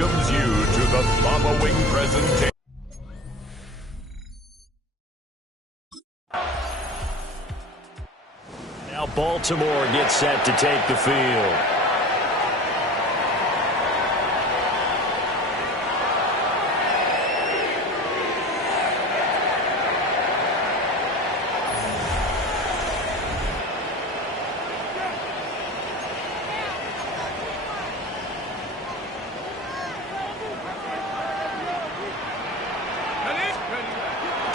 welcomes you to the following presentation. Now Baltimore gets set to take the field.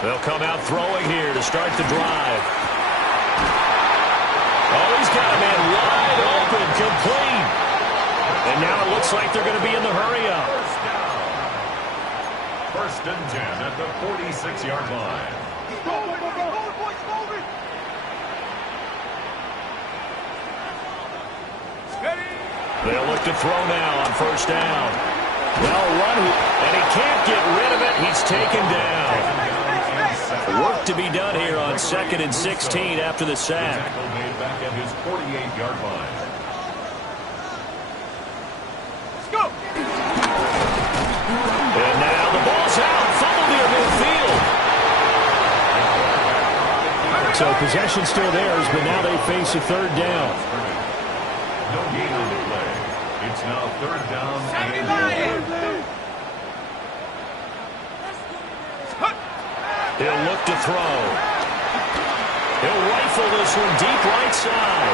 They'll come out throwing here to start the drive. Oh, he's got a man wide open, complete. And now it looks like they're going to be in the hurry-up. First and 10 at the 46-yard line. They'll look to throw now on first down. Well run, and he can't get rid of it. He's taken down. Work to be done here on 2nd and 16 after the sack. Made back at his 48-yard line. Let's go. And now the ball's out. Fumble near midfield. So possession still theirs, but now they face a third down. No gain on the play. It's now third down and 11. He'll look to throw. He'll rifle this one deep right side.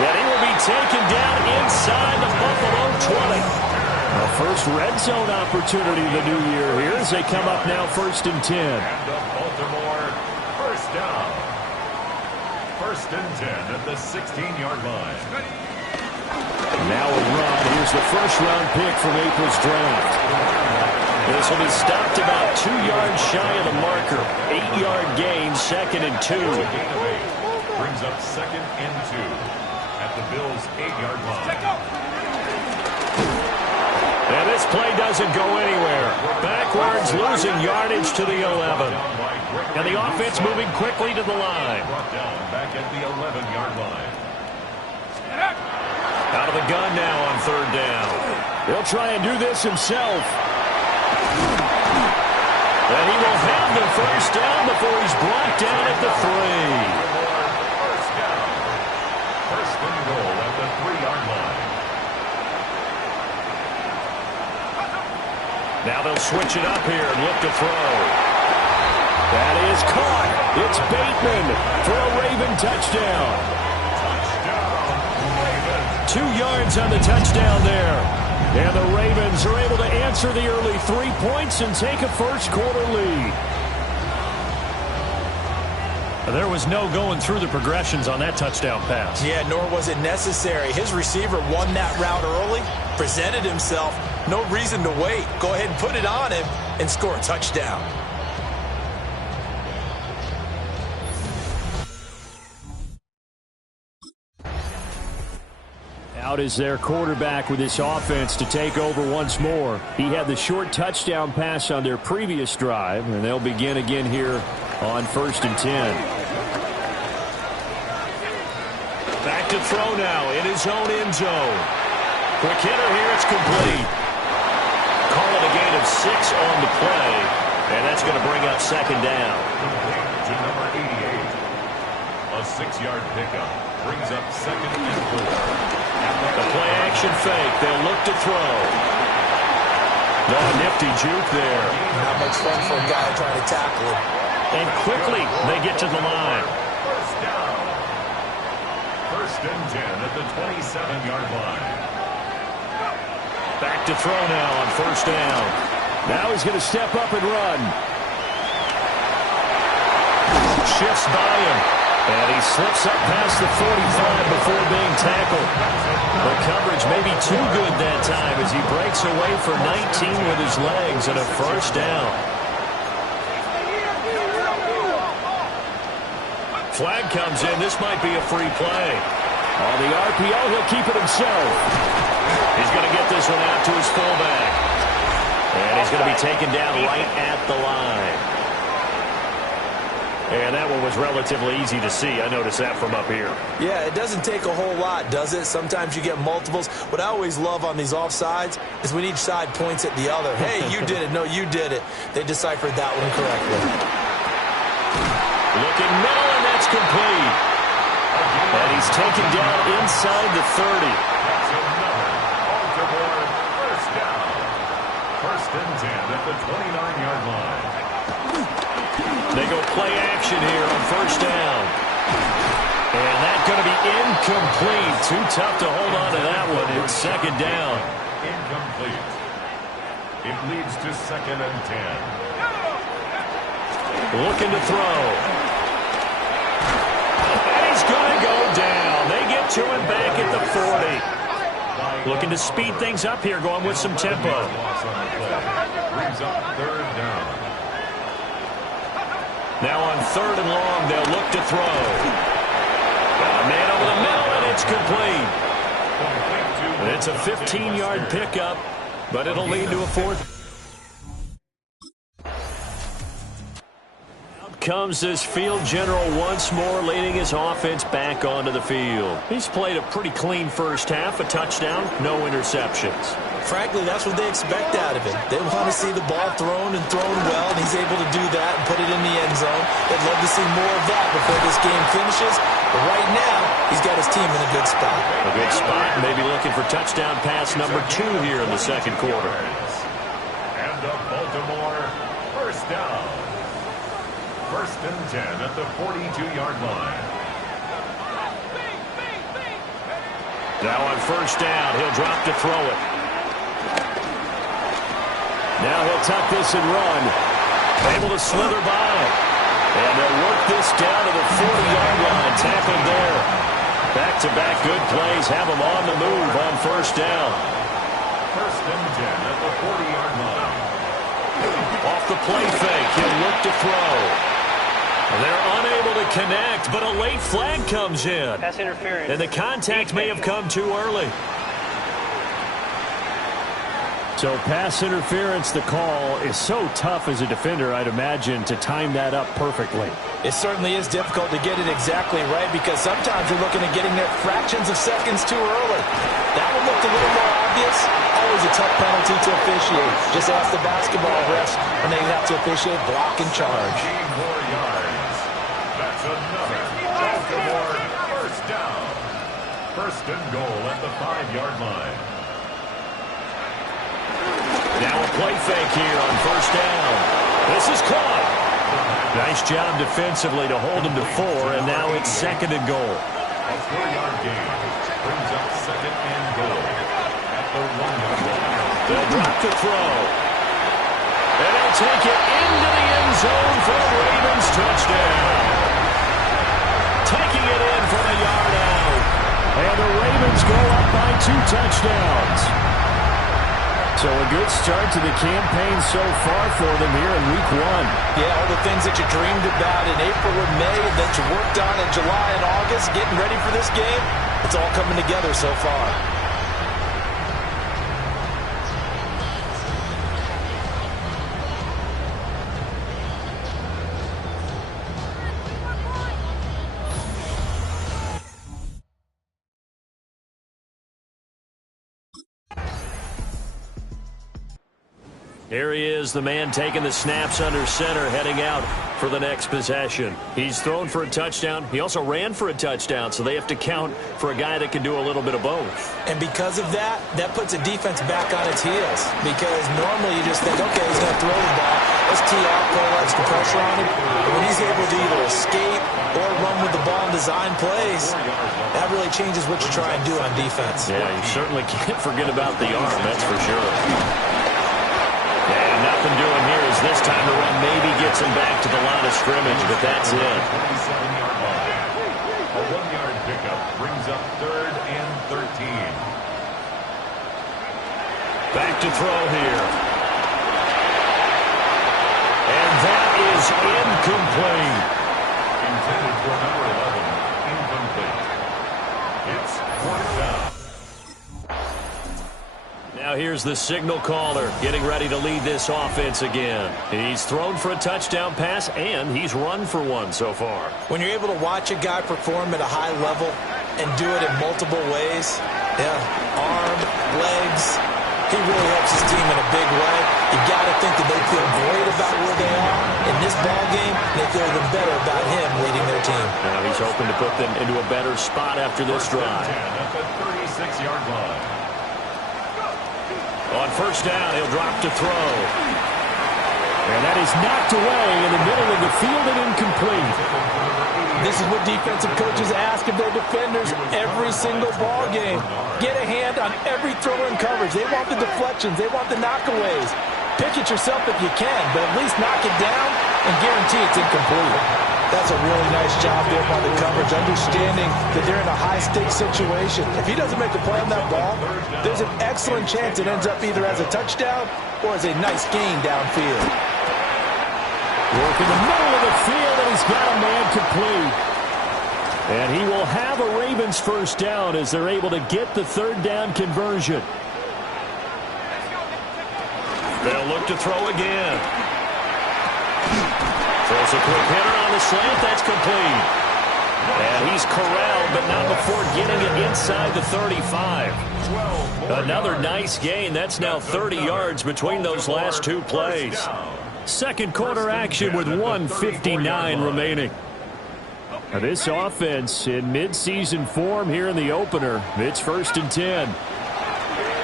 And he will be taken down inside the Buffalo 20. The first red zone opportunity of the new year here as they come up now 1st and 10. And the Baltimore first down. 1st and 10 at the 16-yard line. Now a run. Here's the first-round pick from April's draft. This will be stopped about 2 yards shy of the marker. 8-yard gain, 2nd and 2. A gain of 8. Brings up 2nd and 2 at the Bills' 8-yard line. And this play doesn't go anywhere. Backwards, losing yardage to the 11. And the offense moving quickly to the line. Brought down back at the 11-yard line. Out of the gun now on 3rd down. He'll try and do this himself. And he will have the first down before he's brought down at the 3. First down. First and goal at the 3-yard line. Now they'll switch it up here and look to throw. That is caught. It's Bateman for a Raven touchdown. 2 yards on the touchdown there. And the Ravens are able to answer the early 3 points and take a first-quarter lead. There was no going through the progressions on that touchdown pass. Yeah, nor was it necessary. His receiver won that route early, presented himself. No reason to wait. Go ahead and put it on him and score a touchdown. Out is their quarterback with this offense to take over once more. He had the short touchdown pass on their previous drive, and they'll begin again here on 1st and 10. Back to throw now in his own end zone. Quick hitter here, it's complete. Call it a gain of 6 on the play, and that's going to bring up 2nd down. To number 88. A 6-yard pickup brings up 2nd and 4. The play-action fake. They'll look to throw. Oh, nifty juke there. Not much fun for a guy trying to tackle him. And quickly, they get to the line. First down. 1st and 10 at the 27-yard line. Back to throw now on 1st down. Now he's going to step up and run. Shifts by him. And he slips up past the 45 before being tackled. The coverage may be too good that time as he breaks away for 19 with his legs and a first down. Flag comes in. This might be a free play. On the RPO, he'll keep it himself. He's going to get this one out to his fullback. And he's going to be taken down right at the line. And that one was relatively easy to see. I noticed that from up here. Yeah, it doesn't take a whole lot, does it? Sometimes you get multiples. What I always love on these offsides is when each side points at the other. Hey, you did it. No, you did it. They deciphered that one correctly. Looking middle, and that's complete. And he's taken down inside the 30. That's another Baltimore first down. First and 10 at the 29-yard line. They go play action here on first down. And that's going to be incomplete. Too tough to hold on to that one. It's second down. Incomplete. It leads to second and 10. Looking to throw. And he's going to go down. They get to him back at the 40. Looking to speed things up here, going with some tempo. Brings up third down. Now on third and long, they'll look to throw. Got a man over the middle, and it's complete. And it's a 15-yard pickup, but it'll lead to a fourth. Out comes this field general once more, leading his offense back onto the field. He's played a pretty clean first half, a touchdown, no interceptions. Frankly, that's what they expect out of him. They want to see the ball thrown and thrown well, and he's able to do that and put it in the end zone. They'd love to see more of that before this game finishes. But right now, he's got his team in a good spot. A good spot, maybe looking for touchdown pass number 2 here in the second quarter. And the Baltimore first down. First and 10 at the 42-yard line. Now on first down, he'll drop to throw it. Now he'll tuck this and run. Able to slither by. And they'll work this down to the 40-yard line. Tackled there. Back-to-back good plays. Have them on the move on first down. First and 10 at the 40-yard line. Off the play fake. He'll look to throw. They're unable to connect, but a late flag comes in. Pass interference. And the contact may have come too early. So pass interference, the call is so tough as a defender, I'd imagine, to time that up perfectly. It certainly is difficult to get it exactly right because sometimes you're looking at getting there fractions of seconds too early. That one looked a little more obvious. Always a tough penalty to officiate. Just ask the basketball refs when they have to officiate block and charge. 4 yards. That's another Baltimore first down. First and goal at the 5-yard line. Now a play fake here on first down. This is caught. Nice job defensively to hold him to 4, and now it's second and goal. A 4-yard gain brings up second and goal at the 1-yard line. They'll drop to throw. And they'll take it into the end zone for the Ravens touchdown. Taking it in from a yard out. And the Ravens go up by 2 touchdowns. So a good start to the campaign so far for them here in week 1. Yeah, all the things that you dreamed about in April and May that you worked on in July and August, getting ready for this game, it's all coming together so far. Here he is, the man taking the snaps under center, heading out for the next possession. He's thrown for a touchdown. He also ran for a touchdown, so they have to count for a guy that can do a little bit of both. And because of that, that puts a defense back on its heels. Because normally you just think, okay, he's going to throw the ball. Let's tee off, put extra pressure on him. But when he's able to either escape or run with the ball and design plays, that really changes what you try and do on defense. Yeah, you certainly can't forget about the arm, that's for sure. And nothing doing here is this time around maybe gets him back to the line of scrimmage, but that's it. 27-yard line. A 1-yard pickup brings up third and 13. Back to throw here. And that is incomplete. Intended for number 11. Incomplete. It's fourth down. Now Now here's the signal caller getting ready to lead this offense again. He's thrown for a touchdown pass, and he's run for one so far. When you're able to watch a guy perform at a high level and do it in multiple ways, arm, legs, he really helps his team in a big way. You got to think that they feel great about where they are in this ball game. They feel even better about him leading their team. Now he's hoping to put them into a better spot after this drive. At the 36-yard line. On first down, he'll drop to throw. And that is knocked away in the middle of the field and incomplete. This is what defensive coaches ask of their defenders every single ball game. Get a hand on every throw in coverage. They want the deflections. They want the knockaways. Pick it yourself if you can, but at least knock it down and guarantee it's incomplete. That's a really nice job there by the coverage, understanding that they're in a high-stakes situation. If he doesn't make a play on that ball, there's an excellent chance it ends up either as a touchdown or as a nice gain downfield. Work in the middle of the field, and he's got a man complete. And he will have a Ravens first down as they're able to get the third down conversion. They'll look to throw again. Throws a quick hitter on the slant. That's complete. And he's corralled, but not before getting it inside the 35. Another nice gain. That's now 30 yards between those last two plays. Second quarter action with 1:59 remaining. Now this offense in midseason form here in the opener. It's 1st and 10.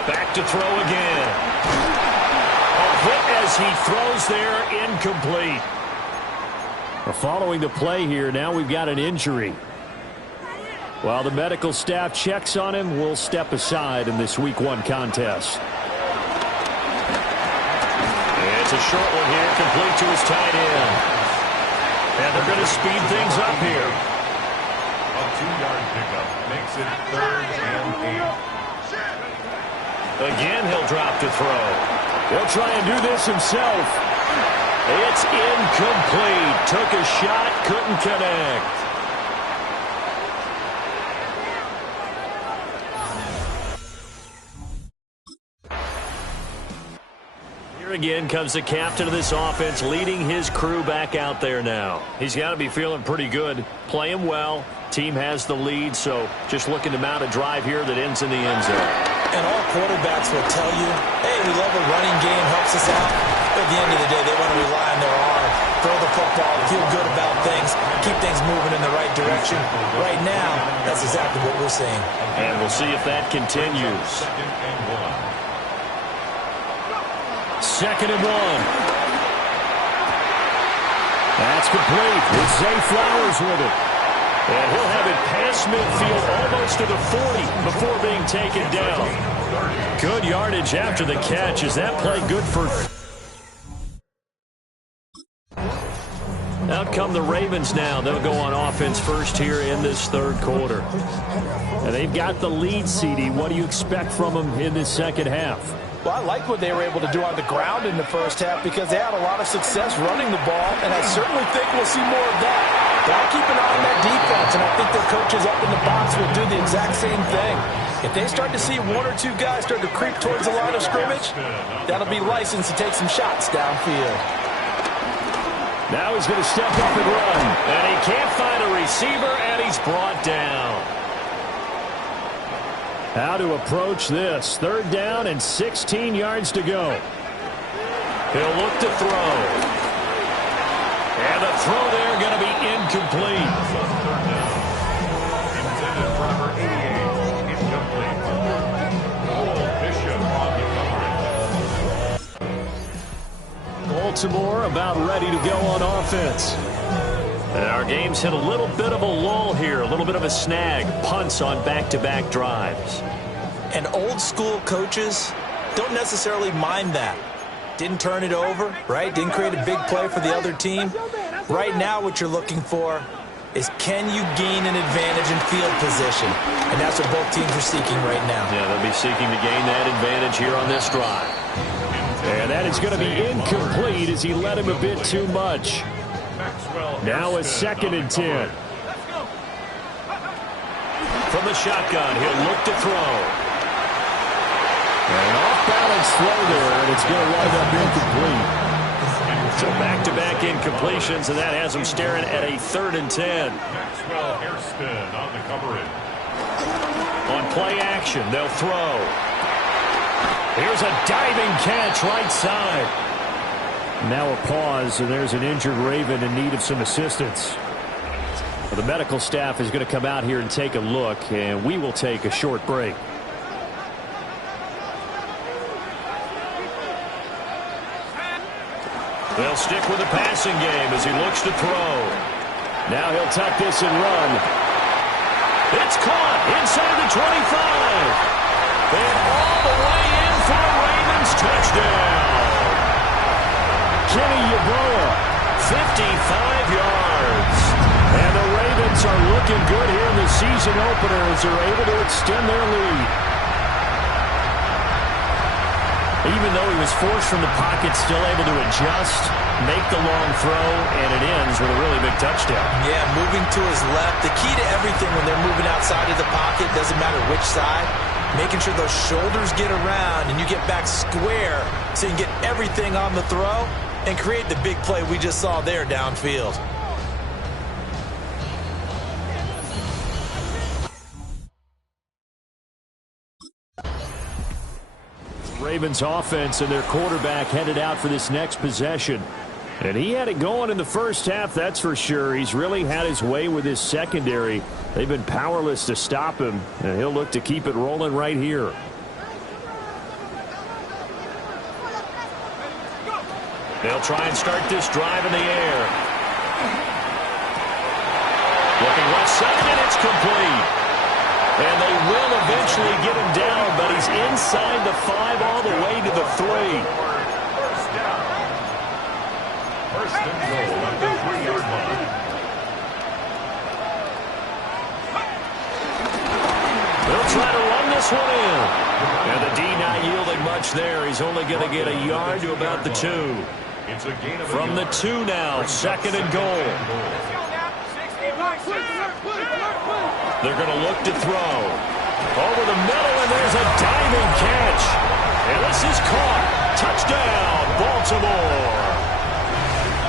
Back to throw again. A hit as he throws there, incomplete. Following the play here, now we've got an injury. While the medical staff checks on him, we'll step aside in this Week 1 contest. It's a short one here, complete to his tight end. And they're going to speed things up here. A 2-yard pickup makes it 3rd and 8. Again, he'll drop to throw. He'll try and do this himself. It's incomplete. Took a shot, couldn't connect. Here again comes the captain of this offense, leading his crew back out there now. He's got to be feeling pretty good, playing well. Team has the lead, so just looking to mount a drive here that ends in the end zone. And all quarterbacks will tell you, hey, we love a running game, helps us out. But at the end of the day, they want to rely on their arm, throw the football, feel good about things, keep things moving in the right direction. Right now, that's exactly what we're seeing. And we'll see if that continues. 2nd and 1. That's complete. It's Zay Flowers with it. And he'll have it past midfield almost to the 40 before being taken down. Good yardage after the catch. Is that play good for... Out come the Ravens now. They'll go on offense first here in this third quarter. And they've got the lead, CD. What do you expect from them in this second half? Well, I like what they were able to do on the ground in the first half because they had a lot of success running the ball, and I certainly think we'll see more of that. But I'll keep an eye on that defense, and I think their coaches up in the box will do the exact same thing. If they start to see one or two guys start to creep towards the line of scrimmage, that'll be licensed to take some shots downfield. Now he's going to step up and run. And he can't find a receiver, and he's brought down. How to approach this. 3rd down and 16 yards to go. He'll look to throw. And the throw there going to be incomplete. Intended for number 88. Incomplete. Bishop on the coverage. Baltimore about ready to go on offense. And our game's hit a little bit of a lull here, a little bit of a snag. Punts on back-to-back drives. And old-school coaches don't necessarily mind that. Didn't turn it over, right? Didn't create a big play for the other team. Right now what you're looking for is can you gain an advantage in field position? And that's what both teams are seeking right now. Yeah, they'll be seeking to gain that advantage here on this drive. And that is going to be incomplete as he led him a bit too much. Now a 2nd and 10. From the shotgun, he'll look to throw. And off balance. Nice throw there, and it's going to wind up incomplete. So back-to-back incompletions, and that has them staring at a 3rd and 10. Maxwell Hairston on the coverage. On play action, they'll throw. Here's a diving catch right side. Now a pause, and there's an injured Raven in need of some assistance. Well, the medical staff is going to come out here and take a look, and we will take a short break. They'll stick with the passing game as he looks to throw. Now he'll tuck this and run. It's caught inside the 25. And all the way in for a Ravens touchdown. Kenny Yeboah, 55 yards. And the Ravens are looking good here in the season opener as they're able to extend their lead. Even though he was forced from the pocket, still able to adjust, make the long throw, and it ends with a really big touchdown. Yeah, moving to his left. The key to everything when they're moving outside of the pocket, doesn't matter which side, making sure those shoulders get around and you get back square so you can get everything on the throw and create the big play we just saw there downfield. Ravens offense and their quarterback headed out for this next possession. And he had it going in the first half, that's for sure. He's really had his way with his secondary. They've been powerless to stop him, and he'll look to keep it rolling right here. They'll try and start this drive in the air. Looking left side, and it's complete. And they will eventually get him down, but he's inside the 5 all the way to the 3. First down. First and goal at the 3-yard line. They'll try to run this one in. And the D not yielding much there. He's only going to get a yard to about the 2. It's a gain of From the 2 now, 2nd and goal. They're going to look to throw. Over the middle, and there's a diving catch. And this is caught. Touchdown, Baltimore.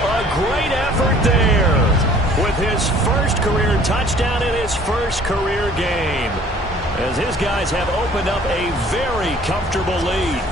A great effort there with his first career touchdown in his first career game, as his guys have opened up a very comfortable lead.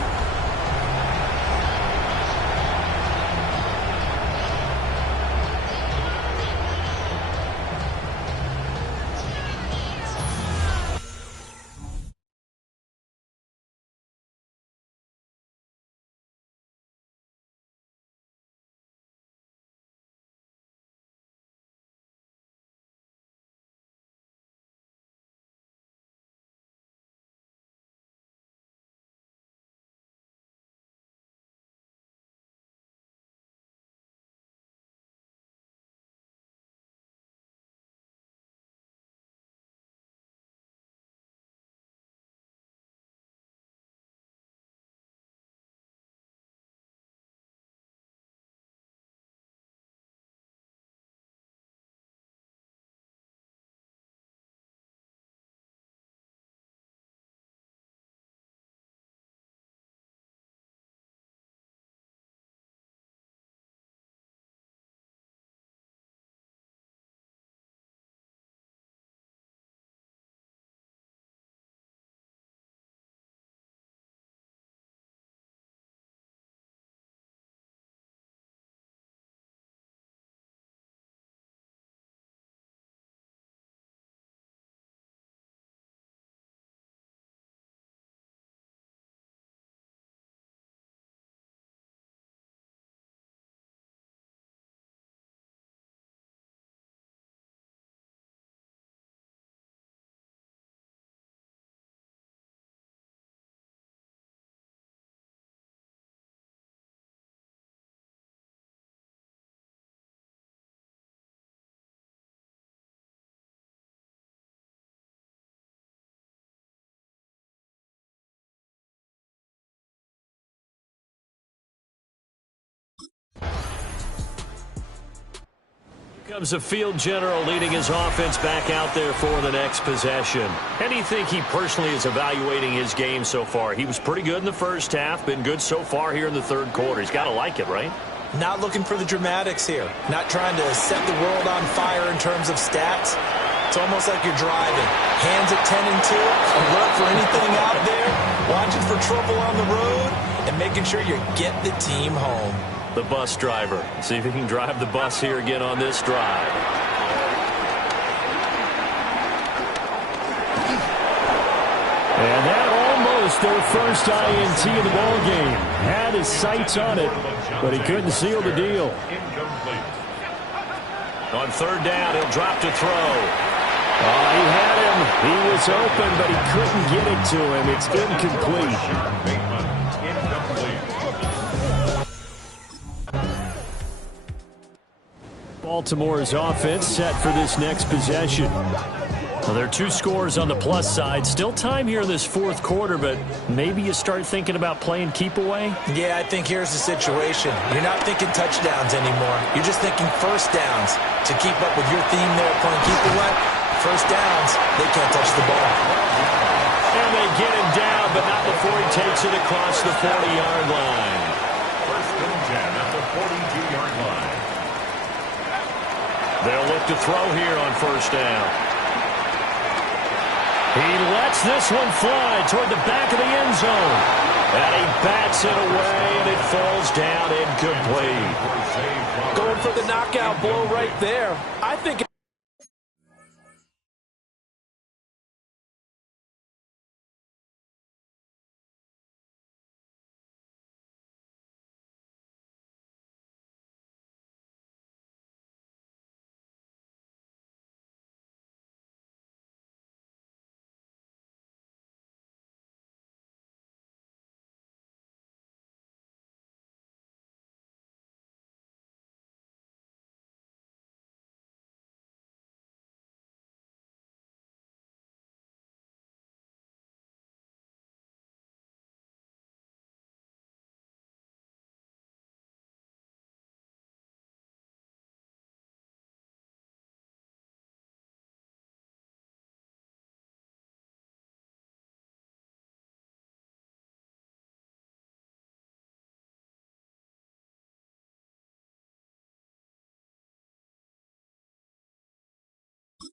Comes a field general leading his offense back out there for the next possession. And you think he personally is evaluating his game so far? He was pretty good in the first half, been good so far here in the third quarter. He's got to like it, right? Not looking for the dramatics here. Not trying to set the world on fire in terms of stats. It's almost like you're driving. Hands at 10 and 2, alert for anything out there, watching for trouble on the road, and making sure you get the team home. The bus driver. See if he can drive the bus here again on this drive. And that almost their first INT in the ball game. Had his sights on it, but he couldn't seal the deal. On third down, he'll drop to throw. Oh, he had him. He was open, but he couldn't get it to him. It's incomplete. Baltimore's offense set for this next possession. Well, there are two scores on the plus side. Still time here in this fourth quarter, but maybe you start thinking about playing keep away? Yeah, I think here's the situation. You're not thinking touchdowns anymore. You're just thinking first downs. To keep up with your theme there, playing keep away, first downs, they can't touch the ball. And they get him down, but not before he takes it across the 40-yard line. First and 10 at the 42-yard line. They'll look to throw here on first down. He lets this one fly toward the back of the end zone. And he bats it away, and it falls down incomplete. Going for the knockout blow right there. I think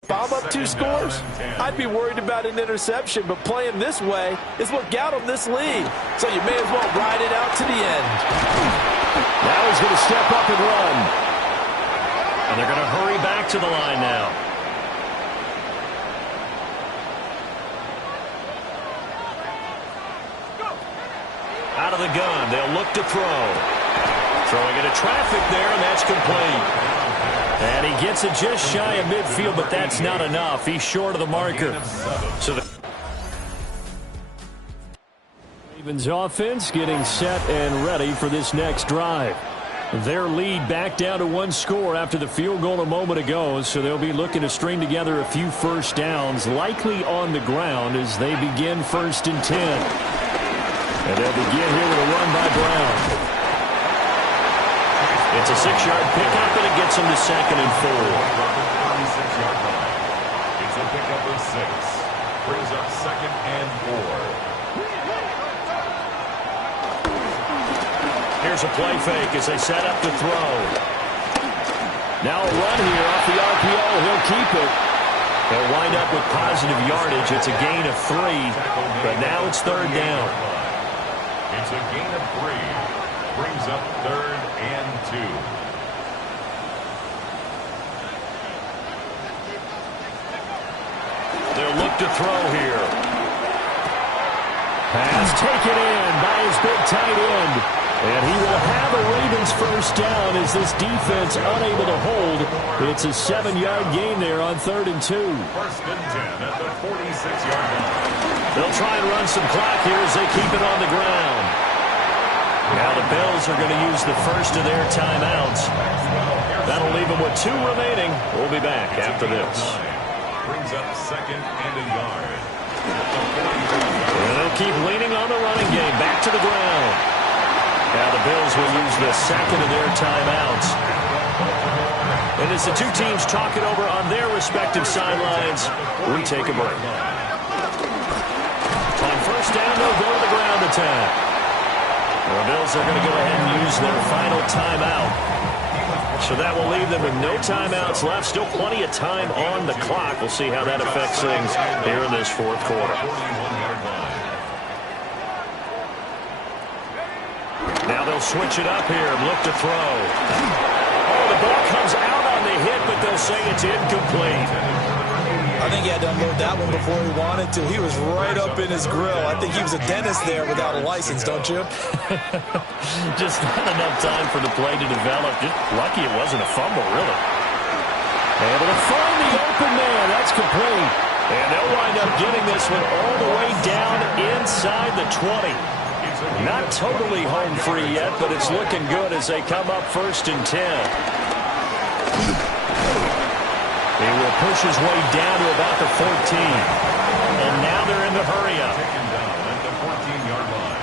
if I'm up 2 scores, I'd be worried about an interception, but playing this way is what got them this lead. So you may as well ride it out to the end. Now he's going to step up and run. And they're going to hurry back to the line now. Out of the gun, they'll look to throw. Throwing into traffic there, and that's complete. And he gets it just shy of midfield, but that's not enough. He's short of the marker. So the Ravens offense getting set and ready for this next drive. Their lead back down to 1 score after the field goal a moment ago, so they'll be looking to string together a few first downs, likely on the ground as they begin 1st and 10. And they'll begin here with a run by Brown. It's a 6-yard pickup, and it gets him to 2nd and 4. 36-yard line. It's a pickup of 6. Brings up 2nd and 4. Here's a play fake as they set up to throw. Now a run here off the RPO. He'll keep it. They'll wind up with positive yardage. It's a gain of 3, but now it's 3rd down. It's a gain of 3. Brings up 3rd and 2. They'll look to throw here. Pass taken in by his big tight end. And he will have a Ravens first down as this defense unable to hold. It's a 7-yard gain there on 3rd and 2. First and 10 at the 46-yard line. They'll try and run some clock here as they keep it on the ground. Now the Bills are going to use the first of their timeouts. That'll leave them with 2 remaining. We'll be back after this. Brings up 2nd and a yard. And they'll keep leaning on the running game. Back to the ground. Now the Bills will use the 2nd of their timeouts. And as the two teams talk it over on their respective sidelines, we take a break. On first down, they'll go to the ground attack. The Bills are going to go ahead and use their final timeout. So that will leave them with no timeouts left. Still plenty of time on the clock. We'll see how that affects things here in this fourth quarter. Now they'll switch it up here and look to throw. Oh, the ball comes out on the hit, but they'll say it's incomplete. I think he had to unload that one before he wanted to. He was right up in his grill. I think he was a dentist there without a license, don't you? Just not enough time for the play to develop. Just lucky it wasn't a fumble, really. Able to find the open man. That's complete. And they'll wind up getting this one all the way down inside the 20. Not totally home free yet, but it's looking good as they come up 1st and 10. He will push his way down to about the 14. And now they're in the hurry-up. Taken down at the 14-yard line.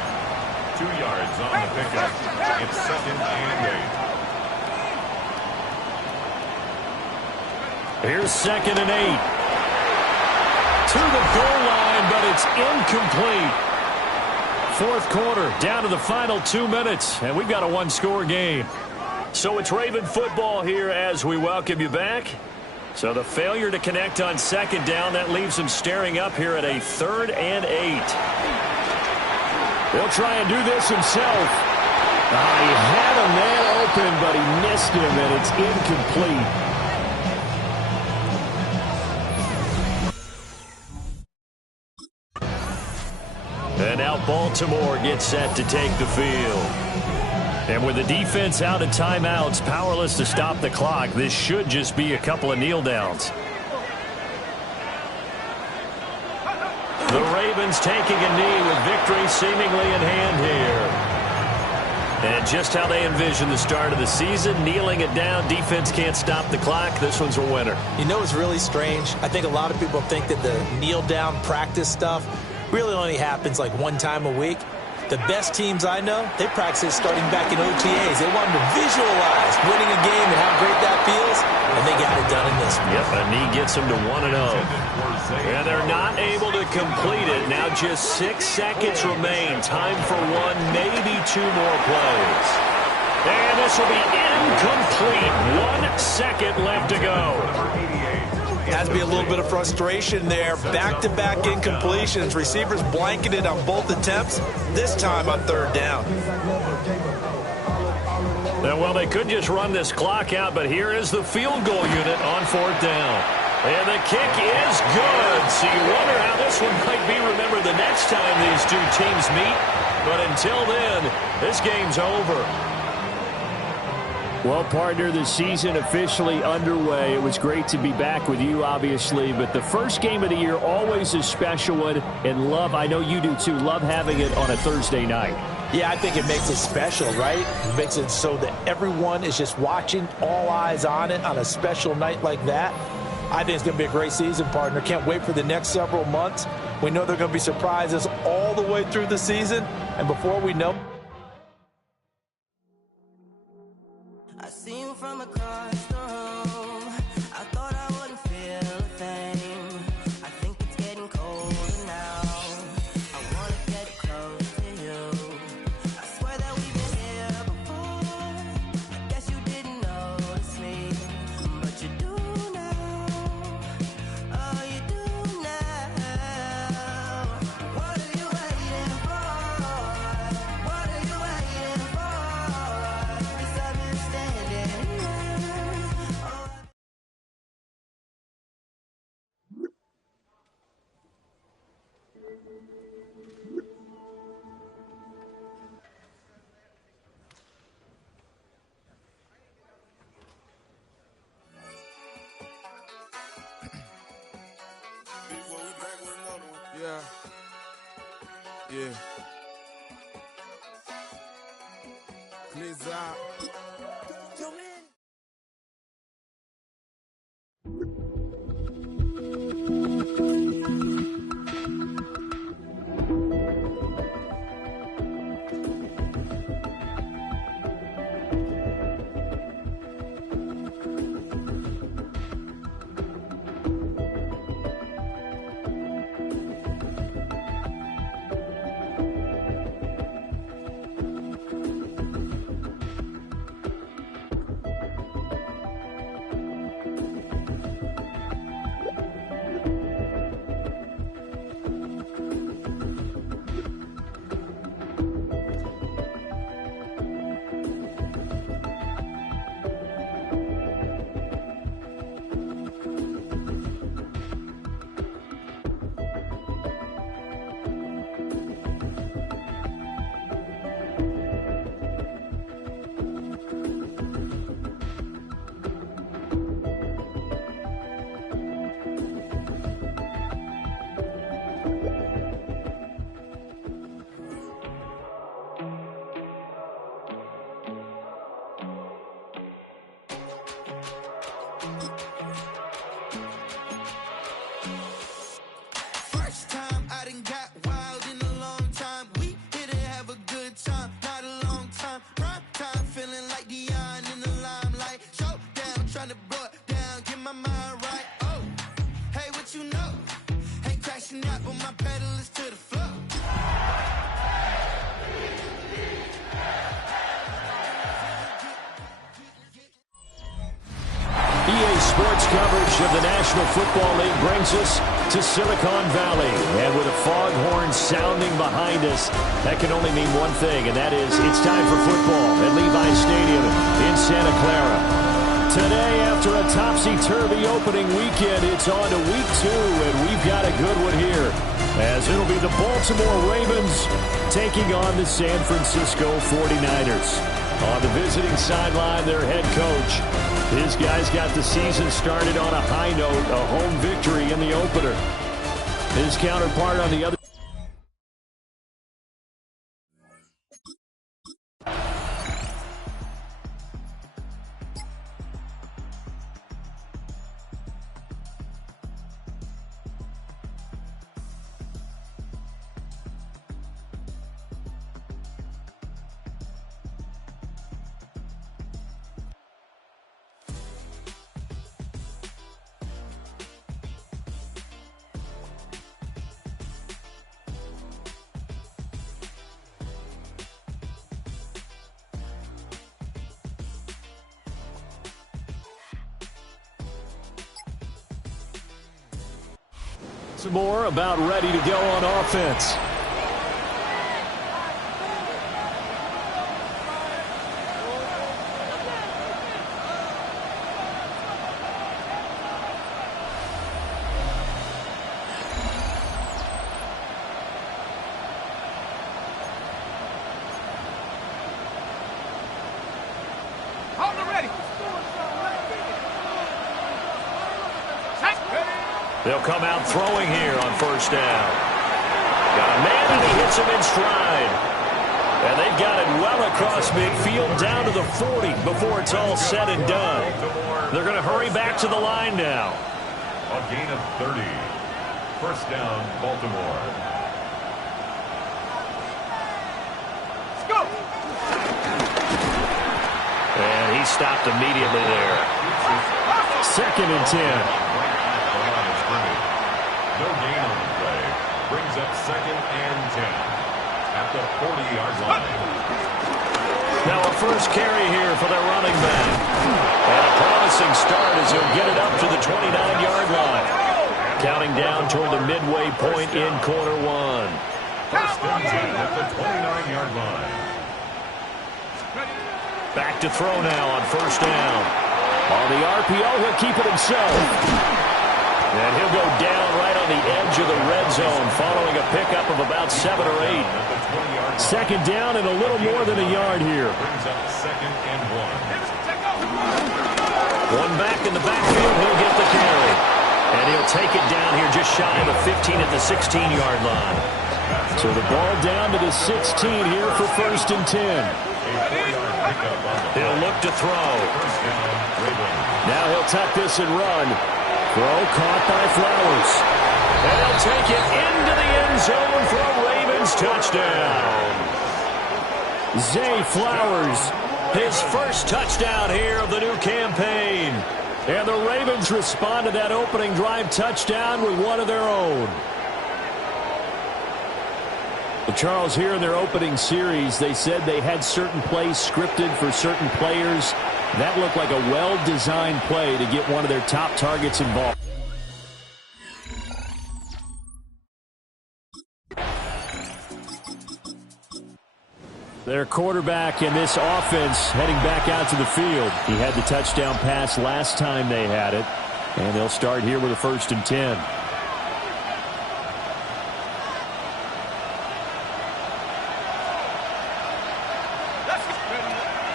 2 yards on the pickup. It's 2nd and 8. Here's 2nd and 8. To the goal line, but it's incomplete. Fourth quarter, down to the final 2 minutes, and we've got a one-score game. So it's Raven football here as we welcome you back. So the failure to connect on 2nd down, that leaves him staring up here at a 3rd and 8. He'll try and do this himself. He had a man open, but he missed him, and it's incomplete. And now Baltimore gets set to take the field. And with the defense out of timeouts, powerless to stop the clock, this should just be a couple of kneel downs. The Ravens taking a knee with victory seemingly in hand here. And just how they envision the start of the season, kneeling it down, defense can't stop the clock. This one's a winner. You know what's really strange? I think a lot of people think that the kneel down practice stuff really only happens like one time a week. The best teams I know, they practice it starting back in OTAs. They want to visualize winning a game and how great that feels, and they got it done in this one. Yep, a knee gets them to 1-0. And they're not able to complete it. Now just 6 seconds remain. Time for one, maybe 2 more plays. And this will be incomplete. 1 second left to go. Has to be a little bit of frustration there. Back-to-back incompletions. Receivers blanketed on both attempts, this time on 3rd down. Well, they could just run this clock out, but here is the field goal unit on 4th down. And the kick is good. So you wonder how this one might be remembered the next time these two teams meet. But until then, this game's over. Well, partner, the season officially underway. It was great to be back with you, obviously, but the first game of the year always a special one, and I know you do too, love having it on a Thursday night. Yeah, I think it makes it special, right? It makes it so that everyone is just watching, all eyes on it on a special night like that. I think it's going to be a great season, partner. Can't wait for the next several months. We know there are going to be surprises all the way through the season, and before we know, I see you from across the room. I thought I wouldn't feel a thing. I think it's getting colder now. I wanna get close to you. I swear that we've been here before. Guess you didn't notice me, but you do now. Oh, you do now. What are you waiting for? What are you waiting for? 'Cause I've been standing here. Oh, Yeah. Yeah. Please out. sports coverage of the National Football League brings us to Silicon Valley. And with a foghorn sounding behind us, that can only mean one thing, and that is it's time for football at Levi Stadium in Santa Clara. Today, after a topsy-turvy opening weekend, it's on to week 2, and we've got a good one here, as it'll be the Baltimore Ravens taking on the San Francisco 49ers. On the visiting sideline, their head coach. His guys got the season started on a high note, a home victory in the opener. His counterpart on the other. Some more about ready to go on offense. They'll come out throwing here on first down. Got a man, and he hits him in stride. And they've got it well across midfield down to the 40 before it's all said and done. They're going to hurry back to the line now. A gain of 30. First down, Baltimore. Let's go. And he stopped immediately there. 2nd and 10. No gain on the play. Brings up 2nd and 10 at the 40-yard line. Now a first carry here for their running back. And a promising start as he'll get it up to the 29-yard line. Counting down toward the midway point in quarter 1. First and 10 at the 29-yard line. Back to throw now on first down. On the RPO, he'll keep it himself. And he'll go down right on the edge of the red zone following a pickup of about 7 or 8. 2nd down and a little more than a yard here. Brings up 2nd and 1. One back in the backfield, he'll get the carry. And he'll take it down here just shy of the 15 at the 16-yard line. So the ball down to the 16 here for 1st and 10. He'll look to throw. Now he'll tuck this and run. Throw caught by Flowers. And he'll take it into the end zone for a Ravens touchdown. Zay Flowers, his first touchdown here of the new campaign. And the Ravens respond to that opening drive touchdown with one of their own. Well, Charles, here in their opening series, they said they had certain plays scripted for certain players. That looked like a well-designed play to get one of their top targets involved. Their quarterback in this offense heading back out to the field. He had the touchdown pass last time they had it. And they'll start here with a 1st and 10.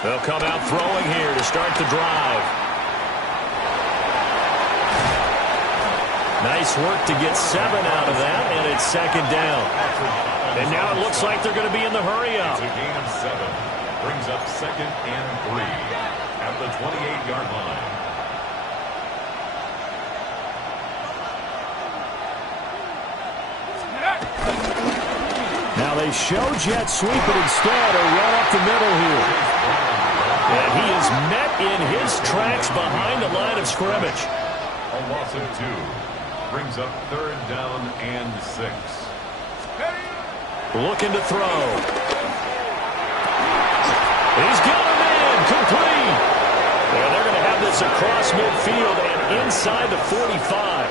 They'll come out throwing here to start the drive. Nice work to get 7 out of that, and it's 2nd down. And now it looks like they're going to be in the hurry-up. It's a gain of 7. Brings up 2nd and 3 at the 28-yard line. Now they show jet sweep, but instead a run up the middle here. And he is met in his tracks behind the line of scrimmage. A loss of 2. Brings up 3rd down and 6. Looking to throw. He's got a man complete. And they're going to have this this across midfield and inside the 45.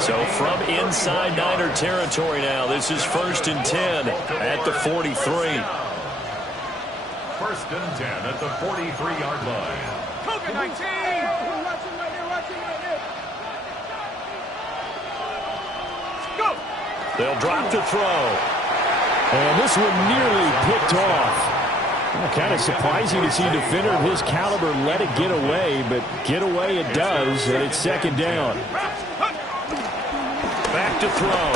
So from inside Niner territory now, this is 1st and 10 at the 43. 1st and 10 at the 43-yard line. Cougar 19! Go! They'll drop to throw. And this one nearly picked off. Kind of surprising to see a defender of his caliber let it get away, but get away it does, and it's 2nd down. Back to throw.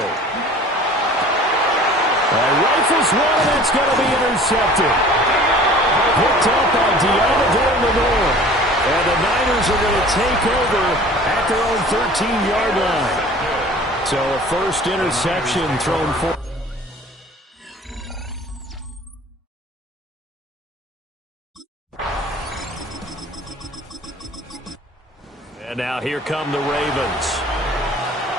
Rifles one, and that's going to be intercepted. Picked up by Deontay Lenore. And the Niners are going to take over at their own 13-yard line. So a first interception thrown for. And now here come the Ravens.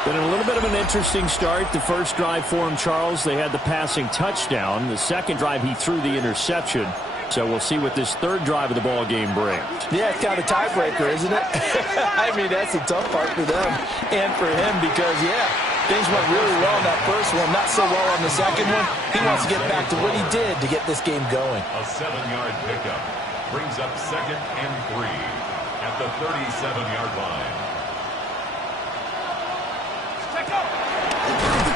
Been a little bit of an interesting start. The first drive for him, Charles, they had the passing touchdown. The second drive, he threw the interception. So we'll see what this third drive of the ball game brings. Yeah, it's kind of a tiebreaker, isn't it? I mean, that's the tough part for them and for him because, yeah, things went really well in that first one, not so well on the second one. He wants to get back to what he did to get this game going. A 7-yard pickup brings up 2nd and 3 at the 37-yard line.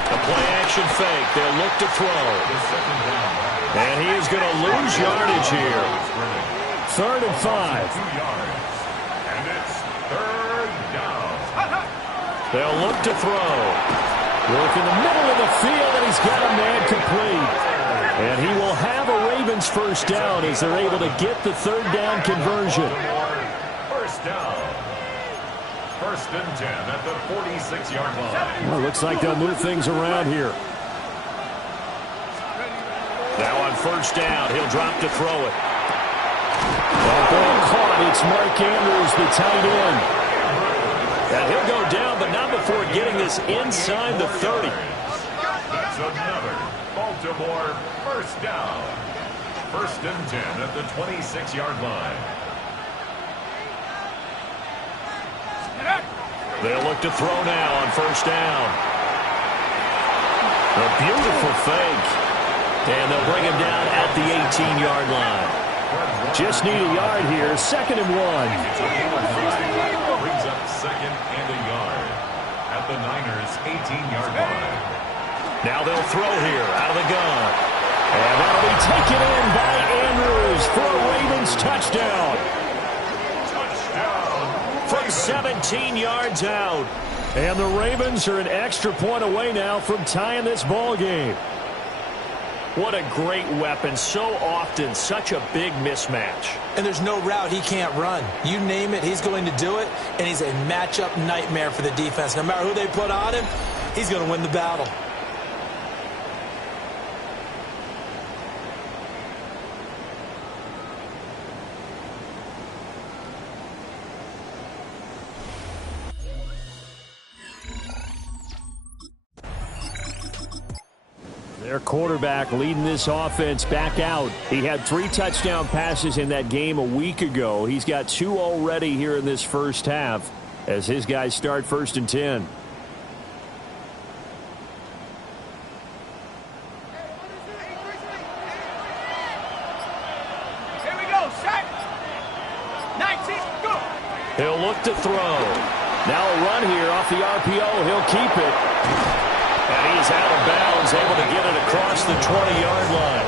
The play-action fake. They'll look to throw. And he is going to lose yardage here. 3rd and 5. 2 yards. And it's 3rd down. They'll look to throw. Work in the middle of the field, and he's got a man complete. And he will have a Ravens first down as they're able to get the 3rd down conversion. First down. 1st and 10 at the 46-yard line. Well, looks like they'll move things around here. Now on 1st down, he'll drop to throw it. That ball caught. It's Mark Andrews, the tight end. And he'll go down, but not before getting this inside the 30. That's another Baltimore first down. 1st and 10 at the 26-yard line. They'll look to throw now on 1st down. A beautiful fake. And they'll bring him down at the 18-yard line. Just need a yard here. 2nd and 1. Brings up 2nd and a yard at the Niners' 18-yard line. Now they'll throw here out of the gun. And that'll be taken in by Andrews for a Ravens touchdown. From 17 yards out. And the Ravens are an extra point away now from tying this ball game. What a great weapon. So often, such a big mismatch. And there's no route he can't run. You name it, he's going to do it, and he's a matchup nightmare for the defense. No matter who they put on him, he's going to win the battle. Their quarterback leading this offense back out. He had 3 touchdown passes in that game a week ago. He's got 2 already here in this first half as his guys start 1st and 10. Here we go, set. 19, go. He'll look to throw. Now a run here off the RPO. He'll keep it. And he's out of bounds, able to get it across the 20-yard line.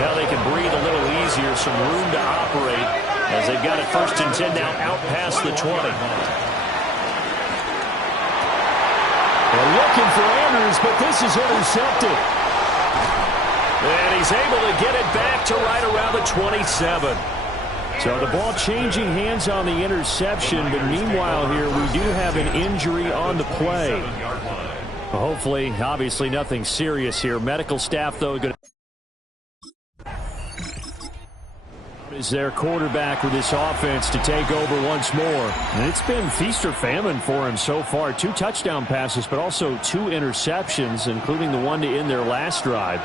Now they can breathe a little easier, some room to operate as they've got it 1st and 10 now out past the 20. They're looking for Andrews, but this is intercepted. And he's able to get it back to right around the 27. So the ball changing hands on the interception, but meanwhile here we do have an injury on the play. Hopefully, obviously nothing serious here. Medical staff, though, going to is their quarterback with this offense to take over once more. And it's been feast or famine for him so far. 2 touchdown passes, but also 2 interceptions, including the one to end their last drive.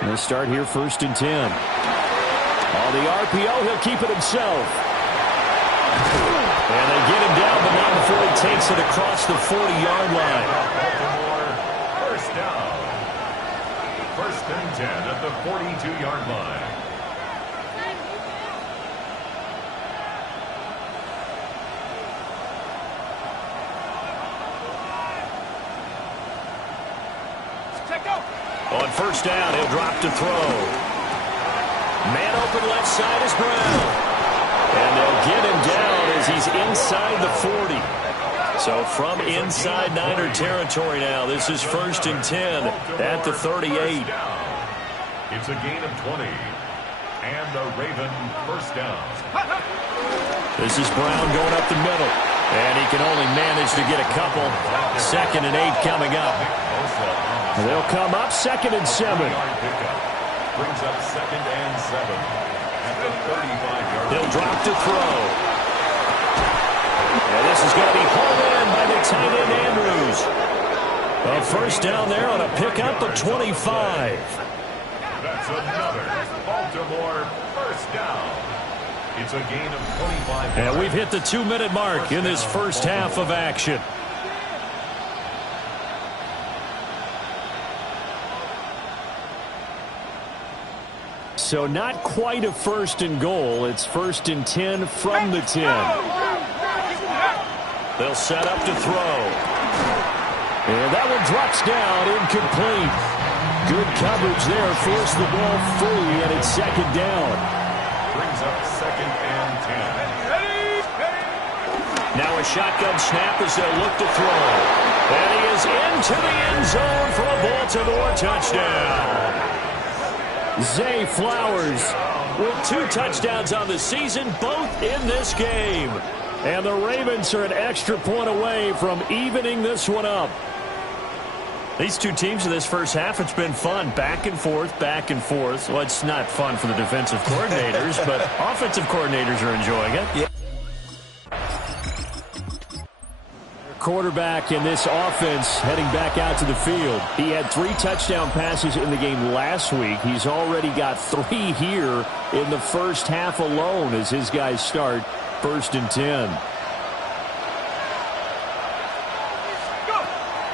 And they start here 1st and 10. On the RPO, he'll keep it himself. And they get him down, but not before he takes it across the 40-yard line. Baltimore, first down. First and 10 at the 42-yard line. On first down, he'll drop to throw. Man open left side is Brown. And they'll get him down as he's inside the 40. So from inside Niner territory now, this is first and 10 at the 38. It's a gain of 20. And the Raven first down. This is Brown going up the middle. And he can only manage to get a couple. Second and 8 coming up. They'll come up second and 7. Brings up second and 7 at the 35-yard line. He'll drop to throw. And this is going to be hauled in by the tight end Andrews. A first down there on a pickup of 25. That's another Baltimore first down. It's a gain of 25. And we've hit the 2-minute mark in this first half of action. So not quite a first and goal. It's first and 10 from the 10. They'll set up to throw. And that one drops down, incomplete. Good coverage there, forced the ball free, and it's second down. Brings up second and 10. Now a shotgun snap as they'll look to throw. And he is into the end zone for a Baltimore touchdown. Zay Flowers with 2 touchdowns on the season, both in this game. And the Ravens are an extra point away from evening this one up. These two teams in this first half, it's been fun. Back and forth, back and forth. Well, it's not fun for the defensive coordinators, but offensive coordinators are enjoying it. Yeah. Quarterback in this offense heading back out to the field. He had 3 touchdown passes in the game last week. He's already got 3 here in the first half alone as his guys start first and 10.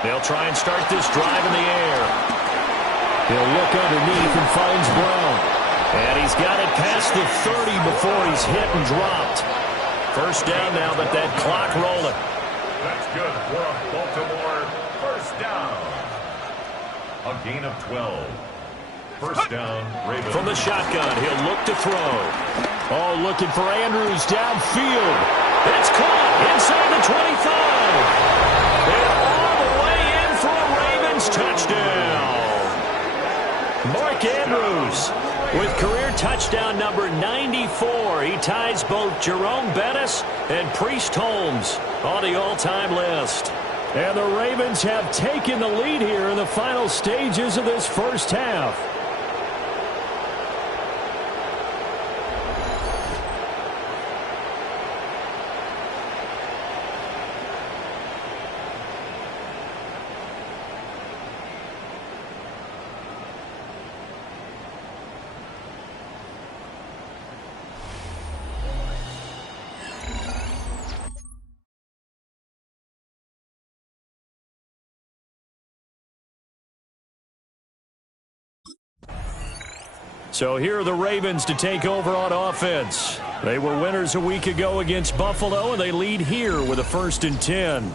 They'll try and start this drive in the air. He'll look underneath and finds Brown. And he's got it past the 30 before he's hit and dropped. First down now, but that clock rolling. That's good for a Baltimore first down. A gain of 12. First down, Ravens. From the shotgun, he'll look to throw. Oh, looking for Andrews downfield. It's caught inside the 25. And all the way in for a Ravens touchdown. Mark Andrews with career touchdown number 94. He ties both Jerome Bettis and Priest Holmes on the all-time list. And the Ravens have taken the lead here in the final stages of this first half. So here are the Ravens to take over on offense. They were winners a week ago against Buffalo, and they lead here with a first and 10.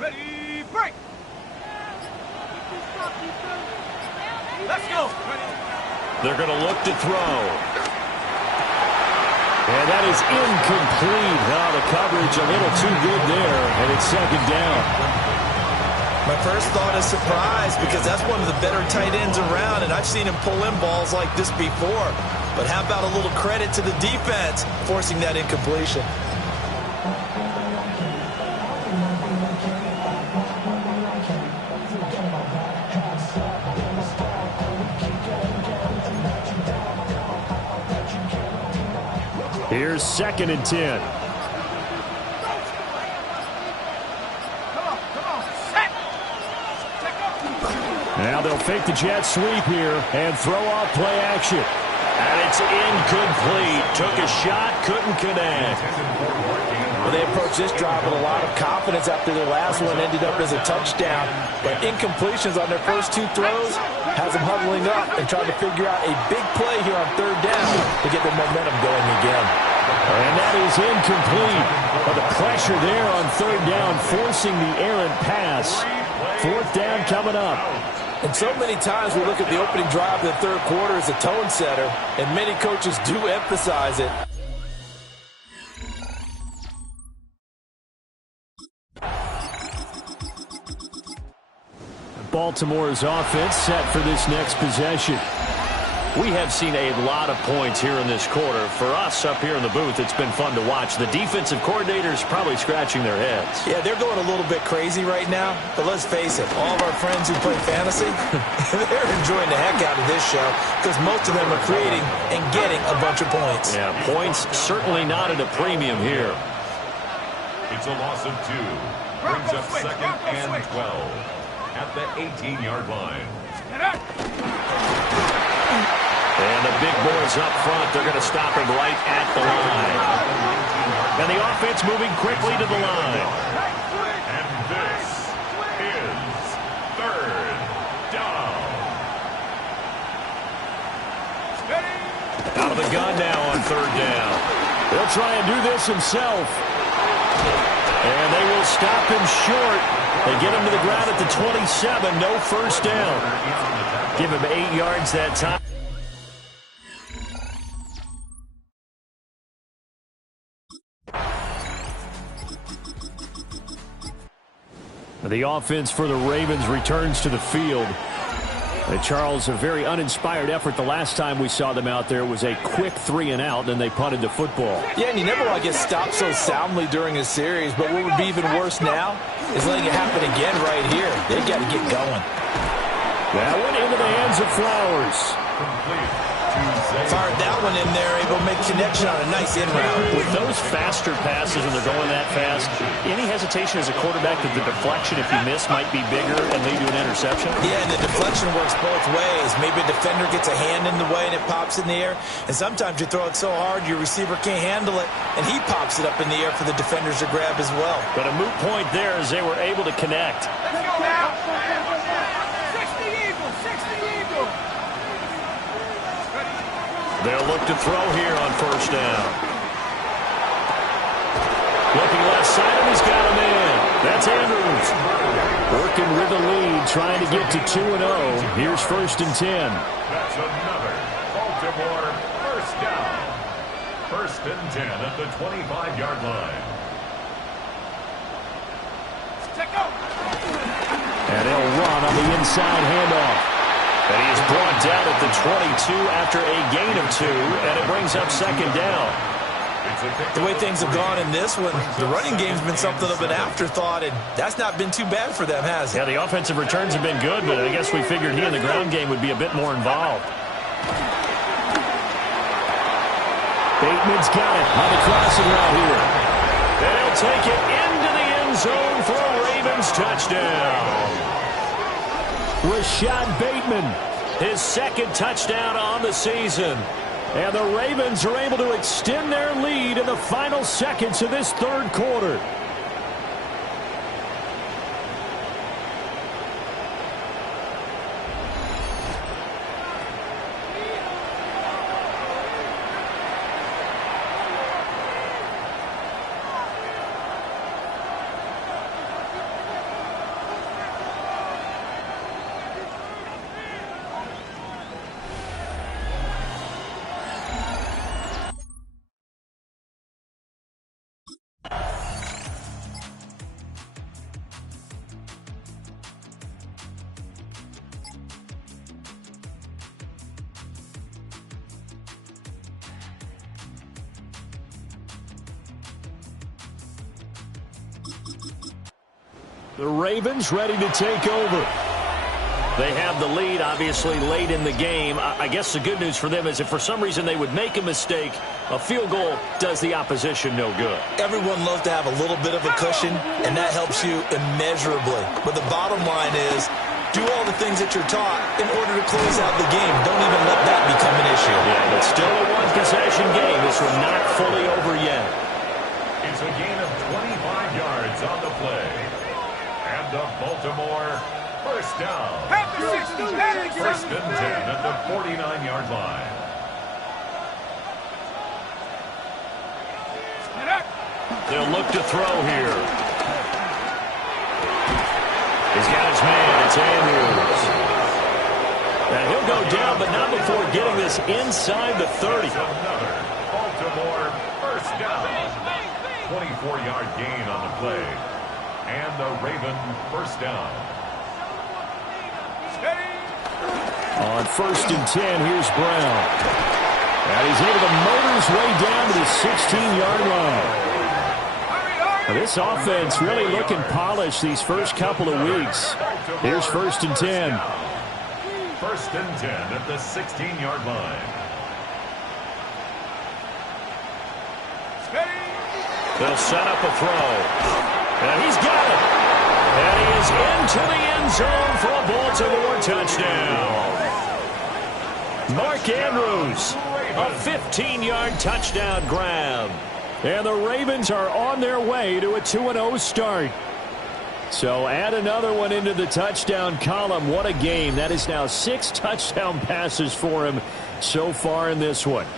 Ready, break! Let's go! They're going to look to throw. And that is incomplete. Oh, the coverage a little too good there, and it's second down. My first thought is surprise because that's one of the better tight ends around, and I've seen him pull in balls like this before. But how about a little credit to the defense forcing that incompletion? Here's second and 10. Come on, set! Now they'll fake the jet sweep here and throw off play action. And it's incomplete. Took a shot, couldn't connect. Well, they approached this drive with a lot of confidence after their last one ended up as a touchdown. But incompletions on their first two throws has them huddling up and trying to figure out a big play here on third down to get their momentum going again. And that is incomplete. But the pressure there on third down, forcing the errant pass. Fourth down coming up. And so many times we look at the opening drive of the third quarter as a tone setter, and many coaches do emphasize it. Baltimore's offense set for this next possession. We have seen a lot of points here in this quarter. For us up here in the booth, it's been fun to watch. The defensive coordinators probably scratching their heads. Yeah, they're going a little bit crazy right now. But let's face it, all of our friends who play fantasy, they're enjoying the heck out of this show because most of them are creating and getting a bunch of points. Yeah, points certainly not at a premium here. It's a loss of 2. Brings up second and 12 at the 18-yard line. And the big boys up front, they're going to stop him right at the line. And the offense moving quickly to the line. And this is third down. Out of the gun now on third down. He'll try and do this himself. And they will stop him short. They get him to the ground at the 27. No first down. Give him 8 yards that time. The offense for the Ravens returns to the field. Charles, a very uninspired effort the last time we saw them out there. It was a quick 3-and-out, then they punted the football. Yeah, and you never want to get stopped so soundly during a series, but what would be even worse now is letting it happen again right here. They've got to get going. That went into the hands of Flowers. Fired that one in there, able to make connection on a nice in route. With those faster passes when they're going that fast, any hesitation as a quarterback that the deflection, if you miss, might be bigger and lead to an interception? Yeah, and the deflection works both ways. Maybe a defender gets a hand in the way and it pops in the air. And sometimes you throw it so hard your receiver can't handle it, and he pops it up in the air for the defenders to grab as well. But a moot point there as they were able to connect. Let's go now. 60 Eagles, 60 Eagles. They'll look to throw here on first down. Looking left side, and he's got him in. That's Andrews. Working with the lead, trying to get to 2-0. Here's first and 10. That's another Baltimore first down. First and 10 at the 25-yard line. And they'll run on the inside handoff. And he is brought down at the 22 after a gain of 2, and it brings up second down. The way things have gone in this one, the running game's been something of an afterthought, and that's not been too bad for them, has it? Yeah, the offensive returns have been good, but I guess we figured he in the ground game would be a bit more involved. Bateman's got it on the crossing route here. They'll take it into the end zone for a Ravens touchdown. Rashad Bateman, his second touchdown on the season. And the Ravens are able to extend their lead in the final seconds of this third quarter. The Ravens ready to take over. They have the lead, obviously, late in the game. I guess the good news for them is if for some reason they would make a mistake, a field goal does the opposition no good. Everyone loves to have a little bit of a cushion, and that helps you immeasurably. But the bottom line is Do all the things that you're taught in order to close out the game. Don't even let that become an issue. Yeah, but still a one-possession game. This one not fully over yet. It's a gain of 25 yards on the play. And the Baltimore first down. First and 10 at the 49-yard line. They'll look to throw here. He's got his man. It's Andrews. And he'll go down, but not before getting this inside the 30. Another Baltimore first down. 24-yard gain on the play. And the Raven first down. On first and 10, here's Brown. And he's able to motor his way down to the 16-yard line. Now, this offense really looking polished these first couple of weeks. Here's first and 10. First and 10 at the 16-yard line. They'll set up a throw. And he's got it. And he is into the end zone for a Baltimore touchdown. Mark Andrews, a 15-yard touchdown grab. And the Ravens are on their way to a 2-0 start. So add another one into the touchdown column. What a game. That is now 6 touchdown passes for him so far in this one.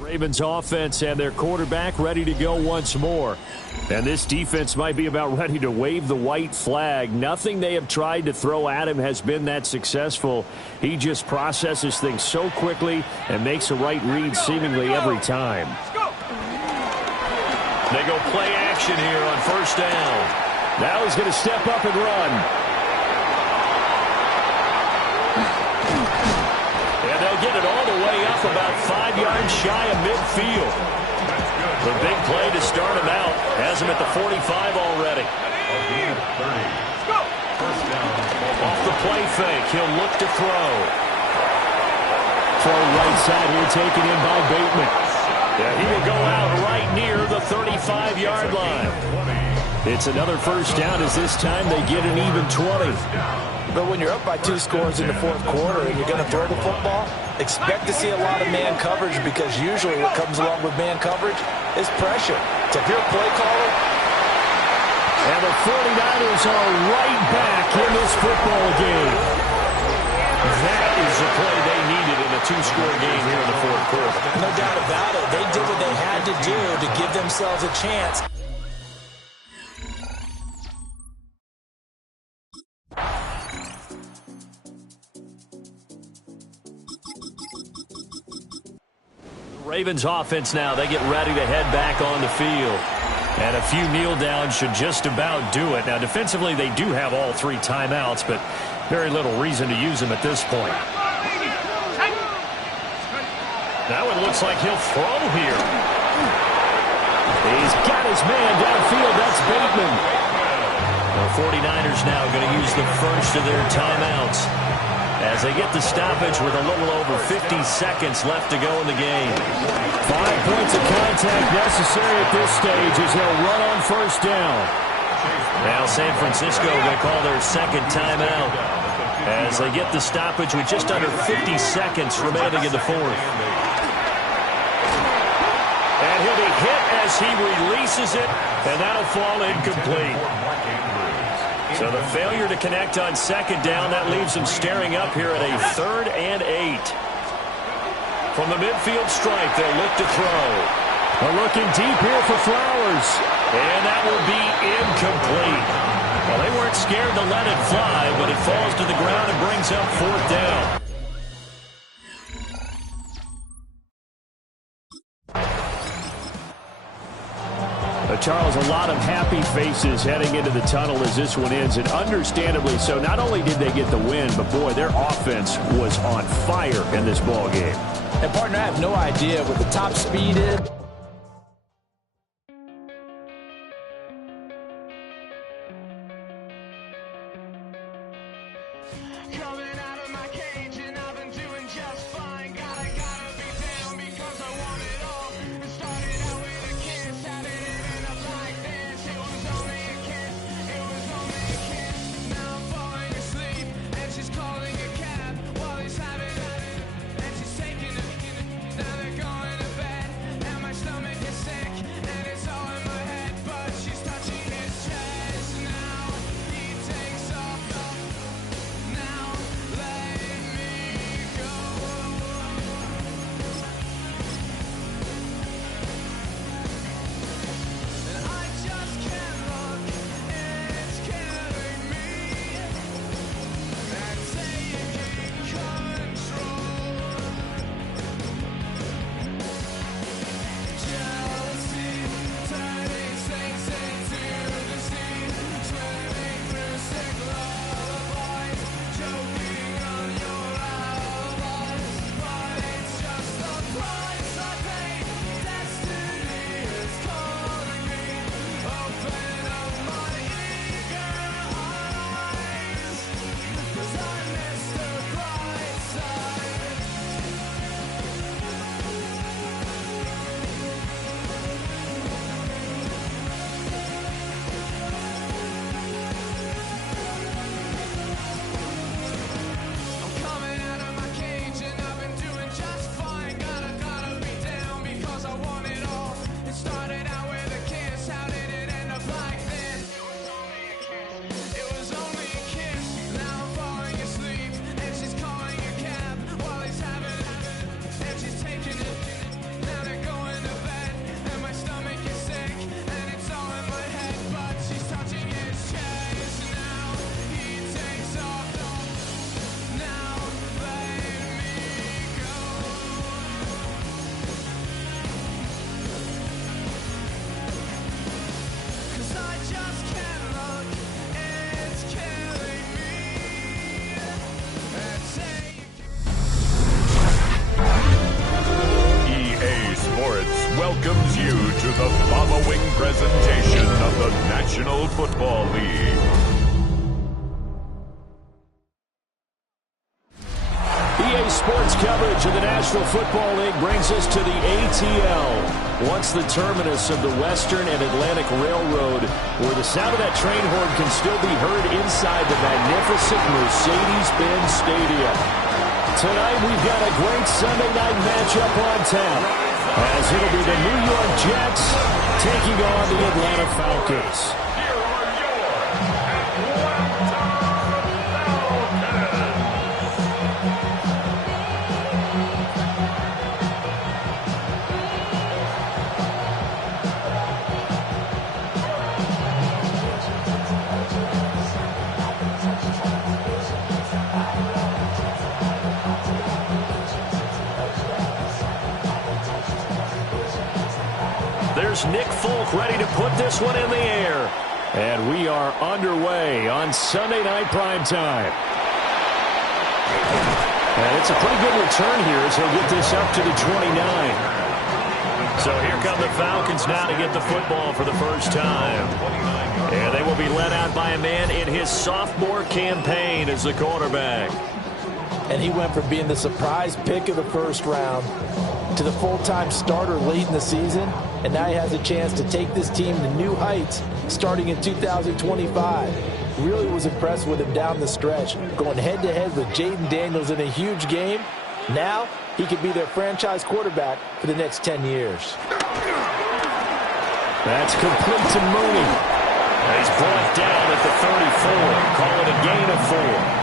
Ravens offense and their quarterback ready to go once more. And this defense might be about ready to wave the white flag. Nothing they have tried to throw at him has been that successful. He just processes things so quickly and makes a right read seemingly every time. They go play action here on first down. Now he's going to step up and run. And they'll get it all the way up about 5 yards shy of midfield. The big play to start him out has him at the 45 already. Off the play fake, he'll look to throw. Throw right side here taken in by Bateman. Yeah, he will go out right near the 35-yard line. It's another first down as this time they get an even 20. But when you're up by 2 scores in the fourth quarter and you're going to throw the football, expect to see a lot of man coverage because usually what comes along with man coverage is pressure. So if you're a play caller. And the 49ers are right back in this football game. That is the play they needed in a 2-score game here in the fourth quarter. No doubt about it. They did what they had to do to give themselves a chance. Ravens offense now, they get ready to head back on the field. And a few kneel downs should just about do it. Now, defensively, they do have all 3 timeouts, but very little reason to use them at this point. Now it looks like he'll throw here. He's got his man downfield. That's Bateman. The 49ers now going to use the first of their timeouts as they get the stoppage with a little over 50 seconds left to go in the game. 5 points of contact necessary at this stage as they'll run on first down. Now San Francisco going to call their second timeout as they get the stoppage with just under 50 seconds remaining in the fourth. And he'll be hit as he releases it, and that'll fall incomplete. So the failure to connect on second down, that leaves them staring up here at a 3rd and 8. From the midfield stripe, they'll look to throw. They're looking deep here for Flowers. And that will be incomplete. Well, they weren't scared to let it fly, but it falls to the ground and brings up 4th down. Charles, a lot of happy faces heading into the tunnel as this one ends, and understandably so. Not only did they get the win, but, boy, their offense was on fire in this ball game. And, partner, I have no idea what the top speed is. Welcomes you to the following presentation of the National Football League. EA Sports coverage of the National Football League brings us to the ATL, once the terminus of the Western and Atlantic Railroad, where the sound of that train horn can still be heard inside the magnificent Mercedes-Benz Stadium. Tonight we've got a great Sunday night matchup on tap, as it'll be the New York Jets taking on the Atlanta Falcons. Here are your Atlanta There's Nick Folk ready to put this one in the air. And we are underway on Sunday night primetime. And it's a pretty good return here as he'll get this up to the 29. So here come the Falcons now to get the football for the first time. And they will be led out by a man in his sophomore campaign as the quarterback. And he went from being the surprise pick of the first round to the full-time starter late in the season, and now he has a chance to take this team to new heights starting in 2025. Really was impressed with him down the stretch, going head-to-head with Jaden Daniels in a huge game. Now he could be their franchise quarterback for the next 10 years. That's complete to Mooney. He's brought down at the 34. Call it a gain of 4.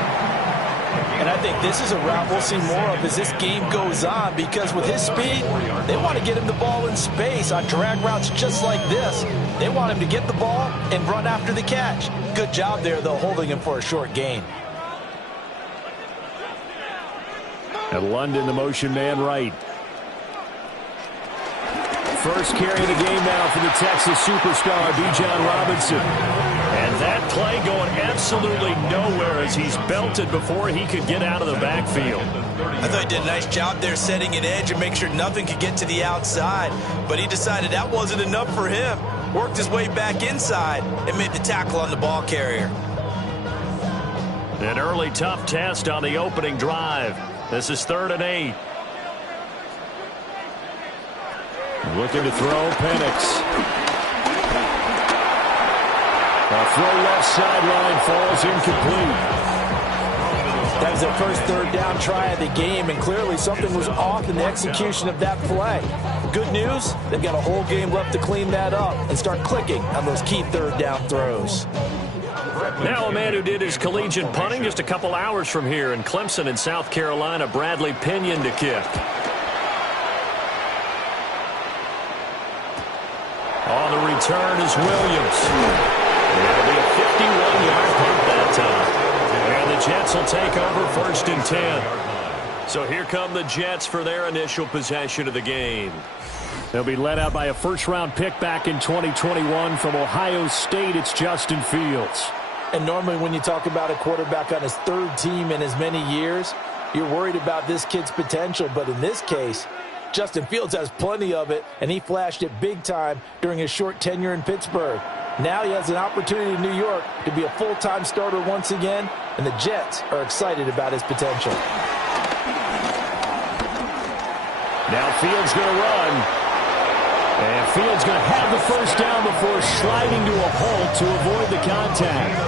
And I think this is a route we'll see more of as this game goes on, because with his speed, they want to get him the ball in space on drag routes just like this. They want him to get the ball and run after the catch. Good job there, though, holding him for a short gain. And London, the motion man right. First carry of the game now for the Texas superstar, Bijan Robinson. And that play going absolutely nowhere as he's belted before he could get out of the backfield. I thought he did a nice job there setting an edge and making sure nothing could get to the outside. But he decided that wasn't enough for him. Worked his way back inside and made the tackle on the ball carrier. An early tough test on the opening drive. This is 3rd and 8. Looking to throw, Penix. A throw left sideline falls incomplete. That was their first 3rd down try of the game, and clearly something was off in the execution of that play. Good news, they've got a whole game left to clean that up and start clicking on those key 3rd down throws. Now a man who did his collegiate punting just a couple hours from here in Clemson in South Carolina, Bradley Pinion to kick. On the return is Williams. It'll be a 51-yard punt that time. And the Jets will take over 1st and 10. So here come the Jets for their initial possession of the game. They'll be led out by a first-round pick back in 2021 from Ohio State. It's Justin Fields. And normally when you talk about a quarterback on his 3rd team in as many years, you're worried about this kid's potential. But in this case, Justin Fields has plenty of it, and he flashed it big time during his short tenure in Pittsburgh. Now he has an opportunity in New York to be a full-time starter once again, and the Jets are excited about his potential. Now Fields going to run. And Fields going to have the first down before sliding to a halt to avoid the contact.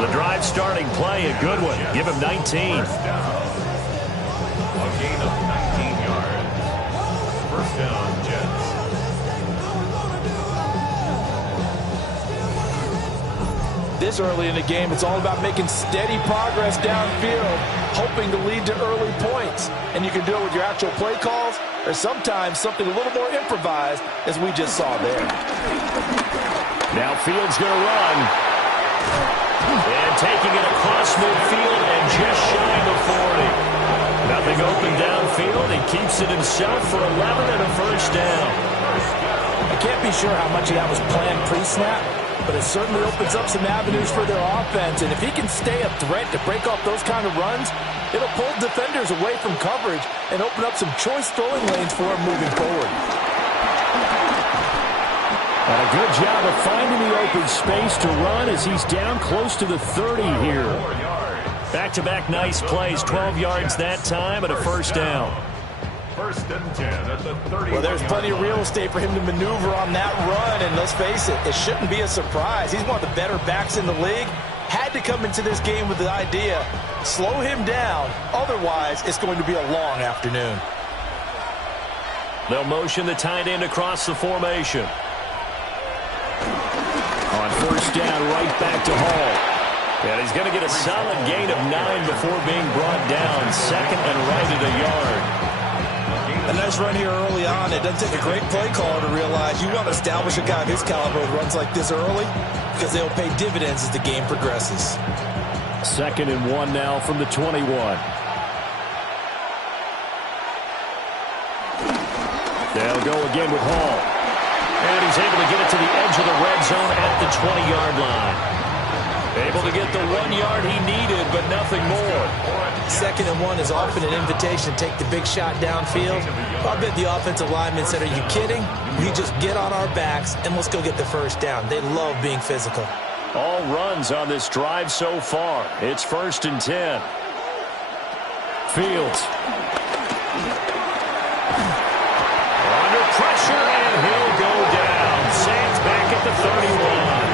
The drive starting play, a good one. Give him 19. A gain of 19 yards. First down, Jets. This early in the game, it's all about making steady progress downfield, hoping to lead to early points. And you can do it with your actual play calls, or sometimes something a little more improvised, as we just saw there. Now Fields going to run. And taking it across midfield and just shy of 40. Nothing open downfield. He keeps it himself for 11 and a first down. I can't be sure how much of that was planned pre-snap, but it certainly opens up some avenues for their offense. And if he can stay a threat to break off those kind of runs, it'll pull defenders away from coverage and open up some choice throwing lanes for him moving forward. And a good job of finding the open space to run as he's down close to the 30 here. Back-to-back nice plays, 12 yards that time and a first down. First and 10 at the 30. Well, there's plenty of real estate for him to maneuver on that run, and let's face it, it shouldn't be a surprise. He's one of the better backs in the league. Had to come into this game with the idea, slow him down, otherwise it's going to be a long afternoon. They'll motion the tight end across the formation. On first down, right back to Hall. And he's going to get a solid gain of 9 before being brought down. Second and right at a yard. A nice run here early on. It doesn't take a great play caller to realize you want to establish a guy of his caliber with runs like this early because they'll pay dividends as the game progresses. Second and 1 now from the 21. They'll go again with Hall. And he's able to get it to the edge of the red zone at the 20-yard line. Able to get the 1 yard he needed, but nothing more. Second and 1 is often an invitation to take the big shot downfield. I bet the offensive lineman said, are you kidding? We just get on our backs and let's go get the first down. They love being physical. All runs on this drive so far. It's first and 10. Fields. Under pressure, and he'll go down. Sands back at the 31.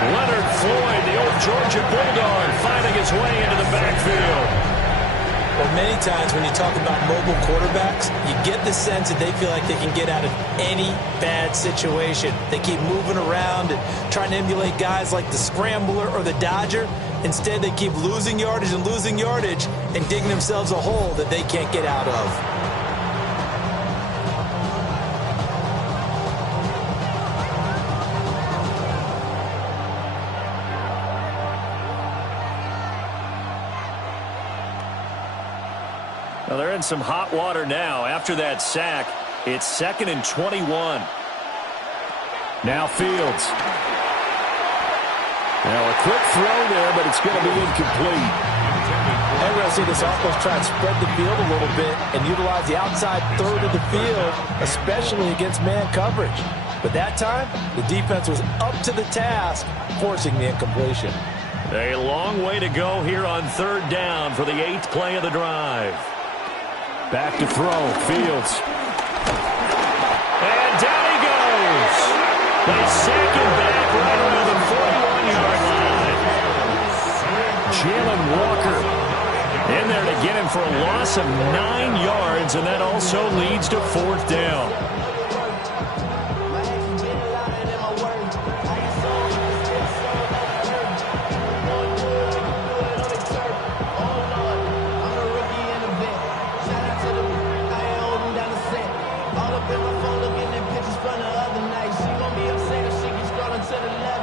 Leonard Floyd, the old Georgia Bulldog, finding his way into the backfield. Well, many times when you talk about mobile quarterbacks, you get the sense that they feel like they can get out of any bad situation. They keep moving around and trying to emulate guys like the Scrambler or the Dodger. Instead, they keep losing yardage and digging themselves a hole that they can't get out of. Well, they're in some hot water now after that sack. It's 2nd and 21. Now Fields. Now a quick throw there, but it's going to be incomplete. And we're going to see this offense try and spread the field a little bit and utilize the outside third of the field, especially against man coverage. But that time, the defense was up to the task, forcing the incompletion. A long way to go here on 3rd down for the 8th play of the drive. Back to throw, Fields. And down he goes. They sack him back right around the 41-yard line. Jalen Walker in there to get him for a loss of 9 yards, and that also leads to 4th down.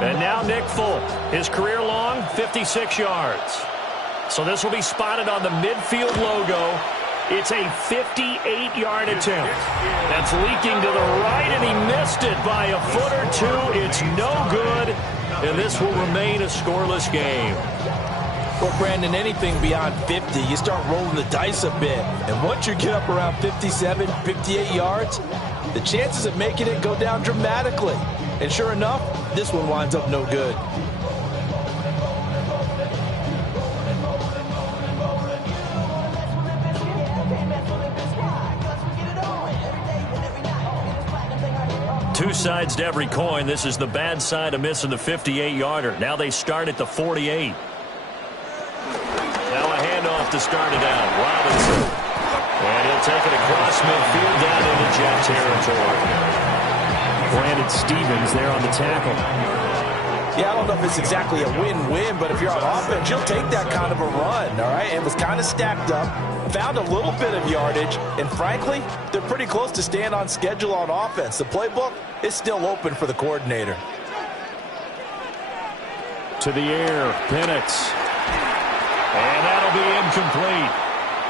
And now Nick Folk, his career long, 56 yards. So this will be spotted on the midfield logo. It's a 58-yard attempt. That's leaking to the right, and he missed it by a foot or two. It's no good, and this will remain a scoreless game. Well, Brandon, anything beyond 50, you start rolling the dice a bit. And once you get up around 57, 58 yards, the chances of making it go down dramatically. And sure enough, this one winds up no good. Two sides to every coin. This is the bad side of missing the 58-yarder. Now they start at the 48. Now a handoff to start it out. Robinson. And he'll take it across midfield down into Jet territory. Brandon Stevens there on the tackle. Yeah, I don't know if it's exactly a win-win, but if you're on offense, you'll take that kind of a run, all right? It was kind of stacked up, found a little bit of yardage, and frankly, they're pretty close to staying on schedule on offense. The playbook is still open for the coordinator. To the air, Penix. And that'll be incomplete.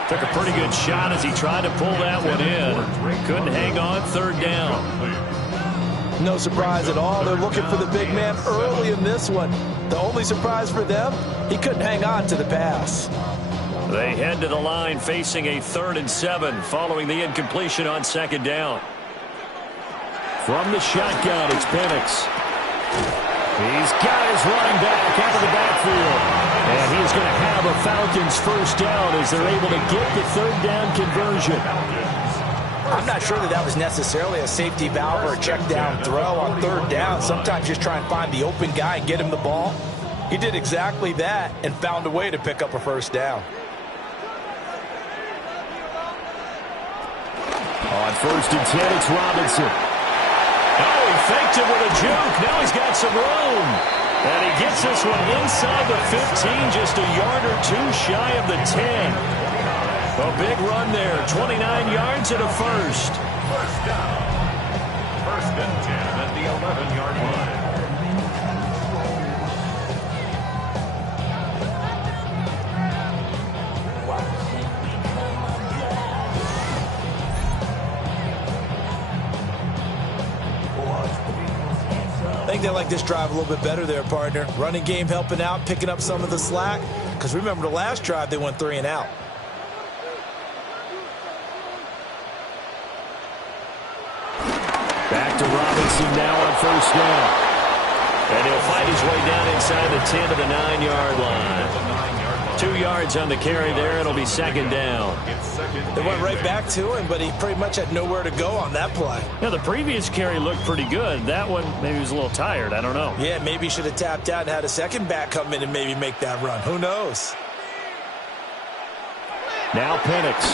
Took a pretty good shot as he tried to pull that one in. Couldn't hang on, 3rd down. No surprise at all. They're looking for the big man early in this one. The only surprise for them, he couldn't hang on to the pass. They head to the line facing a 3rd and 7 following the incompletion on 2nd down. From the shotgun, it's Penix. He's got his running back into the backfield. And he's going to have a Falcons 1st down as they're able to get the 3rd down conversion. I'm not sure that was necessarily a safety valve or a check down throw on 3rd down. Sometimes just try and find the open guy and get him the ball. He did exactly that and found a way to pick up a 1st down. On 1st and 10, it's Robinson. Oh, he faked it with a juke. Now he's got some room. And he gets this one inside the 15, just a yard or two shy of the 10. A big run there, 29 yards and a 1st. 1st down. 1st and 10 at the 11-yard line. I think they like this drive a little bit better there, partner. Running game helping out, picking up some of the slack. Because remember, the last drive, they went 3 and out. Back to Robinson now on 1st down. And he'll fight his way down inside the 10 to the 9-yard line. 2 yards on the carry there. It'll be 2nd down. They went right back to him, but he pretty much had nowhere to go on that play. Now, the previous carry looked pretty good. That one, maybe he was a little tired. I don't know. Yeah, maybe he should have tapped out and had a second back come in and maybe make that run. Who knows? Now Penix.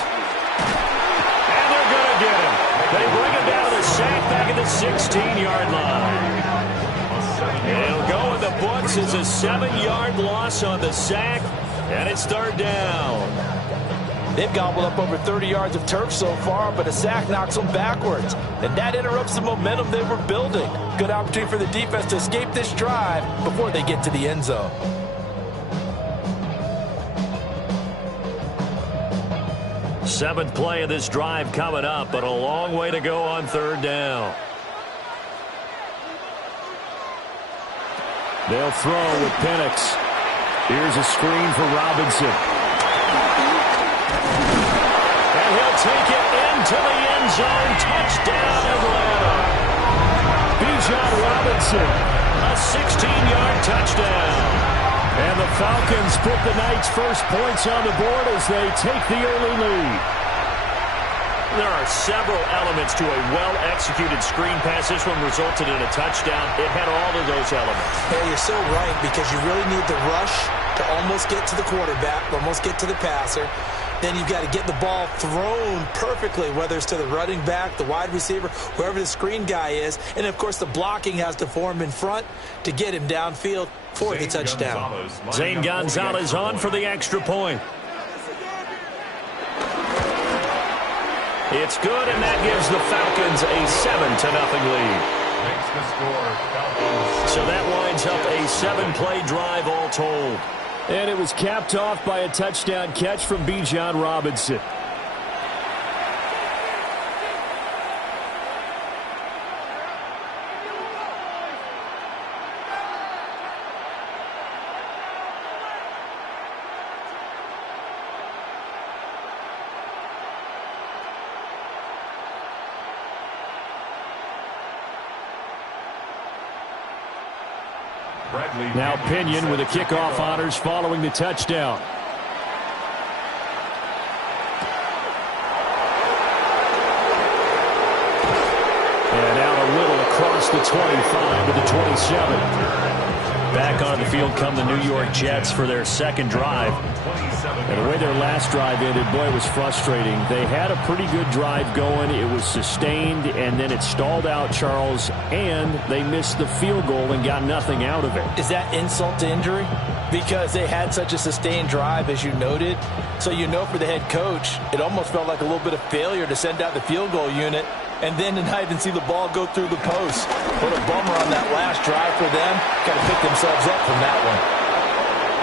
And they're going to get him. They bring him down to the sack back at the 16-yard line. He'll go in the books as a 7-yard loss on the sack, and it's 3rd down. They've gobbled up over 30 yards of turf so far, but a sack knocks them backwards, and that interrupts the momentum they were building. Good opportunity for the defense to escape this drive before they get to the end zone. Seventh play of this drive coming up, but a long way to go on third down. They'll throw with Penix. Here's a screen for Robinson. And he'll take it into the end zone. Touchdown, Atlanta. Bijan Robinson, a 16-yard touchdown. And the Falcons put the night's first points on the board as they take the early lead. There are several elements to a well-executed screen pass. This one resulted in a touchdown. It had all of those elements. Hey, you're so right, because you really need the rush to almost get to the quarterback, almost get to the passer. Then you've got to get the ball thrown perfectly, whether it's to the running back, the wide receiver, whoever the screen guy is. And, of course, the blocking has to form in front to get him downfield for the touchdown. Zane Gonzalez on for the extra point. It's good, and that gives the Falcons a 7-0 lead. Makes the score, Falcons. So that winds up a 7-play drive all told. And it was capped off by a touchdown catch from Bijan Robinson. Now Pinion with the kickoff honors following the touchdown. And out a little across the 25 to the 27. Back on the field come the New York Jets for their second drive. And the way their last drive ended, boy, it was frustrating. They had a pretty good drive going. It was sustained, and then it stalled out, Charles, and they missed the field goal and got nothing out of it. Is that insult to injury? Because they had such a sustained drive, as you noted. So you know, for the head coach, it almost felt like a little bit of failure to send out the field goal unit and then to not even see the ball go through the post. What a bummer on that last drive for them. Got to pick themselves up from that one.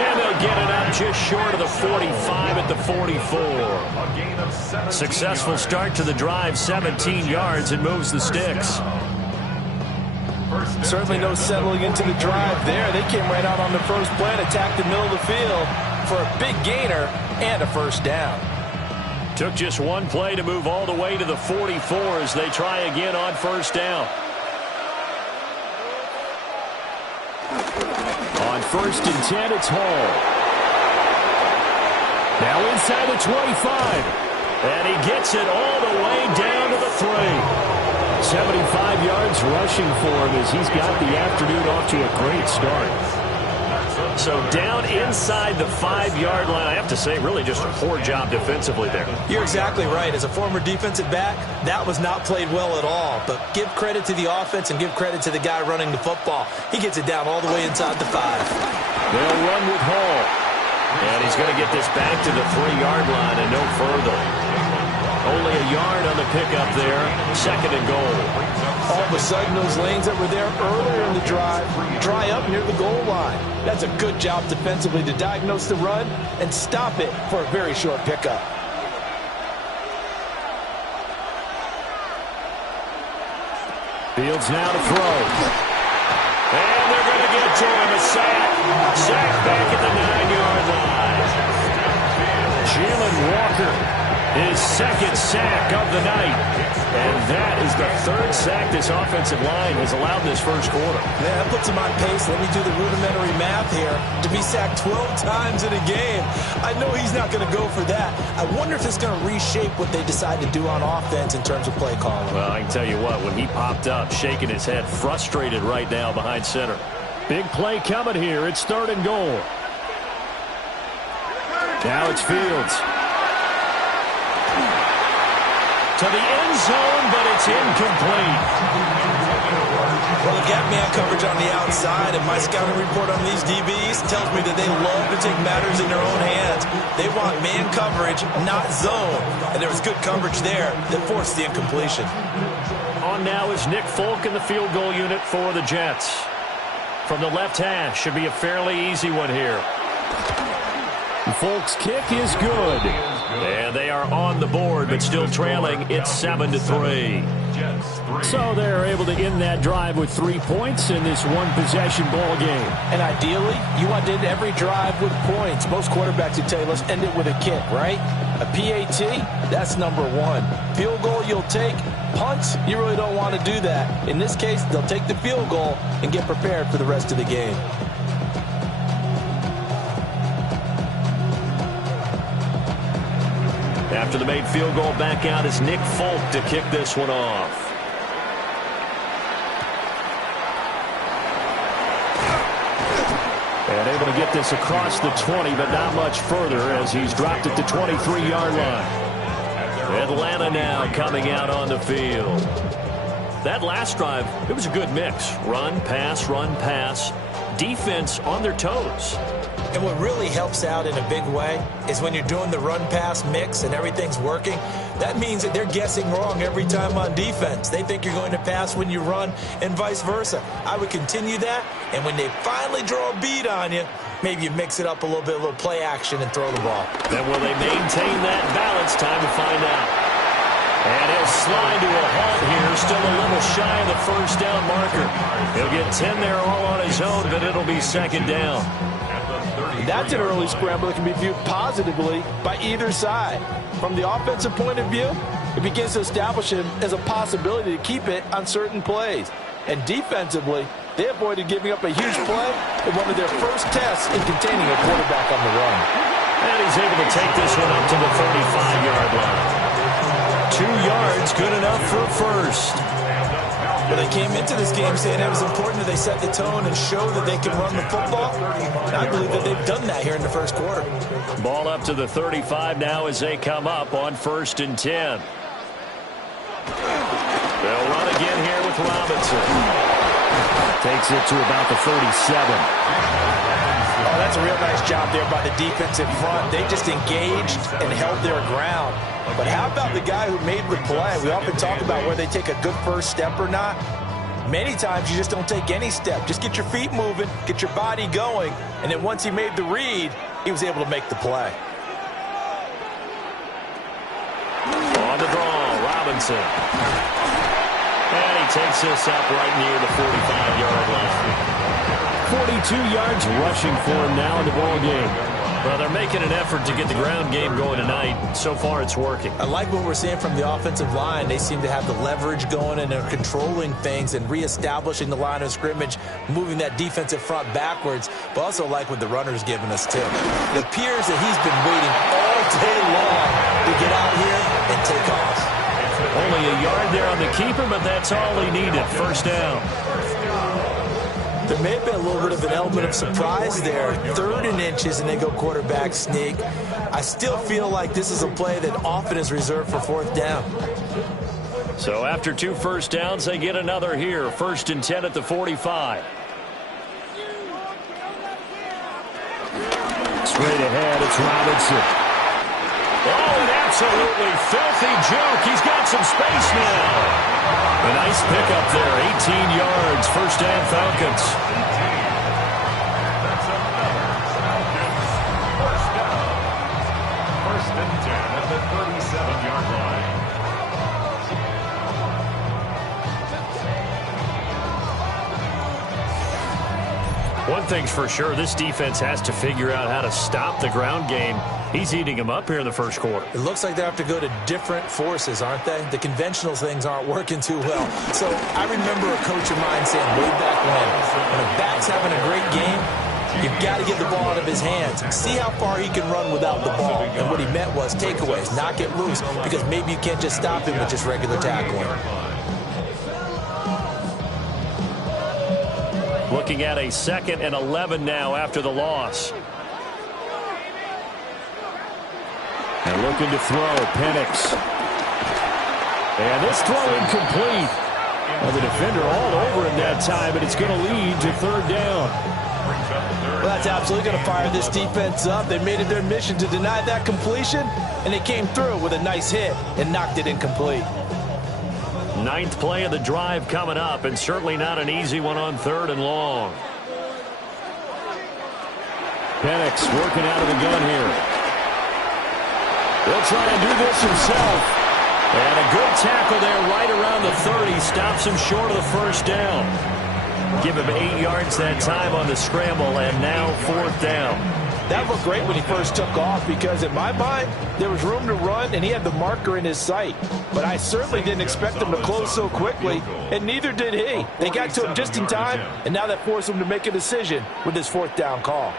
And they'll get it up just short of the 45 at the 44. Successful start to the drive, 17 yards, and moves the sticks. Certainly no settling into the drive there. They came right out on the first play and attacked the middle of the field for a big gainer and a first down. Took just one play to move all the way to the 44 as they try again on first down. On 1st and 10, it's Hall. Now inside the 25. And he gets it all the way down to the 3. 75 yards rushing for him as he's got the afternoon off to a great start. So down inside the 5-yard line. I have to say, really just a poor job defensively there. You're exactly right. As a former defensive back, that was not played well at all. But give credit to the offense and give credit to the guy running the football. He gets it down all the way inside the 5. They'll run with Hall. And he's going to get this back to the 3-yard line and no further. Only a yard on the pickup there. 2nd and goal. All of a sudden, those lanes that were there earlier in the drive dry up near the goal line. That's a good job defensively to diagnose the run and stop it for a very short pickup. Fields now to throw. And they're going to get to him. A sack. Sack back at the 9-yard line. Jalen Walker, his 2nd sack of the night. And that is the 3rd sack this offensive line has allowed this first quarter. Yeah, that puts him on pace. Let me do the rudimentary math here. To be sacked 12 times in a game, I know he's not going to go for that. I wonder if it's going to reshape what they decide to do on offense in terms of play calling. Well, I can tell you what, when he popped up, shaking his head, frustrated right now behind center. Big play coming here. It's 3rd and goal. Now it's Fields. To the end zone, but it's incomplete. Well, they've got man coverage on the outside, and my scouting report on these DBs tells me that they love to take matters in their own hands. They want man coverage, not zone. And there was good coverage there that forced the incompletion. On now is Nick Folk in the field goal unit for the Jets. From the left hash, should be a fairly easy one here. Folk's kick is good. And they are on the board, but still trailing. It's 7-3. So they're able to end that drive with 3 points in this one-possession ball game. And ideally, you want to end every drive with points. Most quarterbacks would tell you, let's end it with a kick, right? A PAT, that's number one. Field goal you'll take. Punts, you really don't want to do that. In this case, they'll take the field goal and get prepared for the rest of the game. After the made field goal, back out is Nick Folk to kick this one off. And able to get this across the 20, but not much further as he's dropped at the 23-yard line. Atlanta now coming out on the field. That last drive, it was a good mix. Run, pass, defense on their toes. And what really helps out in a big way is when you're doing the run-pass mix and everything's working, that means that they're guessing wrong every time on defense. They think you're going to pass when you run and vice versa. I would continue that, and when they finally draw a beat on you, maybe you mix it up a little bit, a little play action and throw the ball. Then will they maintain that balance? Time to find out. And he'll slide to a halt here, still a little shy of the first down marker. He'll get 10 there all on his own, but it'll be second down. That's an early scramble that can be viewed positively by either side. From the offensive point of view, it begins to establish him as a possibility to keep it on certain plays. And defensively, they avoided giving up a huge play in one of their first tests in containing a quarterback on the run. And he's able to take this one up to the 35-yard line. 2 yards, good enough for a first. Well, they came into this game saying it was important that they set the tone and show that they can run the football. And I believe that they've done that here in the first quarter. Ball up to the 35 now as they come up on 1st and 10. They'll run again here with Robinson. Takes it to about the 37. Oh, that's a real nice job there by the defensive front. They just engaged and held their ground. But how about the guy who made the play? We often talk about where they take a good first step or not. Many times you just don't take any step. Just get your feet moving, get your body going, and then once he made the read, he was able to make the play. On the draw, Robinson. And he takes this up right near the 45-yard line. 42 yards rushing for him now in the ball game. Well, they're making an effort to get the ground game going tonight. So far, it's working. I like what we're seeing from the offensive line. They seem to have the leverage going, and they're controlling things and reestablishing the line of scrimmage, moving that defensive front backwards, but also like what the runner's giving us, too. It appears that he's been waiting all day long to get out here and take off. Only a yard there on the keeper, but that's all he needed. First down. There may have been a little bit of an element of surprise there. 3rd and inches, and they go quarterback sneak. I still feel like this is a play that often is reserved for 4th down. So after 2 first downs, they get another here. 1st and 10 at the 45. Straight ahead, it's Robinson. Oh, an absolutely filthy joke. He's got some space now. A nice pickup there, 18 yards, first down Falcons. First and 10 at the 37-yard line. One thing's for sure, this defense has to figure out how to stop the ground game. He's eating them up here in the first quarter. It looks like they have to go to different forces, aren't they? The conventional things aren't working too well. So I remember a coach of mine saying way back when a back's having a great game, you've got to get the ball out of his hands. See how far he can run without the ball. And what he meant was takeaways, knock it loose, because maybe you can't just stop him with just regular tackling. Looking at a 2nd and 11 now after the loss. And looking to throw, Penix. And this throw incomplete. Well, the defender all over him that time, but it's going to lead to 3rd down. Well, that's absolutely going to fire this defense up. They made it their mission to deny that completion, and they came through with a nice hit and knocked it incomplete. 9th play of the drive coming up, and certainly not an easy one on 3rd and long. Penix working out of the gun here. He'll try to do this himself. And a good tackle there right around the 30. Stops him short of the first down. Give him 8 yards that time on the scramble, and now 4th down. That looked great when he first took off because, in my mind, there was room to run, and he had the marker in his sight. But I certainly didn't expect him to close so quickly, and neither did he. They got to him just in time, and now that forced him to make a decision with this 4th down call.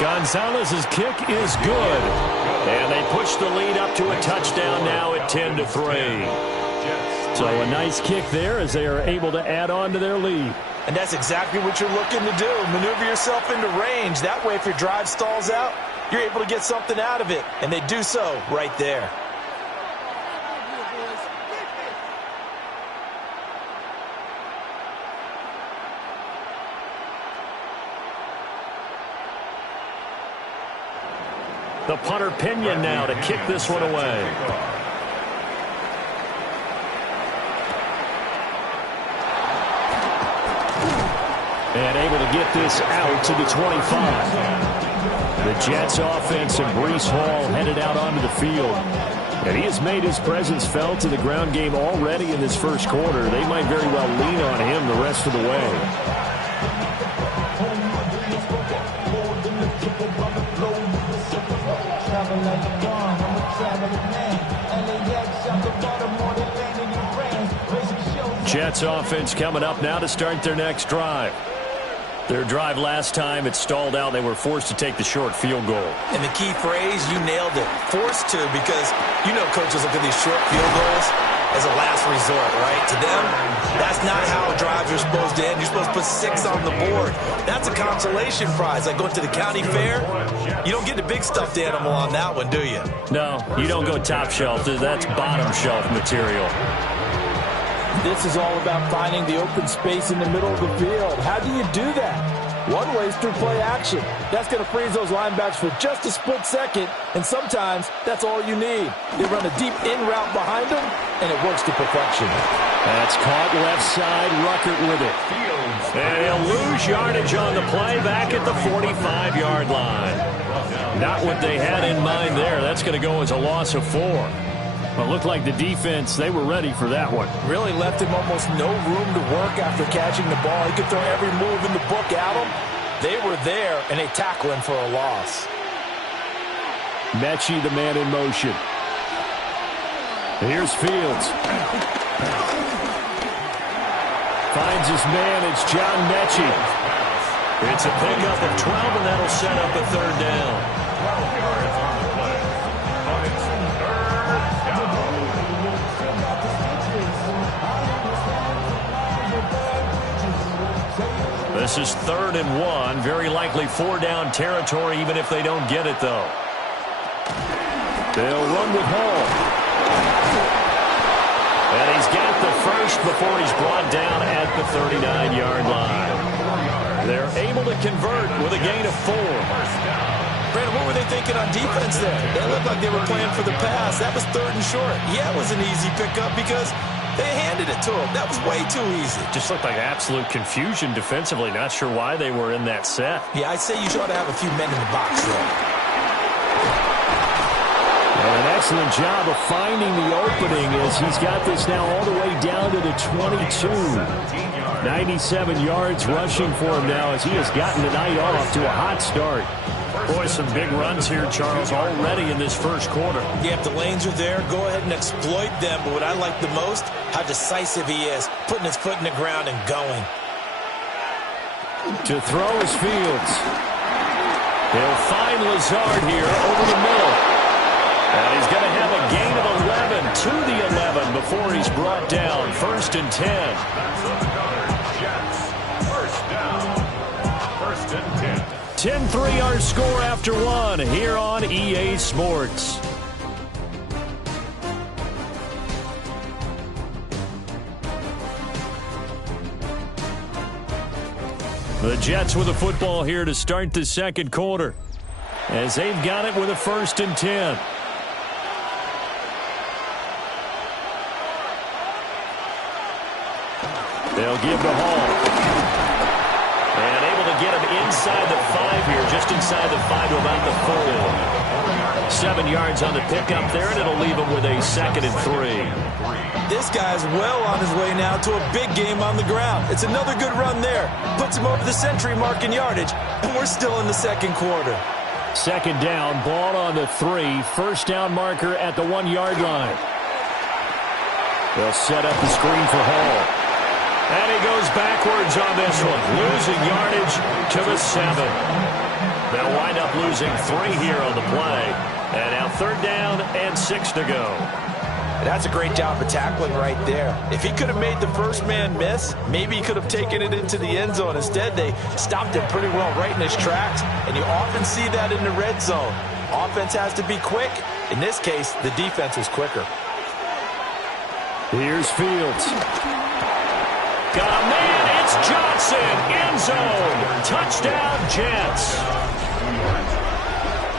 Gonzalez's kick is good. And they push the lead up to a touchdown now at 10-3. So a nice kick there as they are able to add on to their lead. And that's exactly what you're looking to do. Maneuver yourself into range. That way, if your drive stalls out, you're able to get something out of it. And they do so right there. The punter Pinion now to kick this one away. And able to get this out to the 25. The Jets offense and Breece Hall headed out onto the field. And he has made his presence felt in the ground game already in this first quarter. They might very well lean on him the rest of the way. Jets offense coming up now to start their next drive. Their drive last time, it stalled out. They were forced to take the short field goal. And the key phrase, you nailed it. Forced to, because you know coaches look at these short field goals as a last resort, right? To them, that's not how drives are supposed to end. You're supposed to put 6 on the board. That's a consolation prize. Like going to the county fair, you don't get the big stuffed animal on that one, do you? No, you don't go top shelf. That's bottom shelf material. This is all about finding the open space in the middle of the field. How do you do that? One way is through play action. That's going to freeze those linebackers for just a split second, and sometimes that's all you need. They run a deep in route behind them, and it works to perfection. That's caught left side, Ruckert with it. And he'll lose yardage on the play back at the 45-yard line. Not what they had in mind there. That's going to go as a loss of 4. Well, it looked like the defense, they were ready for that one. Really left him almost no room to work after catching the ball. He could throw every move in the book at him. They were there, and they tackle him for a loss. Mechie, the man in motion. Here's Fields. Finds his man. It's John Mechie. It's a pickup of 12, and that'll set up a 3rd down. 12 yards on the play. But it's 3rd down. This is 3rd and 1. Very likely 4-down territory, even if they don't get it, though. They'll run with Hall. And he's got the first before he's brought down at the 39-yard line. They're able to convert with a gain of 4. Brandon, what were they thinking on defense there? They looked like they were playing for the pass. That was 3rd and short. Yeah, it was an easy pickup because they handed it to him. That was way too easy. Just looked like absolute confusion defensively. Not sure why they were in that set. Yeah, I'd say you ought to have a few men in the box there. Well, an excellent job of finding the opening as he's got this now all the way down to the 22. 97 yards rushing for him now as he has gotten tonight off to a hot start. Boy, some big runs here, Charles, already in this first quarter. Yeah, if the lanes are there, go ahead and exploit them. But what I like the most, how decisive he is, putting his foot in the ground and going. To throw is Fields. He'll find Lazard here over the middle. And he's going to have a gain of 11 to the 11 before he's brought down. 1st and 10. That's another Jets. 1st down. 1st and 10. 10-3 our score after 1 here on EA Sports. The Jets with the football here to start the second quarter as they've got it with a 1st and 10. They'll give to Hall. And able to get him inside the 5 here, just inside the 5 to about the 4. 7 yards on the pickup there, and it'll leave him with a 2nd and 3. This guy's well on his way now to a big game on the ground. It's another good run there. Puts him over the century mark in yardage, and we're still in the second quarter. 2nd down, ball on the 3. 1st down marker at the 1-yard line. They'll set up the screen for Hall. And he goes backwards on this one, losing yardage to the 7. They'll wind up losing 3 here on the play. And now 3rd down and 6 to go. That's a great job of tackling right there. If he could have made the first man miss, maybe he could have taken it into the end zone. Instead, they stopped him pretty well right in his tracks, and you often see that in the red zone. Offense has to be quick. In this case, the defense was quicker. Here's Fields. Got a man. It's Johnson. End zone. Touchdown, Jets.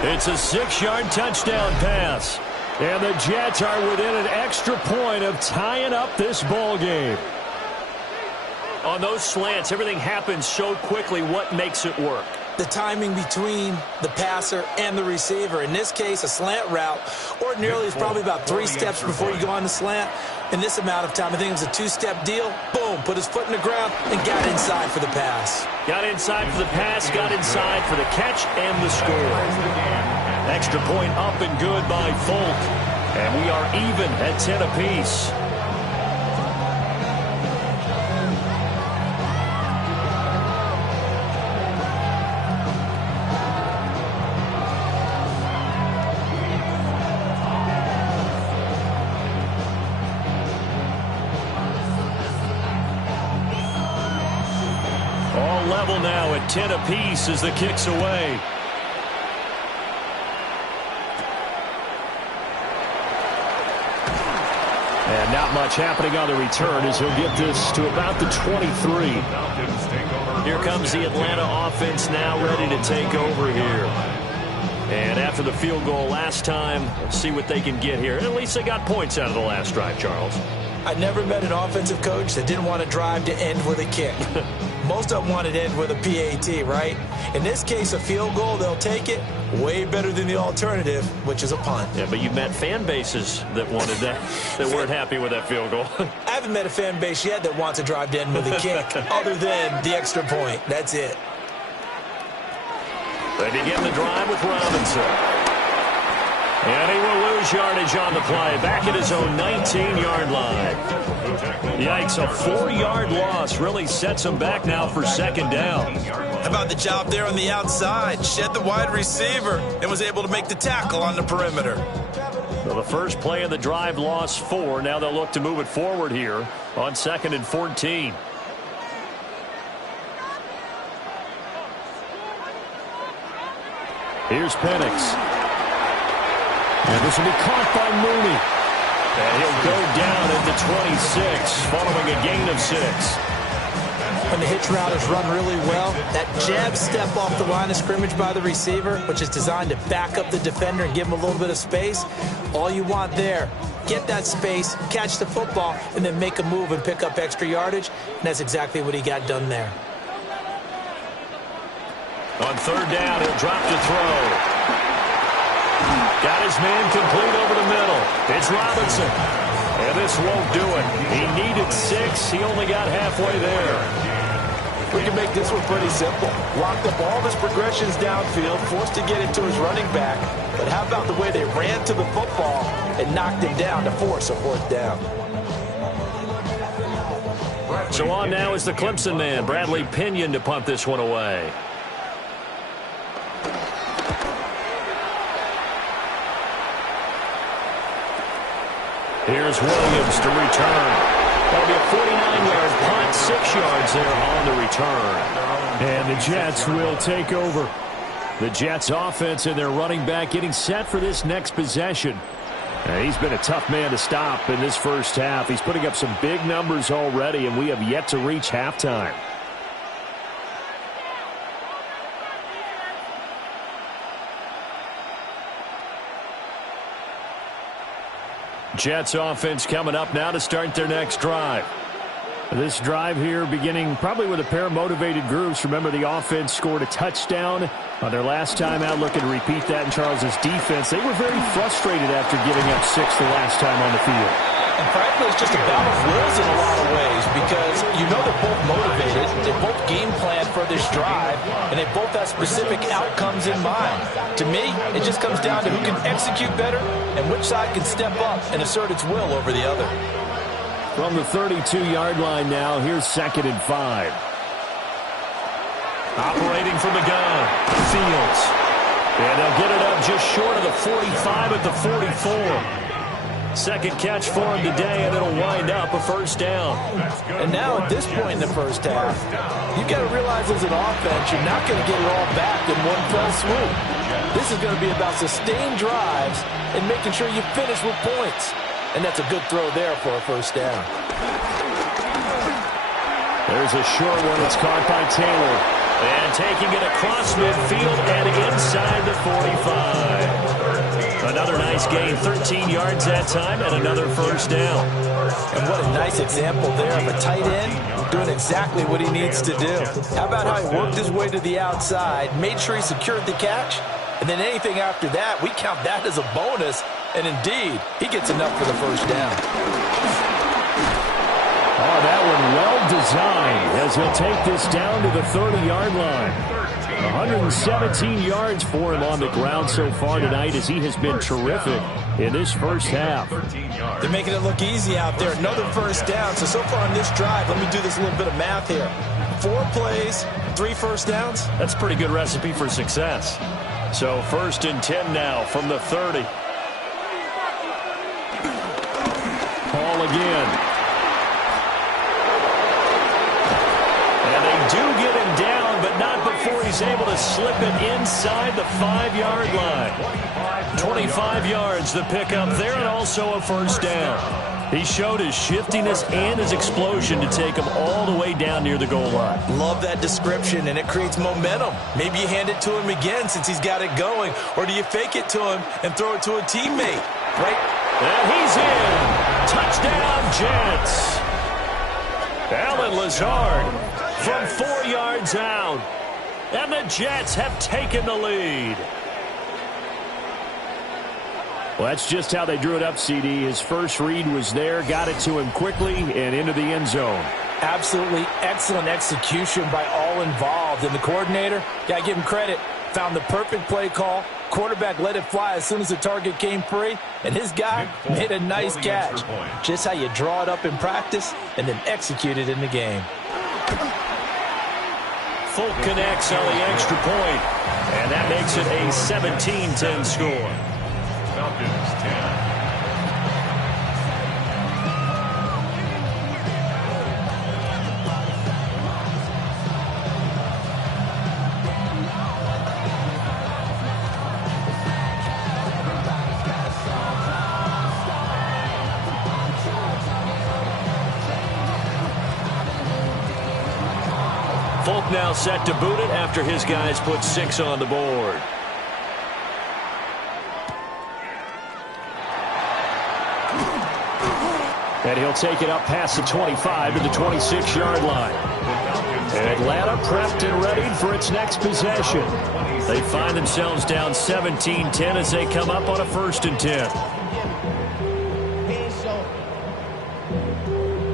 It's a 6-yard touchdown pass. And the Jets are within an extra point of tying up this ball game. On those slants, everything happens so quickly. What makes it work? The timing between the passer and the receiver. In this case, a slant route ordinarily is probably about 3 steps before you go on the slant. In this amount of time, I think it was a 2-step deal. Boom, put his foot in the ground and got inside for the pass. Got inside for the pass, got inside for the catch and the score. Extra point up and good by Folk. And we are even at 10 apiece. All level now at 10 apiece as the kick's away. And not much happening on the return as he'll get this to about the 23. Here comes the Atlanta offense now ready to take over here. And after the field goal last time, let's see what they can get here. At least they got points out of the last drive, Charles. I never met an offensive coach that didn't want to drive to end with a kick. Most of them wanted to end with a PAT, right? In this case, a field goal, they'll take it. Way better than the alternative, which is a punt. Yeah, but you met fan bases that wanted that, that weren't happy with that field goal. I haven't met a fan base yet that wants to drive to end with a kick, other than the extra point. That's it. They begin the drive with Robinson. And he will lose yardage on the play. Back at his own 19-yard line. Yikes, a 4-yard loss really sets him back now for 2nd down. How about the job there on the outside? Shed the wide receiver and was able to make the tackle on the perimeter. So the first play of the drive lost 4. Now they'll look to move it forward here on 2nd and 14. Here's Penix. And this will be caught by Mooney. And he'll go down at the 26, following a gain of 6. When the hitch route is run really well, that jab step off the line of scrimmage by the receiver, which is designed to back up the defender and give him a little bit of space, all you want there, get that space, catch the football, and then make a move and pick up extra yardage. And that's exactly what he got done there. On 3rd down, he'll drop to throw. Got his man complete over the middle. It's Robinson. And this won't do it. He needed 6. He only got halfway there. We can make this one pretty simple. Locked up all of his progressions downfield, forced to get it to his running back. But how about the way they ran to the football and knocked him down to force a 4th down? So on now is the Clemson man, Bradley Pinion, to punt this one away. Here's Williams to return. That'll be a 49-yard punt, 6 yards there on the return. And the Jets will take over. The Jets offense and their running back getting set for this next possession. And he's been a tough man to stop in this first half. He's putting up some big numbers already, and we have yet to reach halftime. Jets offense coming up now to start their next drive. This drive here beginning probably with a pair of motivated groups. Remember, the offense scored a touchdown on their last time out, looking to repeat that in Charles's defense. They were very frustrated after giving up 6 the last time on the field. And frankly, it's just a battle of wills in a lot of ways because you know they're both motivated, they both game plan for this drive, and they both have specific outcomes in mind. To me, it just comes down to who can execute better and which side can step up and assert its will over the other. From the 32-yard line now, here's 2nd and 5. Operating from the gun, Fields. And they'll get it up just short of the 45 at the 44. Second catch for him today, and it'll wind up a first down. And now at this point in the first half, you've got to realize as an offense, you're not going to get it all back in one fell swoop. This is going to be about sustained drives and making sure you finish with points. And that's a good throw there for a first down. There's a short one. It's caught by Taylor. And taking it across midfield and inside the 45. Another nice gain, 13 yards that time, and another first down. And what a nice example there of a tight end doing exactly what he needs to do. How about how he worked his way to the outside, made sure he secured the catch, and then anything after that, we count that as a bonus. And indeed, he gets enough for the first down. Oh, that one well designed as he'll take this down to the 30-yard line. 117 yards for him on the ground so far tonight as he has been terrific in this first half. They're making it look easy out there. Another first down. So far on this drive, let me do this little bit of math here. 4 plays, 3 first downs. That's a pretty good recipe for success. So 1st and 10 now from the 30. Ball again. And they do get him down, but not before he's able to slip it inside the 5-yard line. 25 yards the pickup there, and also a first down. He showed his shiftiness and his explosion to take him all the way down near the goal line. Love that description, and it creates momentum. Maybe you hand it to him again since he's got it going, or do you fake it to him and throw it to a teammate, right? And he's in. Touchdown, Jets. Alan Lazard from 4 yards out. And the Jets have taken the lead. Well, that's just how they drew it up, CD. His first read was there, got it to him quickly, and into the end zone. Absolutely excellent execution by all involved. And the coordinator, got to give him credit, found the perfect play call. Quarterback let it fly as soon as the target came free, and his guy made a nice catch. Just how you draw it up in practice and then execute it in the game. Folk connects on the extra point, and that makes it a 17-10 score. Falcons 10. Folk now set to boot it after his guys put 6 on the board. And he'll take it up past the 25 to the 26-yard line. Atlanta prepped and ready for its next possession. They find themselves down 17-10 as they come up on a 1st and 10.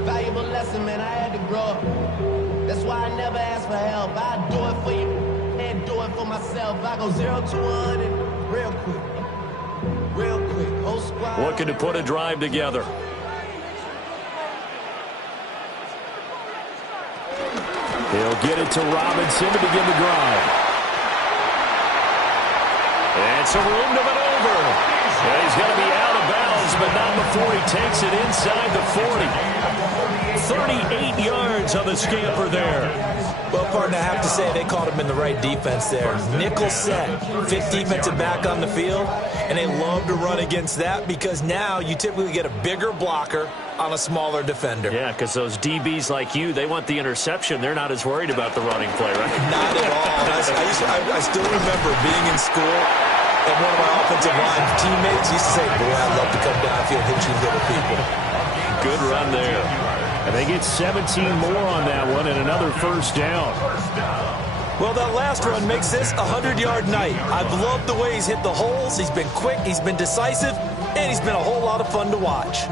Valuable lesson, man. I had to grow up. That's why I never ask for help. I do it for you and do it for myself. I go 0 to 100 real quick. Real quick. Whole squad. Looking to put a drive together. He'll get it to Robinson to begin the drive. And some room to maneuver. And he's going to be out of bounds, but not before he takes it inside the 40. 38 yards on the scamper there. Well, partner, I have to say they caught him in the right defense there. Nickel set, 5th defensive back on the field, and they love to run against that because now you typically get a bigger blocker on a smaller defender. Yeah, because those DBs like you, they want the interception. They're not as worried about the running play, right? Not at all. I still remember being in school, and one of my offensive line teammates used to say, boy, I'd love to come downfield and hit you little people. Good run there. And they get 17 more on that one and another first down. Well, that last run makes this a 100-yard night. I've loved the way he's hit the holes. He's been quick, he's been decisive, and he's been a whole lot of fun to watch.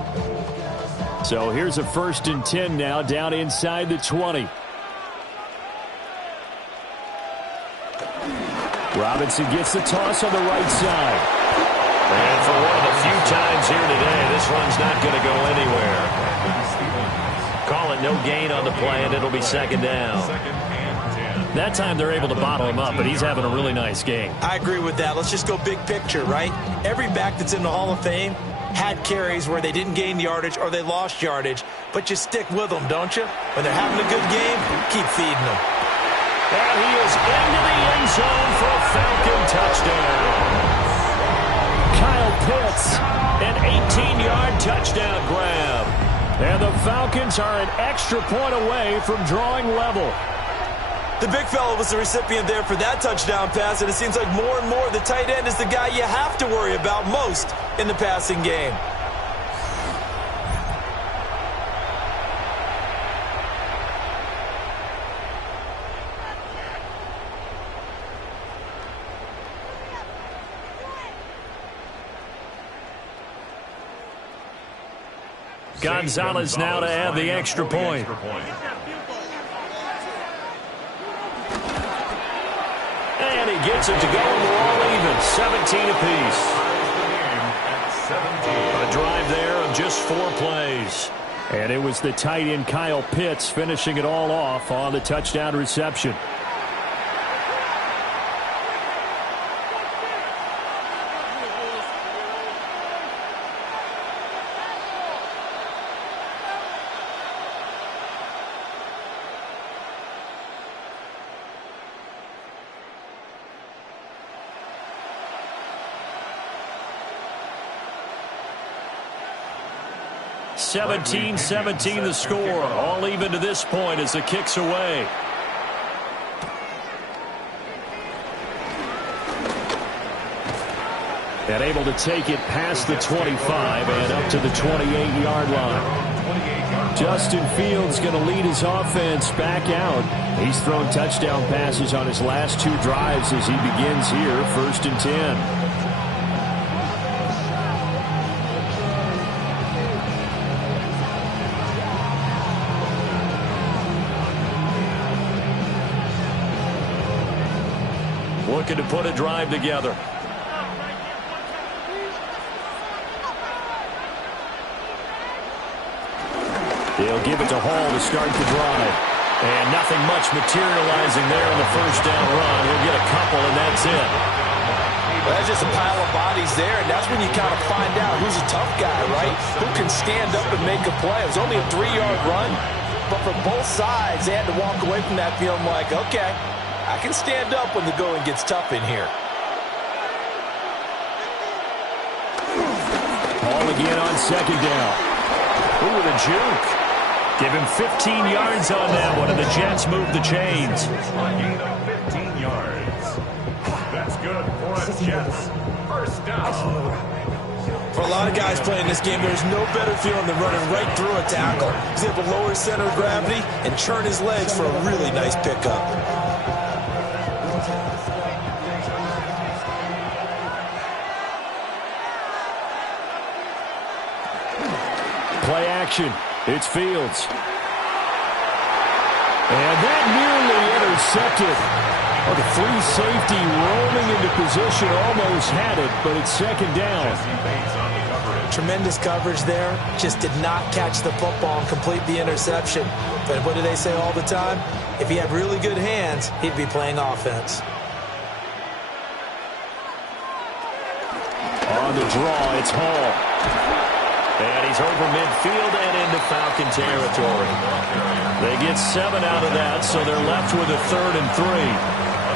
So here's a 1st and 10 now, down inside the 20. Robinson gets the toss on the right side. And for one of the few times here today, this run's not going to go anywhere. Call it no gain on the play, and it'll be 2nd down. That time they're able to bottle him up, but he's having a really nice game. I agree with that. Let's just go big picture, right? Every back that's in the Hall of Fame had carries where they didn't gain yardage or they lost yardage, but you stick with them, don't you? When they're having a good game, keep feeding them. And he is into the end zone for a Falcon touchdown. Kyle Pitts, an 18-yard touchdown grab. And the Falcons are an extra point away from drawing level. The big fella was the recipient there for that touchdown pass, and it seems like more and more the tight end is the guy you have to worry about most in the passing game. Gonzalez now to add the extra point. And he gets it to go, and we're all even. 17 apiece. A drive there of just 4 plays. And it was the tight end Kyle Pitts finishing it all off on the touchdown reception. (17-17) the score. All even to this point as the kick's away. And able to take it past the 25 and up to the 28-yard line. Justin Fields going to lead his offense back out. He's thrown touchdown passes on his last 2 drives as he begins here, 1st and 10. Looking to put a drive together. He'll give it to Hall to start the drive. And nothing much materializing there on the first down run. He'll get a couple, and that's it. Well, that's just a pile of bodies there, and that's when you kind of find out who's a tough guy, right? Who can stand up and make a play. It was only a 3-yard run, but for both sides, they had to walk away from that feeling like, okay, I can stand up when the going gets tough in here. Ball again on 2nd down. Ooh, the juke. Give him 15 yards on that one, and the Jets move the chains. A gain of 15 yards. That's good for a Jets. First down. For a lot of guys playing this game, there's no better feeling than running right through a tackle. He's able to lower his center of gravity and churn his legs for a really nice pickup. Play action. It's Fields. And that nearly intercepted. Oh, the free safety roaming into position almost had it, but it's 2nd down. Tremendous coverage there. Just did not catch the football and complete the interception. But what do they say all the time? If he had really good hands, he'd be playing offense. On the draw, it's Hall. And he's over midfield and into Falcon territory. They get 7 out of that, so they're left with a 3rd and 3.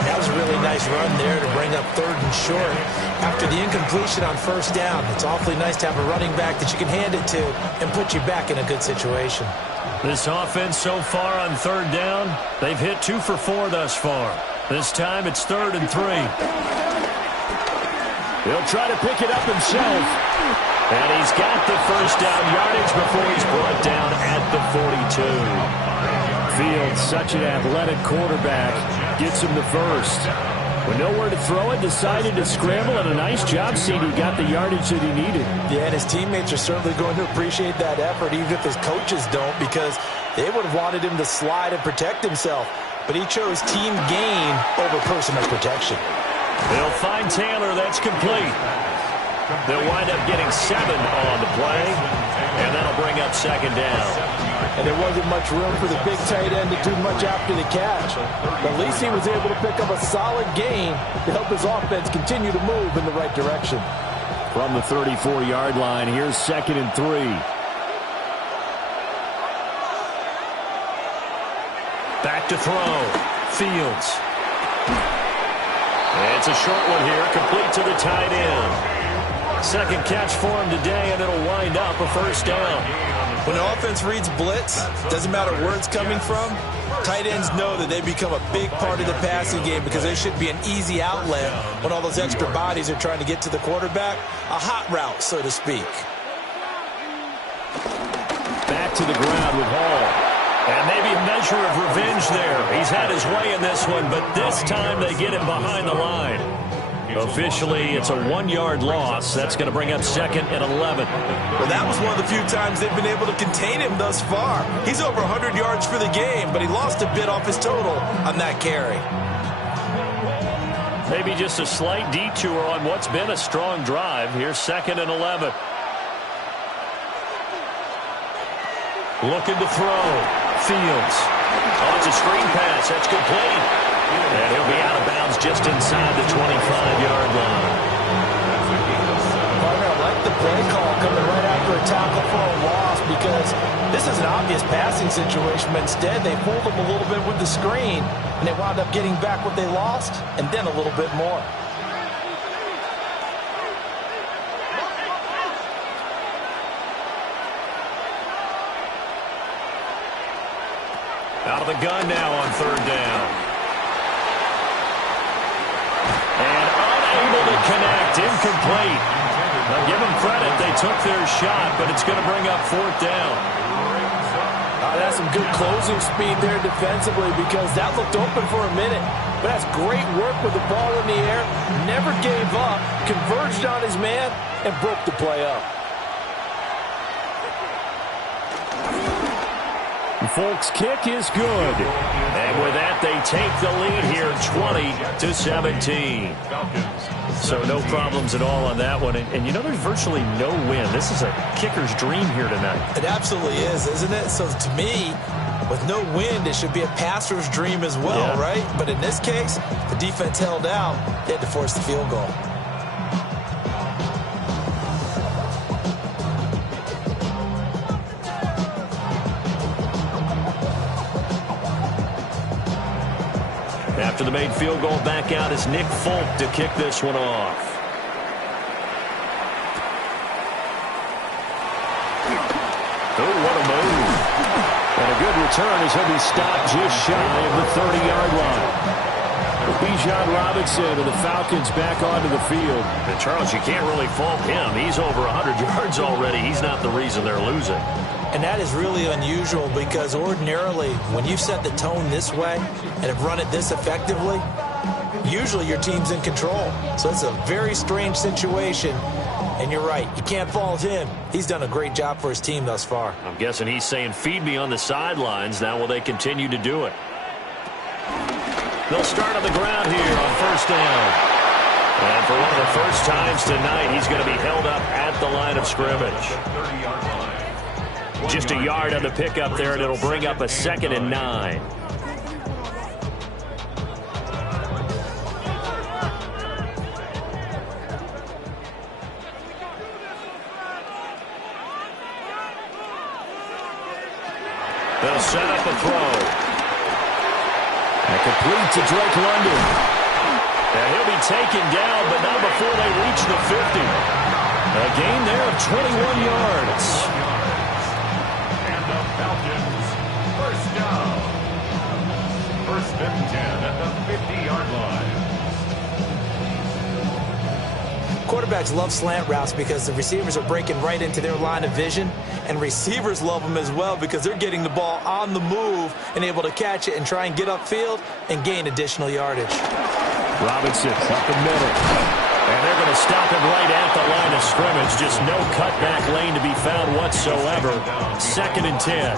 That was a really nice run there to bring up 3rd and short. After the incompletion on 1st down, it's awfully nice to have a running back that you can hand it to and put you back in a good situation. This offense so far on 3rd down, they've hit 2 for 4 thus far. This time it's 3rd and 3. He'll try to pick it up himself. And he's got the first down yardage before he's brought down at the 42. Fields, such an athletic quarterback, gets him the first. With nowhere to throw it, decided to scramble, and a nice job seeing he got the yardage that he needed. Yeah, and his teammates are certainly going to appreciate that effort, even if his coaches don't, because they would have wanted him to slide and protect himself. But he chose team gain over personal protection. They'll find Taylor. That's complete. They'll wind up getting 7 on the play, and that'll bring up second down. And there wasn't much room for the big tight end to do much after the catch. But at least he was able to pick up a solid gain to help his offense continue to move in the right direction. From the 34-yard line, here's 2nd and 3. Back to throw. Fields. It's a short one here, complete to the tight end. Second catch for him today, and it'll wind up a first down. When the offense reads blitz, doesn't matter where it's coming from, tight ends know that they become a big part of the passing game because they should be an easy outlet when all those extra bodies are trying to get to the quarterback. A hot route, so to speak. Back to the ground with Hall. And maybe a measure of revenge there. He's had his way in this one, but this time they get him behind the line. Officially, it's a 1-yard loss. That's going to bring up 2nd and 11. Well, that was one of the few times they've been able to contain him thus far. He's over 100 yards for the game, but he lost a bit off his total on that carry. Maybe just a slight detour on what's been a strong drive. Here's 2nd and 11. Looking to throw. Fields. Oh, it's a screen pass. That's complete. And he'll be out of bounds just inside the 25-yard line. Partner, I like the play call coming right after a tackle for a loss because this is an obvious passing situation, but instead they fooled him a little bit with the screen, and they wound up getting back what they lost and then a little bit more. Out of the gun now on 3rd down. And unable to connect. Incomplete. Now give them credit. They took their shot, but it's going to bring up 4th down. That's some good closing speed there defensively because that looked open for a minute. But that's great work with the ball in the air. Never gave up. Converged on his man and broke the play up. Folks, kick is good. And with that, they take the lead here 20-17. So no problems at all on that one. And you know, there's virtually no wind. This is a kicker's dream here tonight. It absolutely is, isn't it? So to me, with no wind, it should be a passer's dream as well, right? But in this case, the defense held out. They had to force the field goal. After the made field goal, back out is Nick Folk to kick this one off. Oh, what a move. And a good return as he'll be stopped just shy of the 30-yard line. Bijan Robinson and the Falcons back onto the field. And Charles, you can't really fault him. He's over 100 yards already. He's not the reason they're losing. And that is really unusual because ordinarily when you've set the tone this way and have run it this effectively, usually your team's in control. So it's a very strange situation. And you're right, you can't fault him. He's done a great job for his team thus far. I'm guessing he's saying, feed me on the sidelines. Now will they continue to do it? They'll start on the ground here on 1st down. And for one of the first times tonight, he's going to be held up at the line of scrimmage. Just a yard on the pickup there, and it'll bring up a 2nd and 9. They'll set up a throw. And complete to Drake London. And he'll be taken down, but not before they reach the 50. A gain there of 21 yards. Falcons, 1st down. 1st and 10 at the 50-yard line. Quarterbacks love slant routes because the receivers are breaking right into their line of vision, and receivers love them as well because they're getting the ball on the move and able to catch it and try and get upfield and gain additional yardage. Robinson up the middle. And they're going to stop him right at the line of scrimmage. Just no cutback lane to be found whatsoever. 2nd and 10.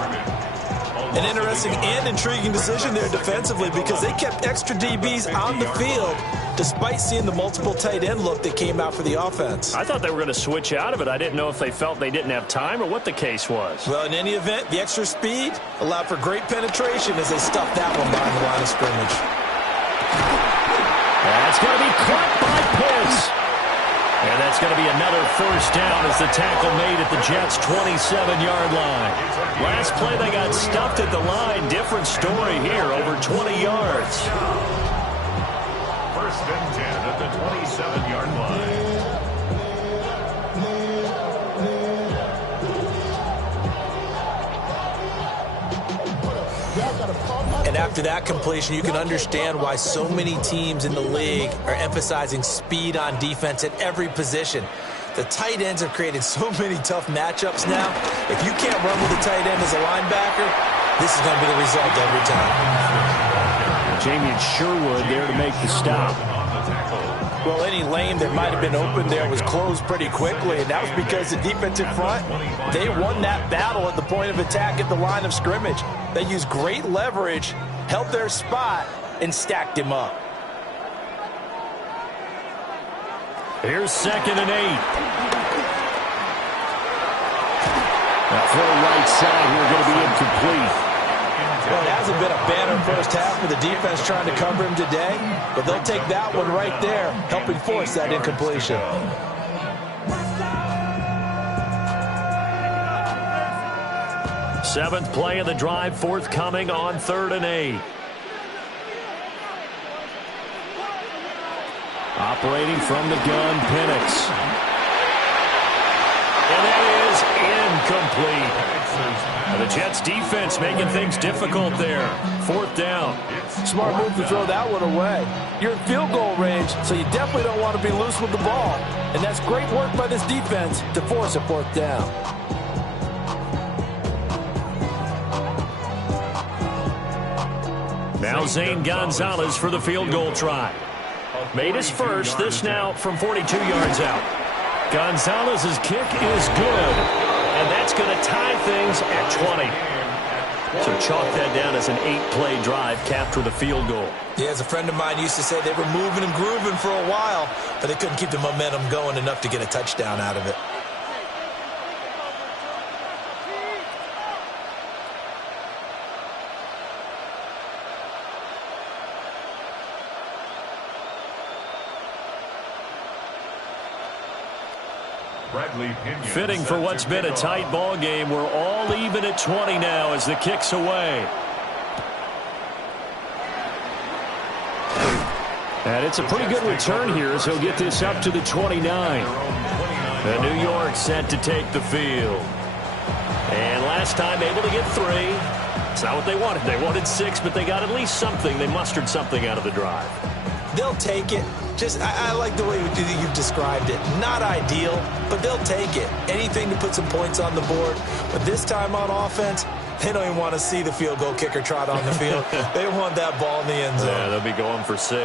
An interesting and intriguing decision there defensively because they kept extra DBs on the field despite seeing the multiple tight end look that came out for the offense. I thought they were going to switch out of it. I didn't know if they felt they didn't have time or what the case was. Well, in any event, the extra speed allowed for great penetration as they stuffed that one behind the line of scrimmage. That's going to be caught by Pitts. And that's going to be another first down as the tackle made at the Jets' 27-yard line. Last play, they got stuffed at the line. Different story here, over 20 yards. 1st and 10 at the 27-yard line. And after that completion, you can understand why so many teams in the league are emphasizing speed on defense at every position. The tight ends have created so many tough matchups now. If you can't run with the tight end as a linebacker, this is going to be the result every time. Jamie Sherwood there to make the stop. Well, any lane that might have been open there was closed pretty quickly, and that was because the defensive front, they won that battle at the point of attack at the line of scrimmage. They used great leverage, held their spot, and stacked him up. Here's 2nd and 8. That throw right side here going to be incomplete. Well, it hasn't been a banner first half for the defense trying to cover him today, but they'll take that one right there, helping force that incompletion. Seventh play of the drive, forthcoming on 3rd and 8. Operating from the gun, Penix. And that is incomplete. The Jets defense making things difficult there. 4th down. Smart move to throw that one away. You're in field goal range, so you definitely don't want to be loose with the ball. And that's great work by this defense to force a 4th down. Now Zane Gonzalez for the field goal try. Made his first, this now from 42 yards out. Gonzalez's kick is good, and that's going to tie things at 20. So chalk that down as an 8-play drive capped with a field goal. Yeah, as a friend of mine used to say, they were moving and grooving for a while, but they couldn't keep the momentum going enough to get a touchdown out of it. Fitting for what's been a tight ball game. We're all even at 20 now as the kick's away. And it's a pretty good return here as he'll get this up to the 29. And New York set to take the field. And last time able to get 3. It's not what they wanted. They wanted 6, but they got at least something. They mustered something out of the drive. They'll take it. I like the way you've described it. Not ideal, but they'll take it. Anything to put some points on the board. But this time on offense, they don't even want to see the field goal kicker trot on the field. They want that ball in the end zone. Yeah, they'll be going for 6.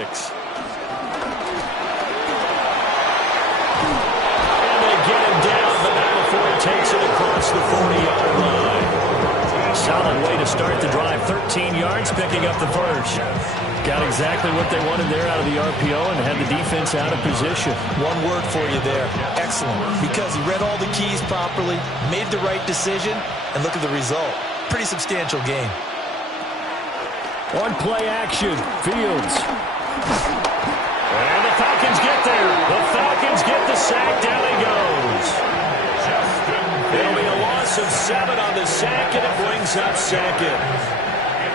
And they get him down, but not before he takes it across the 40-yard line. Solid way to start the drive. 13 yards, picking up the first. Got exactly what they wanted there out of the RPO and had the defense out of position. One word for you there. Excellent. Because he read all the keys properly, made the right decision, and look at the result. Pretty substantial game. On play action, Fields. And the Falcons get there. The Falcons get the sack. Down he goes. It'll be a loss of 7 on the sack, and it brings up 2nd.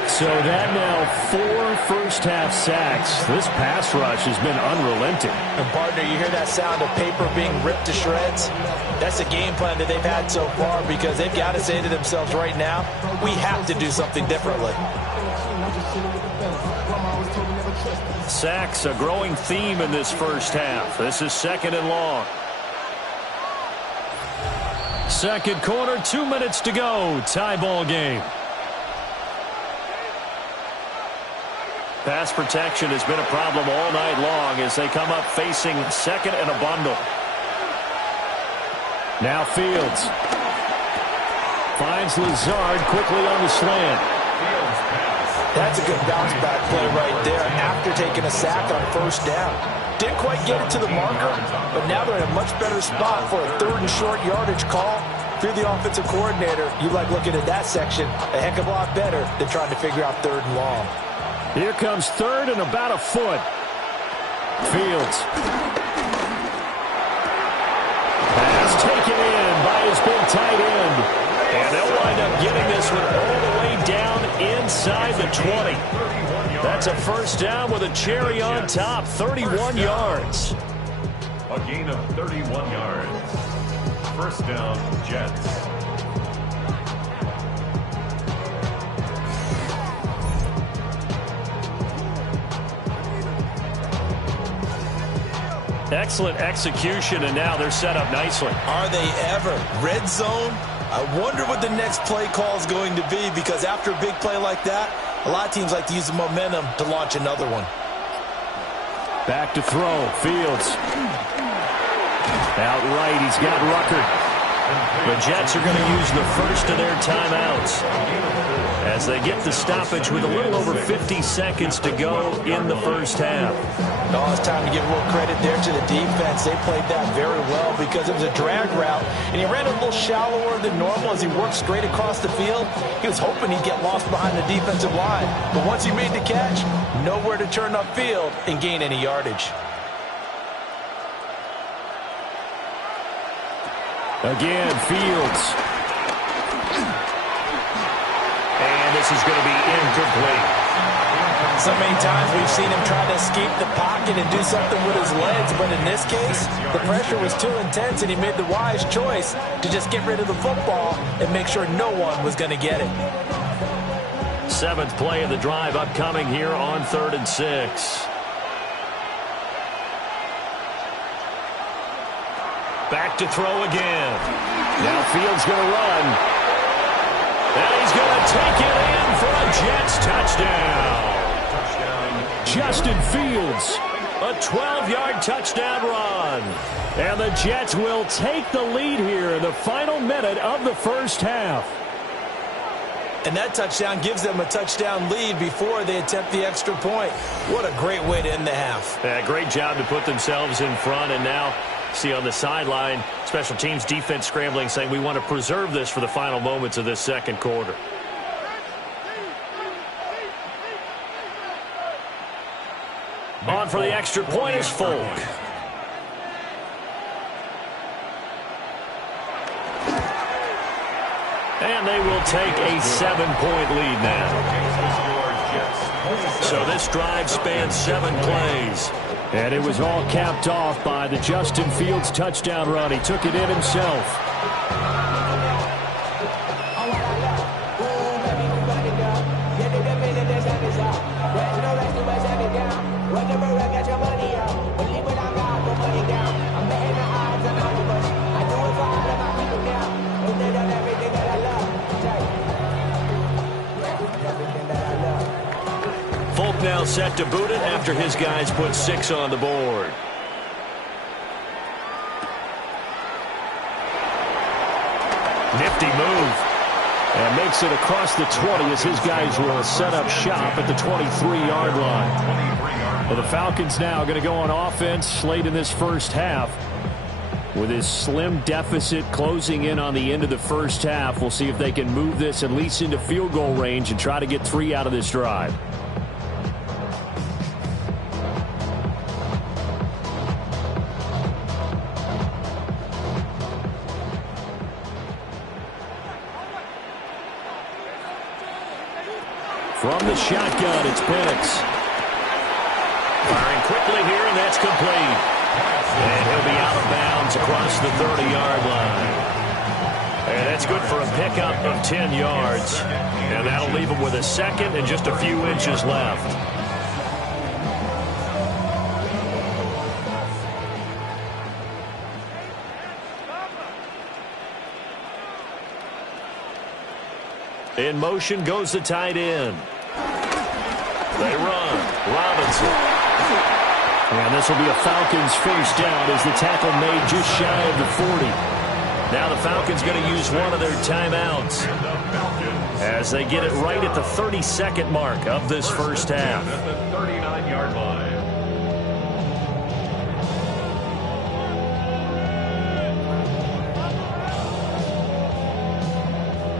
So that now 4 first-half sacks. This pass rush has been unrelenting. And, partner, you hear that sound of paper being ripped to shreds? That's the game plan that they've had so far because they've got to say to themselves right now, we have to do something differently. Sacks, a growing theme in this first half. This is 2nd and long. Second quarter, 2 minutes to go. Tie ball game. Pass protection has been a problem all night long as they come up facing 2nd and a bundle. Now Fields. Finds Lazard quickly on the slant. That's a good bounce back play right there after taking a sack on first down. Didn't quite get it to the marker, but now they're in a much better spot for a 3rd and short yardage call. If you're the offensive coordinator, you like looking at that section a heck of a lot better than trying to figure out 3rd and long. Here comes 3rd and about a foot. Fields. Pass taken in by his big tight end. And they'll wind up getting this one all the way down inside the 20. That's a first down with a cherry on top, 31 yards. A gain of 31 yards. First down, Jets. Excellent execution, and now they're set up nicely. Are they ever? Red zone? I wonder what the next play call is going to be, because after a big play like that, a lot of teams like to use the momentum to launch another one. Back to throw. Fields. Out right, he's got Rucker. The Jets are going to use the first of their timeouts as they get the stoppage with a little over 50 seconds to go in the first half. Oh, it's time to give a little credit there to the defense. They played that very well because it was a drag route, and he ran a little shallower than normal as he worked straight across the field. He was hoping he'd get lost behind the defensive line, but once he made the catch, nowhere to turn upfield and gain any yardage. Again, Fields. And this is going to be incomplete. So many times we've seen him try to escape the pocket and do something with his legs, but in this case, the pressure was too intense and he made the wise choice to just get rid of the football and make sure no one was going to get it. 7th play of the drive upcoming here on 3rd and 6. Back to throw again. Now Fields going to run. And he's going to take it in for a Jets touchdown. Justin Fields, a 12-yard touchdown run. And the Jets will take the lead here in the final minute of the first half. And that touchdown gives them a touchdown lead before they attempt the extra point. What a great way to end the half. Yeah, great job to put themselves in front, and now see on the sideline, special teams defense scrambling, saying we want to preserve this for the final moments of this second quarter. On for the extra point is Folk. And they will take a 7-point lead now. So this drive spans 7 plays. And it was all capped off by the Justin Fields touchdown run. He took it in himself. Folk now set to boot it after his guys put 6 on the board. Nifty move. And makes it across the 20 as his guys will set up shop at the 23-yard line. Well, the Falcons now going to go on offense late in this first half. With his slim deficit closing in on the end of the first half, we'll see if they can move this at least into field goal range and try to get 3 out of this drive. From the shotgun, it's Penix. Firing quickly here, and that's complete. And he'll be out of bounds across the 30-yard line. And that's good for a pickup of 10 yards. And that'll leave him with a second and just a few inches left. In motion goes the tight end. They run. Robinson. And this will be a Falcons first down as the tackle made just shy of the 40. Now the Falcons going to use one of their timeouts as they get it right at the 32nd mark of this first half. At the 39-yard line.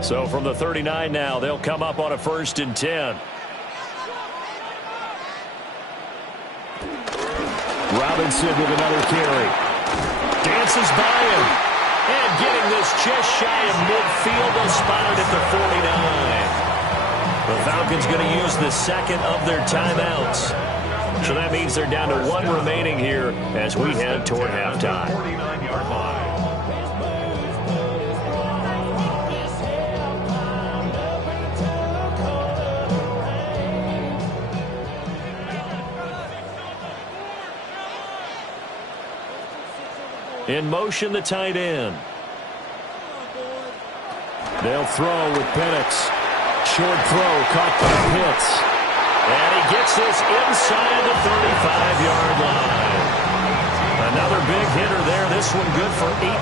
So from the 39 now, they'll come up on a 1st and 10. Robinson with another carry. Dances by him. And getting this just shy of midfield. They'll spot it at the 49. The Falcons going to use the second of their timeouts. So that means they're down to one remaining here as we head toward halftime. 49-yard line. In motion, the tight end. They'll throw with Penix. Short throw caught by Pitts. And he gets this inside the 35-yard line. Another big hitter there. This one good for 18.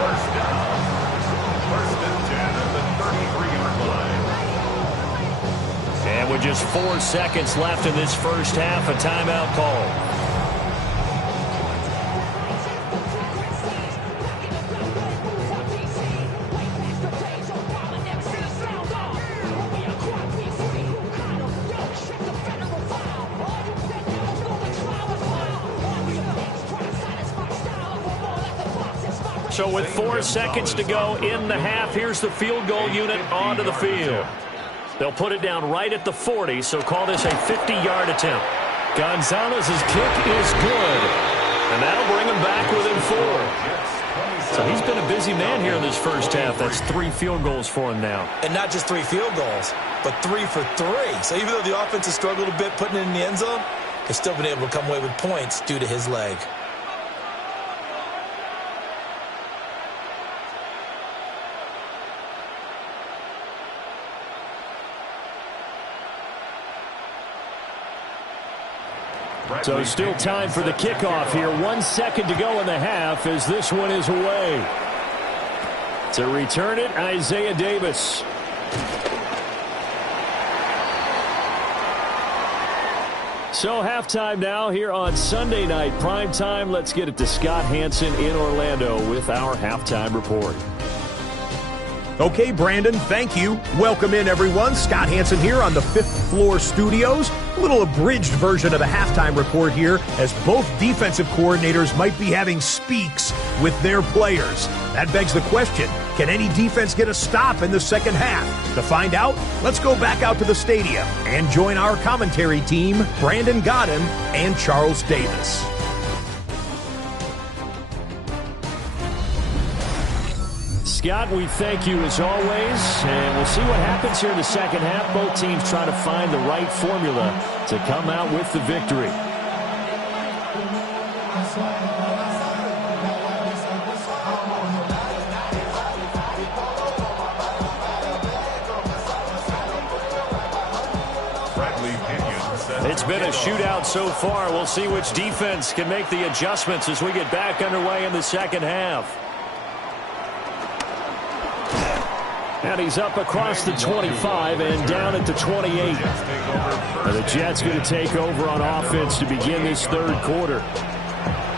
First down. 1st and 10 at the 33-yard line. And with just 4 seconds left in this first half, a timeout call. So with 4 seconds to go in the half, here's the field goal unit onto the field. They'll put it down right at the 40, so call this a 50-yard attempt. Gonzalez's kick is good, and that'll bring him back within 4. So he's been a busy man here in this first half. That's 3 field goals for him now. And not just 3 field goals, but 3 for 3. So even though the offense has struggled a bit putting it in the end zone, they've still been able to come away with points due to his leg. So still time for the kickoff here. 1 second to go in the half as this one is away. To return it, Isaiah Davis. So halftime now here on Sunday night prime time. Let's get it to Scott Hanson in Orlando with our halftime report. Okay, Brandon, thank you. Welcome in, everyone. Scott Hanson here on the 5th floor studios. A little abridged version of the halftime report here, as both defensive coordinators might be having speaks with their players. That begs the question, can any defense get a stop in the second half? To find out, let's go back out to the stadium and join our commentary team, Brandon Godden and Charles Davis. Scott, we thank you as always, and we'll see what happens here in the second half. Both teams trying to find the right formula to come out with the victory. It's been a shootout so far. We'll see which defense can make the adjustments as we get back underway in the second half. And he's up across the 25 and down at the 28. And the Jets going to take over on offense to begin this third quarter.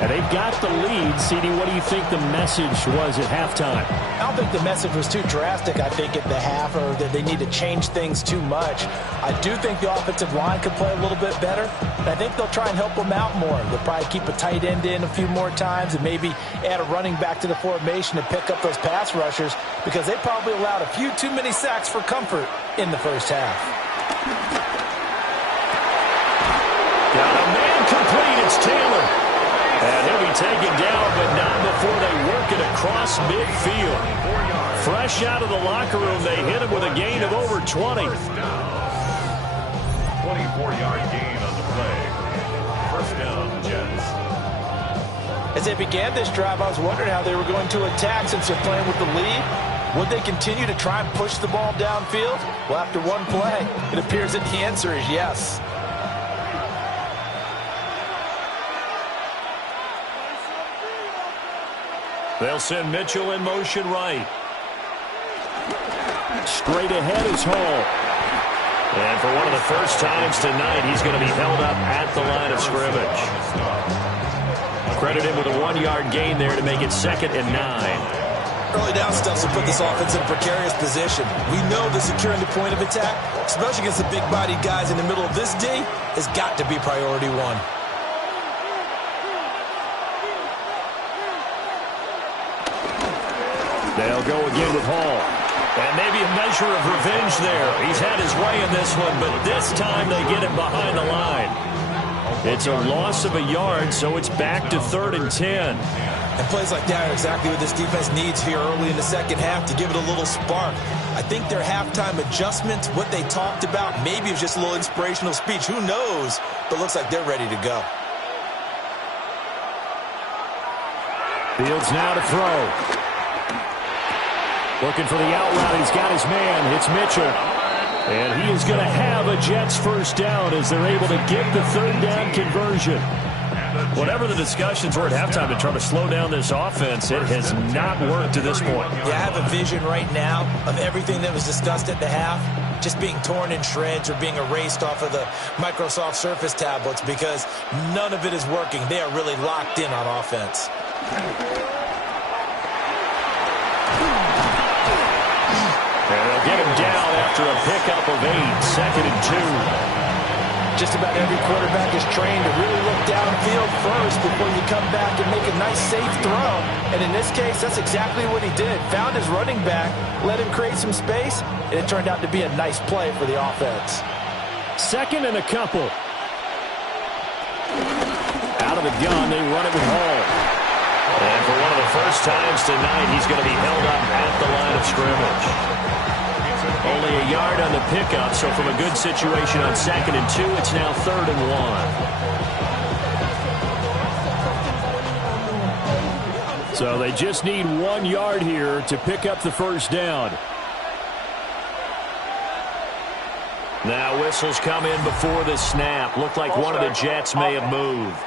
And they've got the lead. CD, what do you think the message was at halftime? I don't think the message was too drastic, I think, at the half, or that they need to change things too much. I do think the offensive line could play a little bit better. And I think they'll try and help them out more. They'll probably keep a tight end in a few more times and maybe add a running back to the formation to pick up those pass rushers, because they probably allowed a few too many sacks for comfort in the first half. Got a man complete. It's Taylor. And he'll be taken down, but not before they work it across midfield. Fresh out of the locker room, they hit him with a gain of over 20. 24-yard gain on the play. First down, Jets. As they began this drive, I was wondering how they were going to attack since they're playing with the lead. Would they continue to try and push the ball downfield? Well, after one play, it appears that the answer is yes. They'll send Mitchell in motion right. Straight ahead is Hall. And for one of the first times tonight, he's going to be held up at the line of scrimmage. Credit him with a 1-yard gain there to make it 2nd and 9. Early down stuff to put this offense in a precarious position. We know that securing the point of attack, especially against the big-bodied guys in the middle of this D, has got to be priority one. They'll go again with Hall. And maybe a measure of revenge there. He's had his way in this one, but this time they get him behind the line. It's a loss of a yard, so it's back to 3rd and 10. And plays like that are exactly what this defense needs here early in the second half to give it a little spark. I think their halftime adjustments, what they talked about, maybe it was just a little inspirational speech. Who knows? But looks like they're ready to go. Fields now to throw. Looking for the out route. He's got his man. It's Mitchell. And he is going to have a Jets first down as they're able to get the 3rd down conversion. Whatever the discussions were at halftime to try to slow down this offense, it has not worked to this point. Yeah, I have a vision right now of everything that was discussed at the half just being torn in shreds or being erased off of the Microsoft Surface tablets because none of it is working. They are really locked in on offense. And they'll get him down after a pickup of 8, 2nd and 2. Just about every quarterback is trained to really look downfield first before you come back and make a nice, safe throw. And in this case, that's exactly what he did. Found his running back, let him create some space, and it turned out to be a nice play for the offense. 2nd and a couple. Out of the gun, they run it with Hall. And for one of the first times tonight, he's going to be held up at the line of scrimmage. Only a yard on the pickup, so from a good situation on 2nd and 2, it's now 3rd and 1. So they just need 1 yard here to pick up the first down. Now whistles come in before the snap. Looked like one of the Jets may have moved.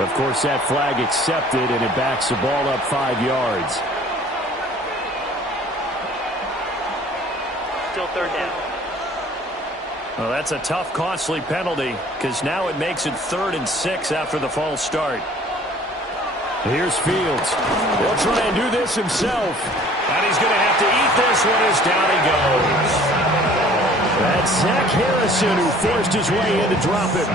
Of course, that flag accepted, and it backs the ball up 5 yards. Still 3rd down. Well, that's a tough, costly penalty because now it makes it 3rd and 6 after the false start. Here's Fields. He'll try and do this himself. And he's going to have to eat this one as down he goes. That's Zach Harrison who forced his way in to drop it.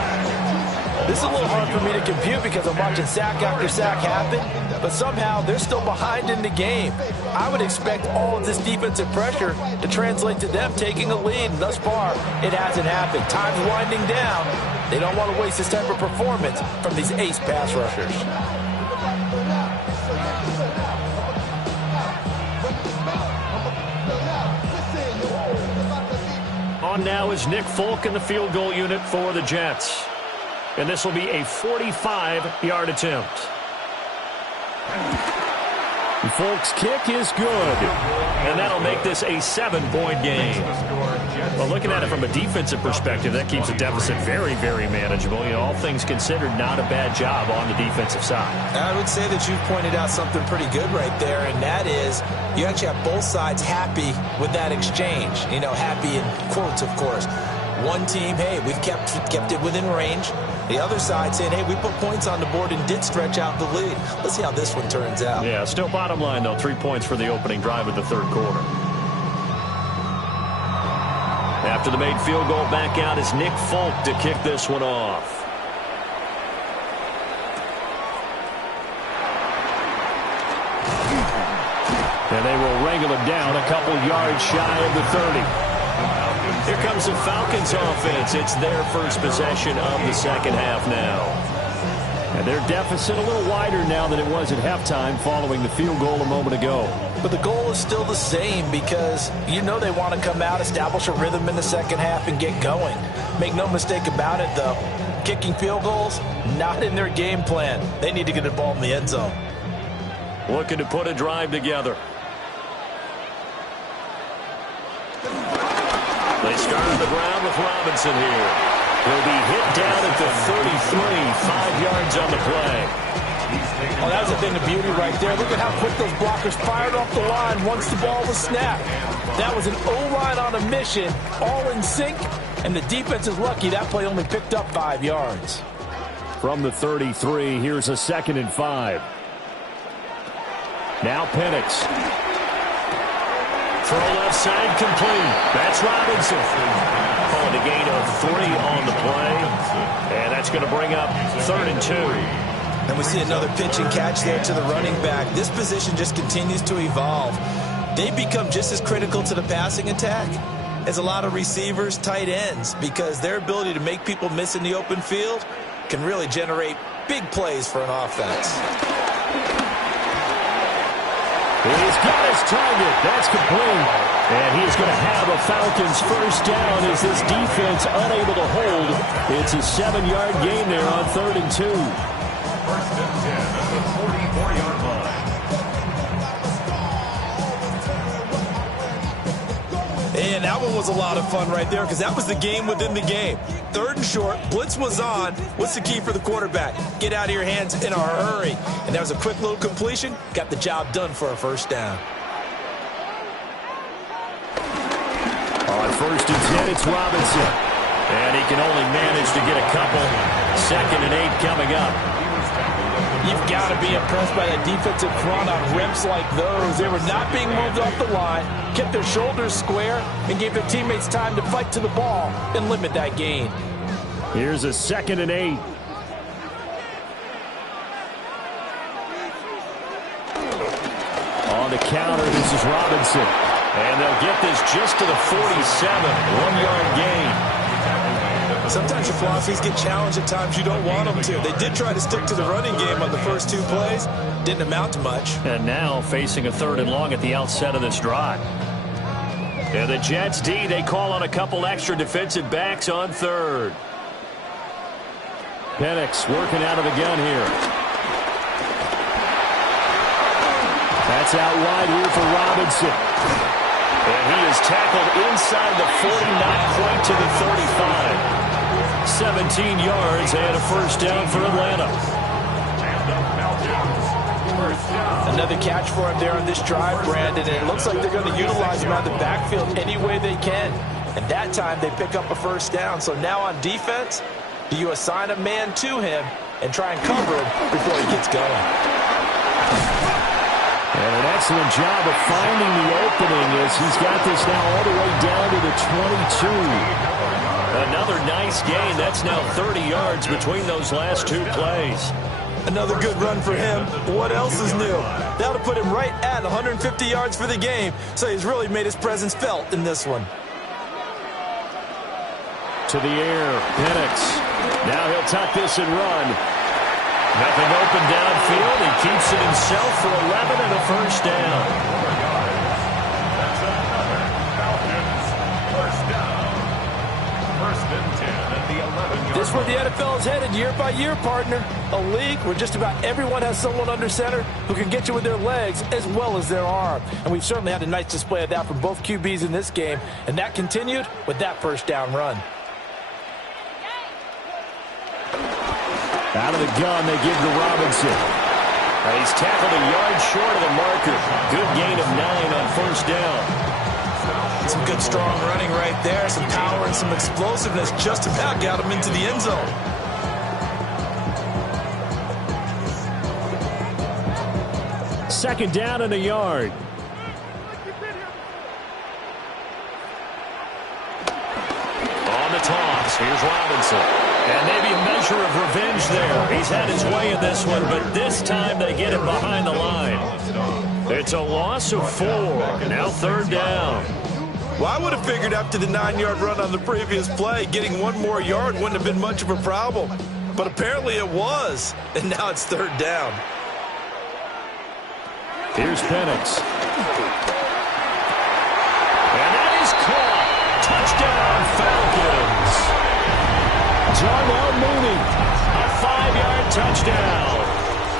This is a little hard for me to compute because I'm watching sack after sack happen, but somehow they're still behind in the game. I would expect all of this defensive pressure to translate to them taking a lead, and thus far, it hasn't happened. Time's winding down. They don't want to waste this type of performance from these ace pass rushers. On now is Nick Folk in the field goal unit for the Jets. And this will be a 45-yard attempt. Folk's kick is good. And that'll make this a 7-point game. Well, looking at it from a defensive perspective, that keeps the deficit very, very manageable. You know, all things considered, not a bad job on the defensive side. I would say that you've pointed out something pretty good right there, and that is you actually have both sides happy with that exchange. You know, happy in quotes, of course. One team, hey, we've kept it within range. The other side saying, hey, we put points on the board and did stretch out the lead. Let's see how this one turns out. Yeah, still bottom line, though, 3 points for the opening drive of the 3rd quarter. After the made field goal, back out is Nick Folk to kick this one off. And they will wrangle him down a couple yards shy of the 30. Here comes the Falcons offense. It's their first possession of the second half now. And their deficit a little wider now than it was at halftime following the field goal a moment ago. But the goal is still the same because you know they want to come out, establish a rhythm in the second half, and get going. Make no mistake about it, though. Kicking field goals, not in their game plan. They need to get the ball in the end zone. Looking to put a drive together. They start on the ground with Robinson here. He'll be hit down at the 33, 5 yards on the play. Oh, that was a thing of beauty right there. Look at how quick those blockers fired off the line once the ball was snapped. That was an O-line on a mission, all in sync, and the defense is lucky that play only picked up 5 yards. From the 33, here's a 2nd and 5. Now Penix. Throw left side complete. That's Robinson. Calling a gain of 3 on the play. And that's going to bring up 3rd and 2. And we see another pitch and catch there to the running back. This position just continues to evolve. They become just as critical to the passing attack as a lot of receivers, tight ends, because their ability to make people miss in the open field can really generate big plays for an offense. He's got his target. That's complete. And he's going to have a Falcons first down as this defense unable to hold. It's a 7-yard gain there on 3rd and 2. First and 10 at the 44-yard line. And that one was a lot of fun right there because that was the game within the game. 3rd and short, blitz was on. What's the key for the quarterback? Get out of your hands in a hurry. And that was a quick little completion. Got the job done for a first down. On 1st and 10, it's Robinson. And he can only manage to get a couple. 2nd and 8 coming up. You've got to be impressed by that defensive front on reps like those. They were not being moved off the line, kept their shoulders square, and gave their teammates time to fight to the ball and limit that gain. Here's a 2nd and 8. On the counter, this is Robinson. And they'll get this just to the 47, 1-yard gain. Sometimes your philosophies get challenged at times you don't want them to. They did try to stick to the running game on the first 2 plays. Didn't amount to much. And now facing a 3rd and long at the outset of this drive. And the Jets D, they call on a couple extra defensive backs on 3rd. Penix working out of the gun here. That's out wide here for Robinson. And he is tackled inside the 40, not quite to the 35. 17 yards and a first down for Atlanta. Another catch for him there on this drive, Brandon, and it looks like they're going to utilize him out of the backfield any way they can. And that time they pick up a first down. So now on defense, do you assign a man to him and try and cover him before he gets going? And an excellent job of finding the opening as he's got this now all the way down to the 22. Another nice gain. That's now 30 yards between those last 2 plays. Another good run for him. What else is new? That'll put him right at 150 yards for the game, so he's really made his presence felt in this one. To the air, Penix. Now he'll tuck this and run. Nothing open downfield. He keeps it himself for 11 and a first down. That's another Falcons first down. 1st and 10 at the 11-yard This is where the NFL is headed year by year, partner. A league where just about everyone has someone under center who can get you with their legs as well as their arm. And we've certainly had a nice display of that from both QBs in this game. And that continued with that first down run. Out of the gun, they give to Robinson. He's tackled a yard short of the marker. Good gain of 9 on first down. Some good, strong running right there. Some power and some explosiveness just about got him into the end zone. Second down and a yard. On the toss, here's Robinson. And maybe a measure of revenge there. He's had his way in this one, but this time they get him behind the line. It's a loss of 4. Now 3rd down. Well, I would have figured after the 9-yard run on the previous play, getting 1 more yard wouldn't have been much of a problem. But apparently it was, and now it's 3rd down. Here's Penix. And that is caught. Touchdown, Falcons. Darnell Mooney. A 5-yard touchdown.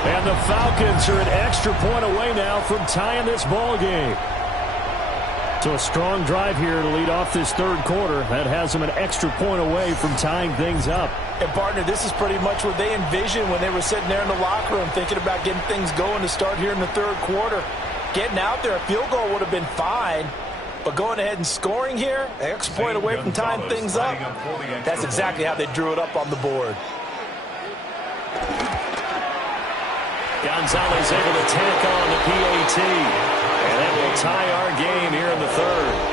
And the Falcons are an extra point away now from tying this ball game. So a strong drive here to lead off this third quarter. That has them an extra point away from tying things up. And, partner, this is pretty much what they envisioned when they were sitting there in the locker room thinking about getting things going to start here in the third quarter. Getting out there, a field goal would have been fine. But going ahead and scoring here, an extra point away from tying things up, that's exactly how they drew it up on the board. Gonzalez able to tack on the PAT. And that will tie our game here in the third.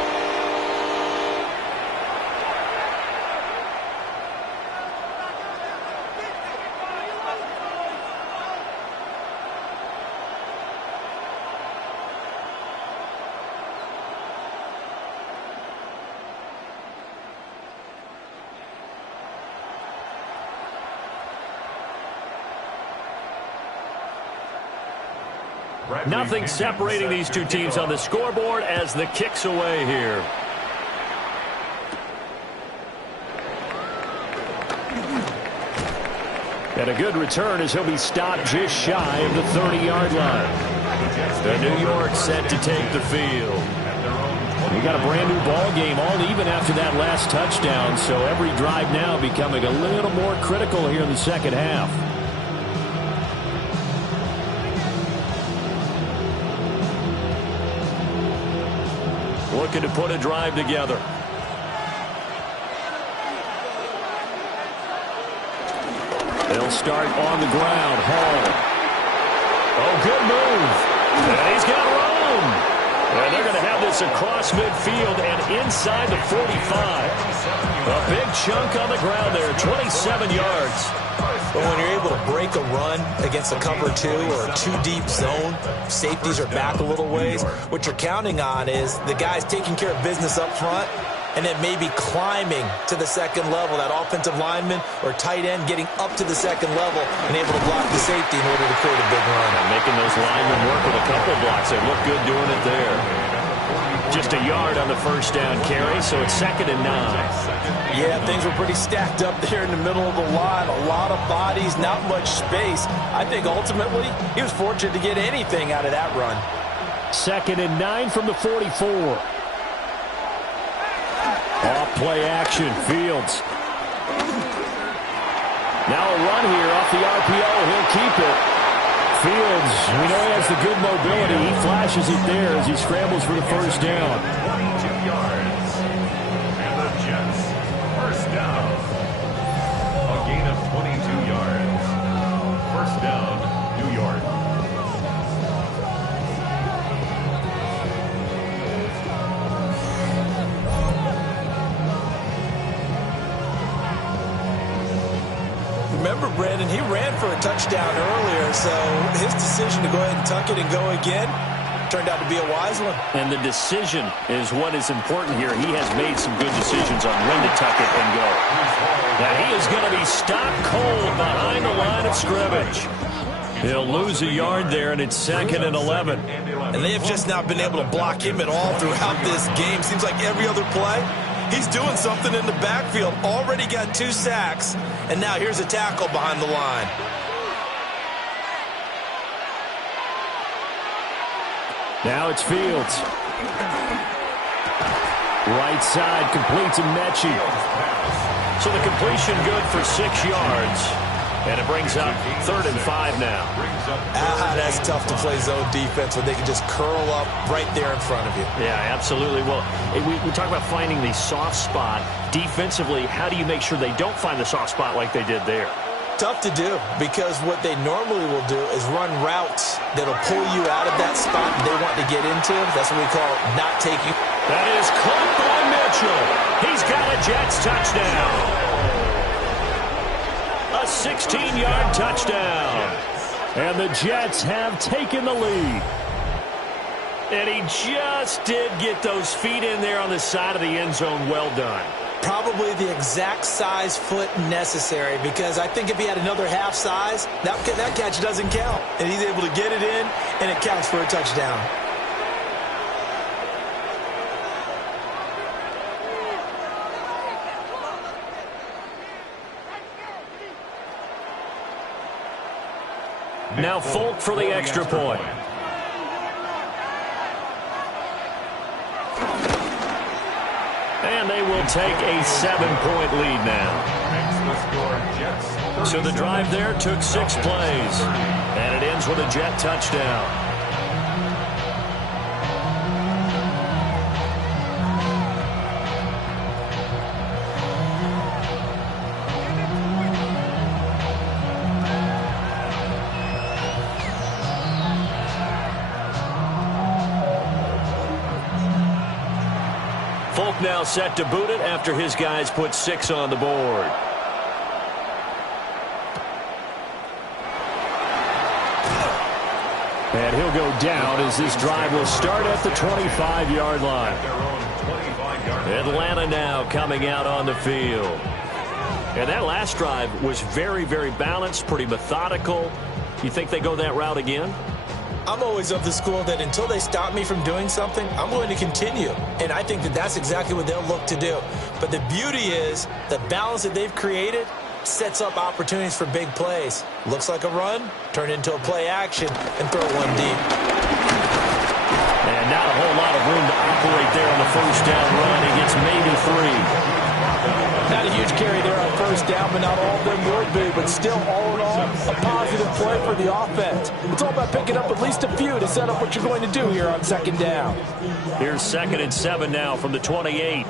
Nothing separating these two teams on the scoreboard as the kick's away here. And a good return as he'll be stopped just shy of the 30-yard line. The New York set to take the field. We got a brand new ball game, all even after that last touchdown, so every drive now becoming a little more critical here in the second half. Looking to put a drive together. They'll start on the ground. Hall. Oh, good move. And he's got room. And they're going to have this across midfield and inside the 45. A big chunk on the ground there, 27 yards. But when you're able to break a run against a cover two or a two-deep zone, safeties are back a little ways. What you're counting on is the guys taking care of business up front and then maybe climbing to the second level, that offensive lineman or tight end getting up to the second level and able to block the safety in order to create a big run. And making those linemen work with a couple blocks. They look good doing it there. Just a yard on the first down carry, so it's 2nd and 9. Yeah, things were pretty stacked up there in the middle of the line. A lot of bodies, not much space. I think ultimately he was fortunate to get anything out of that run. 2nd and 9 from the 44. Off play action, Fields. Now a run here off the RPO. He'll keep it. Fields, we know he has the good mobility. He flashes it there as he scrambles for the first down. 22 yards. And the Jets, first down. A gain of 22 yards. First down, New York. Remember, Brandon, he ran for a touchdown earlier, so his decision to go ahead and tuck it and go again turned out to be a wise one. And the decision is what is important here. He has made some good decisions on when to tuck it and go. Now he is going to be stopped cold behind the line of scrimmage. He'll lose a yard there, and it's 2nd and 11. And they have just not been able to block him at all throughout this game. Seems like every other play, he's doing something in the backfield. Already got 2 sacks, and now here's a tackle behind the line. Now it's Fields. Right side completes a Mechie. So the completion good for 6 yards. And it brings up 3rd and 5 now. That's tough to play zone defense when they can just curl up right there in front of you. Yeah, absolutely. Well, we talk about finding the soft spot. Defensively, how do you make sure they don't find the soft spot like they did there? Tough to do, because what they normally will do is run routes that'll pull you out of that spot they want to get into. That's what we call not taking. That is caught by Mitchell. He's got a Jets touchdown. A 16-yard touchdown. And the Jets have taken the lead. And he just did get those feet in there on the side of the end zone. Well done. Probably the exact size foot necessary, because I think if he had another half size, that catch doesn't count. And he's able to get it in, and it counts for a touchdown. Now Folk for the extra point. And they will take a 7-point lead now. So the drive there took 6 plays. And it ends with a Jet touchdown. Folk now set to boot it after his guys put 6 on the board. And he'll go down as this drive will start at the 25-yard line. Atlanta now coming out on the field. And that last drive was very, very balanced, pretty methodical. You think they go that route again? I'm always of the school that until they stop me from doing something, I'm going to continue. And I think that that's exactly what they'll look to do. But the beauty is the balance that they've created sets up opportunities for big plays. Looks like a run, turn it into a play action, and throw one deep. And not a whole lot of room to operate there on the first down run. He gets maybe 3. Not a huge carry there on first down, but not all of them will be. But still, all in all, a positive play for the offense. It's all about picking up at least a few to set up what you're going to do here on second down. Here's 2nd and 7 now from the 28.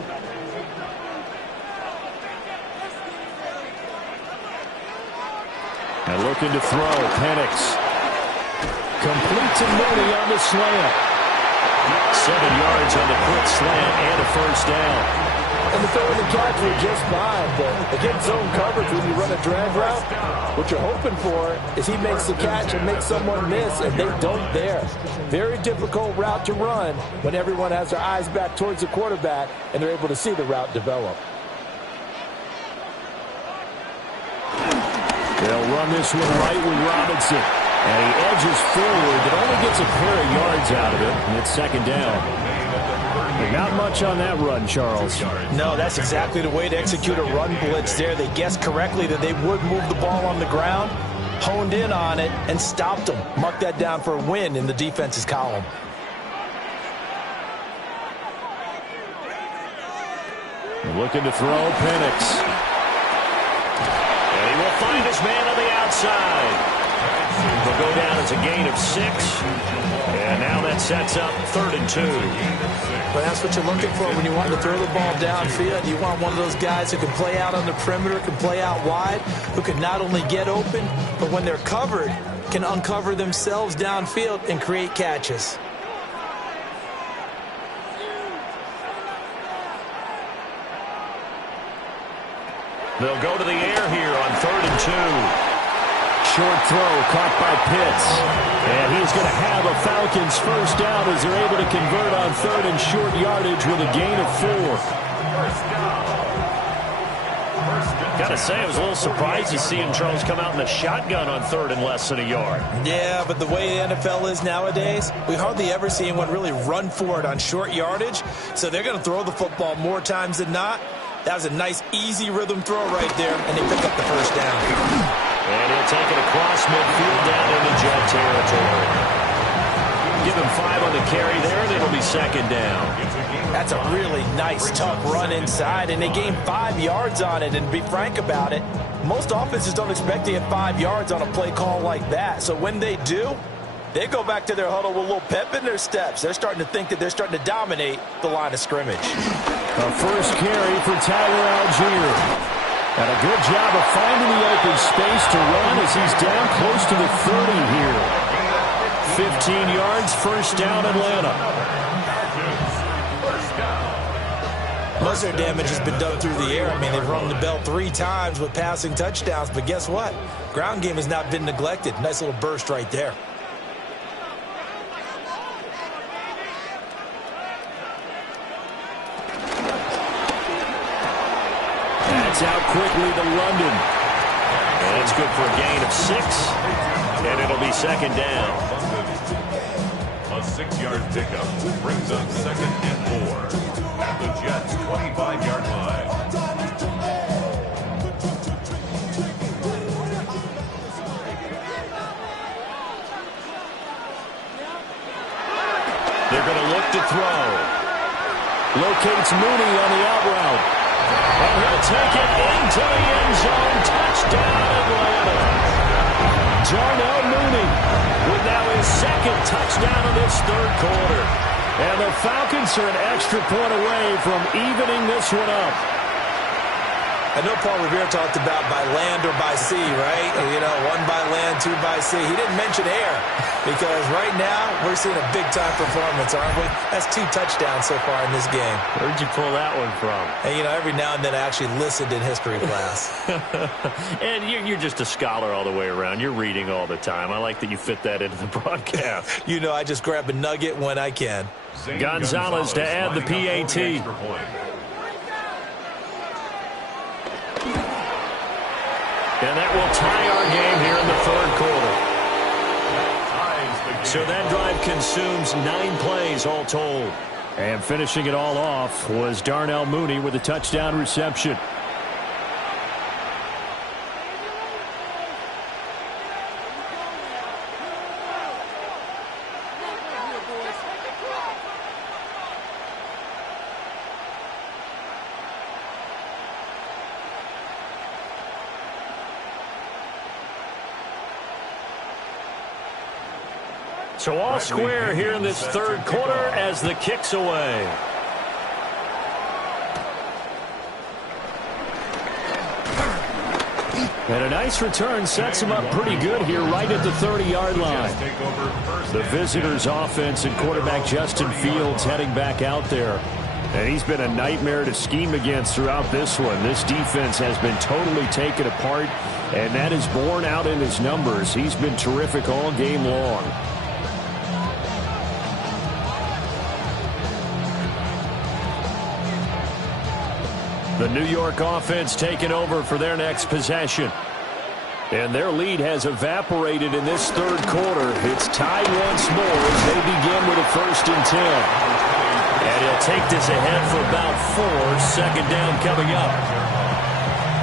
And looking to throw, Penix. Complete to Mooney on the slant. 7 yards on the quick slant and a first down. And the throw and the catch were just fine. But again, zone coverage when you run a drag route, what you're hoping for is he makes the catch and makes someone miss, and they don't there. Very difficult route to run when everyone has their eyes back towards the quarterback and they're able to see the route develop. They'll run this one right with Robinson. And he edges forward, but only gets a pair of yards out of it. And it's 2nd down. Not much on that run, Charles. No, that's exactly the way to execute a run blitz there. They guessed correctly that they would move the ball on the ground, honed in on it, and stopped them. Mark that down for a win in the defense's column. Looking to throw, Penix. And he will find his man on the outside. He'll go down as a gain of 6. And now that sets up 3rd and 2. But that's what you're looking for when you want to throw the ball downfield. You want one of those guys who can play out on the perimeter, can play out wide, who can not only get open, but when they're covered, can uncover themselves downfield and create catches. They'll go to the air here on 3rd and 2. Short throw caught by Pitts. And he's going to have a Falcons first down as they're able to convert on 3rd and short yardage with a gain of 4. Got to say, I was a little surprised to see him, Charles, come out in the shotgun on 3rd and less than a yard. Yeah, but the way the NFL is nowadays, we hardly ever see anyone really run for it on short yardage. So they're going to throw the football more times than not. That was a nice, easy rhythm throw right there, and they pick up the first down. And he'll take it across midfield down into Jet territory. Give him 5 on the carry there, and it'll be 2nd down. That's a really nice, tough run inside, and they gained 5 yards on it. And to be frank about it, most offenses don't expect to get 5 yards on a play call like that. So when they do, they go back to their huddle with a little pep in their steps. They're starting to think that they're starting to dominate the line of scrimmage. A first carry for Tyler Algier. And a good job of finding the open space to run as he's down close to the 30 here. 15 yards, first down, Atlanta. Most of their damage has been done through the air. I mean, they've rung the bell 3 times with passing touchdowns, but guess what? Ground game has not been neglected. Nice little burst right there. That's out quickly to London. And that's good for a gain of 6. And it'll be 2nd down. A 6-yard pickup brings up 2nd and 4 at the Jets' 25-yard line. They're going to look to throw. Locates Mooney on the out route. And he'll take it into the end zone. Touchdown, Atlanta. Darnell Mooney with now his second touchdown of this third quarter. And the Falcons are an extra point away from evening this one up. I know Paul Revere talked about by land or by sea, right? You know, one by land, two by sea. He didn't mention air because right now we're seeing a big-time performance, aren't we? That's 2 touchdowns so far in this game. Where'd you pull that one from? And, you know, every now and then I actually listened in history class. And you're just a scholar all the way around. You're reading all the time. I like that you fit that into the broadcast. You know, I just grab a nugget when I can. Gonzalez to add the PAT. And that will tie our game here in the third quarter. So that drive consumes 9 plays all told. And finishing it all off was Darnell Mooney with a touchdown reception. So all square here in this third quarter as the kick's away. And a nice return sets him up pretty good here right at the 30-yard line. The visitors' offense and quarterback Justin Fields heading back out there. And he's been a nightmare to scheme against throughout this one. This defense has been totally taken apart, and that is borne out in his numbers. He's been terrific all game long. The New York offense taking over for their next possession. And their lead has evaporated in this third quarter. It's tied once more as they begin with a 1st and 10. And he'll take this ahead for about 4. 2nd down coming up.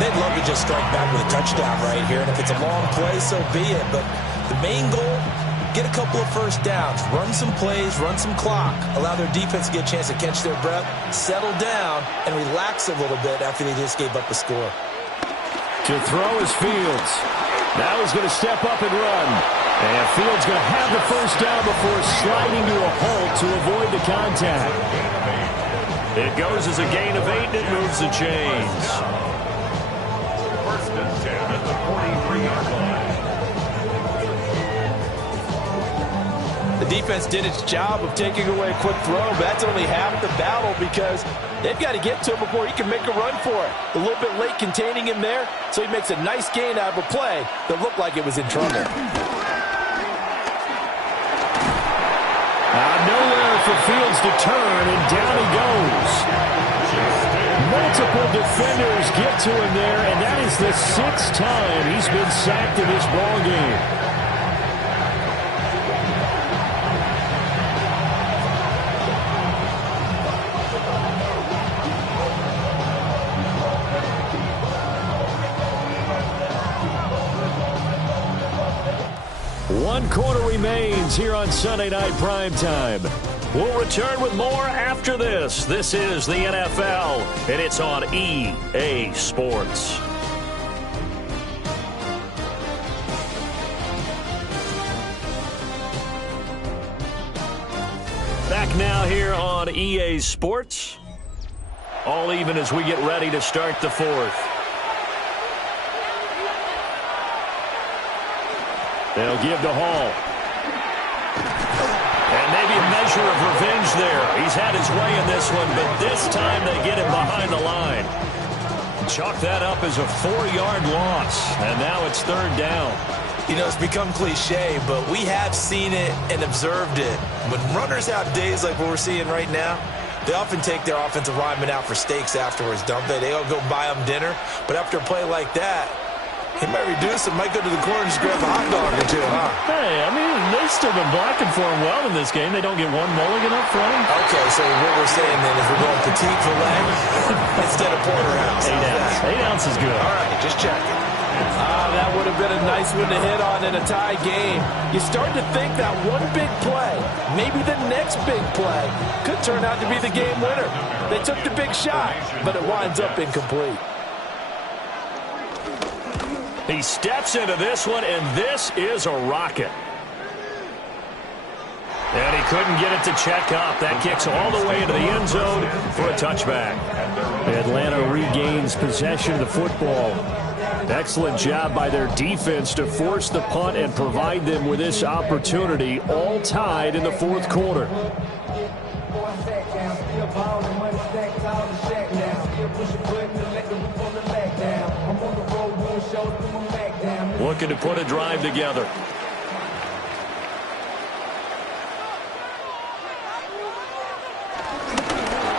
They'd love to just strike back with a touchdown right here. And if it's a long play, so be it. But the main goal, get a couple of 1st downs, run some plays, run some clock, allow their defense to get a chance to catch their breath, settle down, and relax a little bit after they just gave up a score. To throw is Fields. Now he's going to step up and run. And Fields going to have the 1st down before sliding to a halt to avoid the contact. It goes as a gain of 8, and it moves the chains. 1st and 10 at the 43-yard line. The defense did its job of taking away a quick throw, but that's only half the battle because they've got to get to him before he can make a run for it. A little bit late containing him there, so he makes a nice gain out of a play that looked like it was in trouble. Nowhere for Fields to turn, and down he goes. Multiple defenders get to him there, and that is the 6th time he's been sacked in this ballgame. One quarter remains here on Sunday Night Primetime. We'll return with more after this. This is the NFL, and it's on EA Sports. Back now here on EA Sports. All even as we get ready to start the 4th. They'll give to Hall. And maybe a measure of revenge there. He's had his way in this one, but this time they get him behind the line. Chalk that up as a 4-yard loss, and now it's 3rd down. You know, it's become cliche, but we have seen it and observed it. When runners have days like what we're seeing right now, they often take their offensive linemen out for steaks afterwards, don't they? They all go buy them dinner, but after a play like that, he might reduce it, might go to the corner and just grab a hot dog or 2, huh? Hey, I mean, they've still been blocking for him well in this game. They don't get one mulligan up front. Okay, so what we're saying then is we're going petite filet instead of porterhouse. 8 ounce. 8 ounce is good. All right, just checking. That would have been a nice one to hit on in a tie game. You start to think that one big play, maybe the next big play could turn out to be the game winner. They took the big shot, but it winds up incomplete. He steps into this one, and this is a rocket. And he couldn't get it to check up. That kicks all the way into the end zone for a touchback. Atlanta regains possession of the football. Excellent job by their defense to force the punt and provide them with this opportunity, all tied in the fourth quarter. Looking to put a drive together.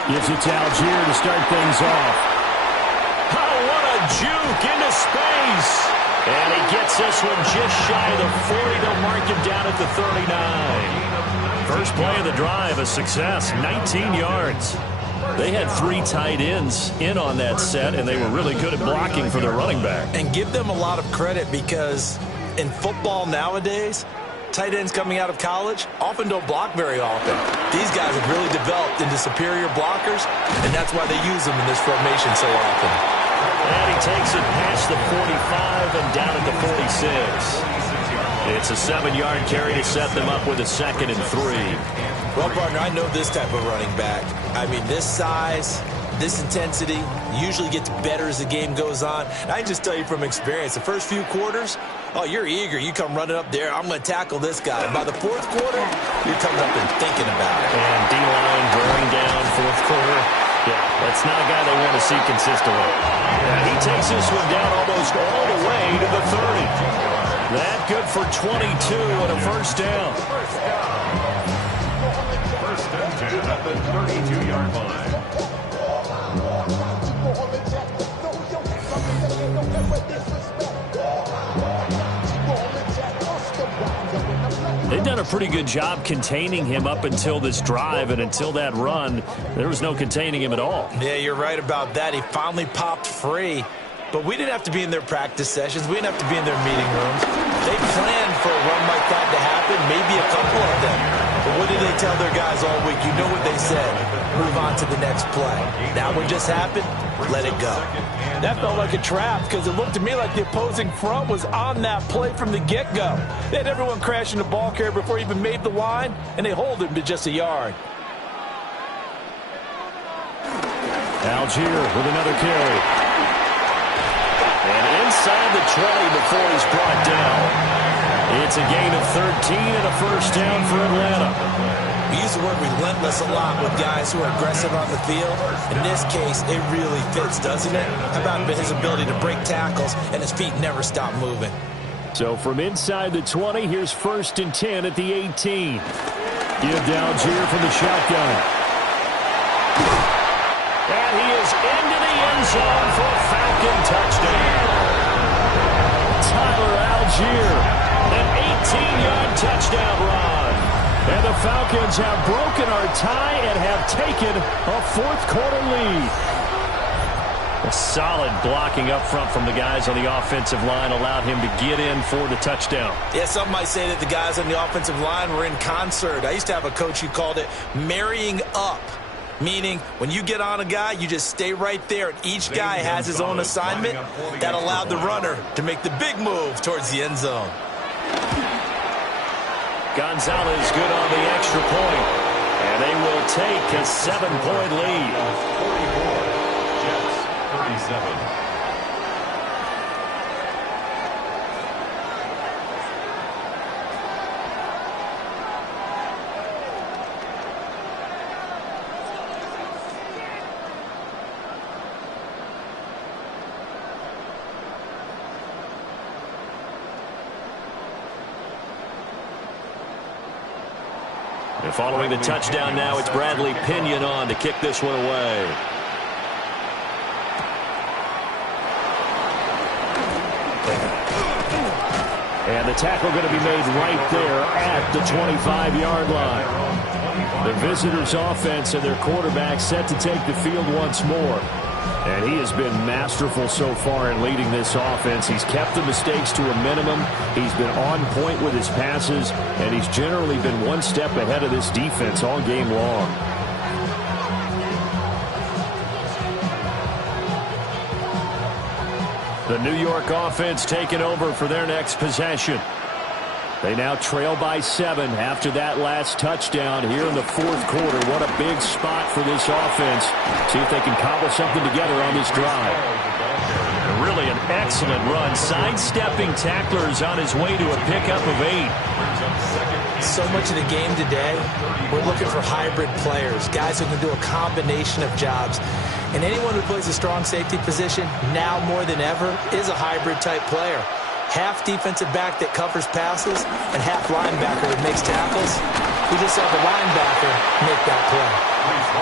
Gives it to Algier to start things off. Oh, what a juke into space. And he gets this one just shy of the 40. They'll mark him down at the 39. First play of the drive, a success, 19 yards. They had 3 tight ends in on that set, and they were really good at blocking for their running back. And give them a lot of credit because in football nowadays, tight ends coming out of college often don't block very often. These guys have really developed into superior blockers, and that's why they use them in this formation so often. And he takes it past the 45 and down at the 46. It's a 7-yard carry to set them up with a 2nd and 3. Well, partner, I know this type of running back. I mean, this size, this intensity usually gets better as the game goes on. And I can just tell you from experience, the first few quarters, oh, you're eager. You come running up there. I'm going to tackle this guy. And by the fourth quarter, you're coming up and thinking about it. And D-line going down fourth quarter. Yeah, that's not a guy they want to see consistently. And he takes this one down almost all the way to the 30. That good for 22 and a first down. First and 10 at the 32-yard line. They've done a pretty good job containing him up until this drive, and until that run, there was no containing him at all. Yeah, you're right about that. He finally popped free. But we didn't have to be in their practice sessions. We didn't have to be in their meeting rooms. They planned for a run like that to happen, maybe a couple of them. But what did they tell their guys all week? You know what they said. Move on to the next play. Now what just happened? Let it go. That felt like a trap because it looked to me like the opposing front was on that play from the get-go. They had everyone crashing the ball carrier before he even made the line, and they hold him to just a yard. Algier with another carry. And inside the 20 before he's brought down. It's a gain of 13 and a first down for Atlanta. We use the word relentless a lot with guys who are aggressive on the field. In this case, it really fits, doesn't it? How about his ability to break tackles and his feet never stop moving? So from inside the 20, here's 1st and 10 at the 18. Give to Algier from the shotgun. And he is into the end zone for a Falcon touchdown. Tyler Algier, an 18-yard touchdown run. And the Falcons have broken our tie and have taken a fourth-quarter lead. A solid blocking up front from the guys on the offensive line allowed him to get in for the touchdown. Yeah, some might say that the guys on the offensive line were in concert. I used to have a coach who called it marrying up. Meaning, when you get on a guy, you just stay right there, and each guy has his own assignment. That allowed the runner to make the big move towards the end zone. Gonzalez good on the extra point, and they will take a 7-point lead. 44, Jets 37. And following the touchdown now, it's Bradley Pinion on to kick this one away. And the tackle going to be made right there at the 25-yard line. The visitors' offense and their quarterback set to take the field once more. And he has been masterful so far in leading this offense. He's kept the mistakes to a minimum. He's been on point with his passes, and he's generally been one step ahead of this defense all game long. The New York offense taking over for their next possession. They now trail by 7 after that last touchdown here in the fourth quarter. What a big spot for this offense. See if they can cobble something together on this drive. Really an excellent run. Sidestepping tacklers on his way to a pickup of 8. So much of the game today, we're looking for hybrid players, guys who can do a combination of jobs. And anyone who plays a strong safety position, now more than ever, is a hybrid type player. Half defensive back that covers passes and half linebacker that makes tackles. We just saw the linebacker make that play.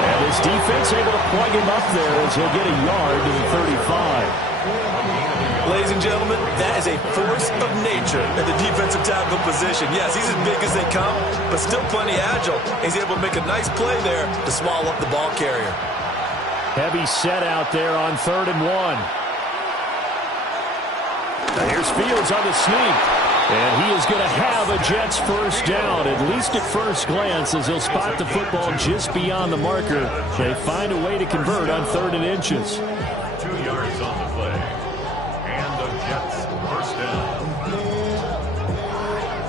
And this defense able to plug him up there as he'll get a yard to the 35. Ladies and gentlemen, that is a force of nature in the defensive tackle position. Yes, he's as big as they come, but still plenty agile. He's able to make a nice play there to swallow up the ball carrier. Heavy set out there on 3rd and 1. Now here's Fields on the sneak. And he is going to have a Jets first down, at least at first glance, as he'll spot the football just beyond the marker. They find a way to convert on 3rd and inches. 2 yards on the play. And the Jets first down.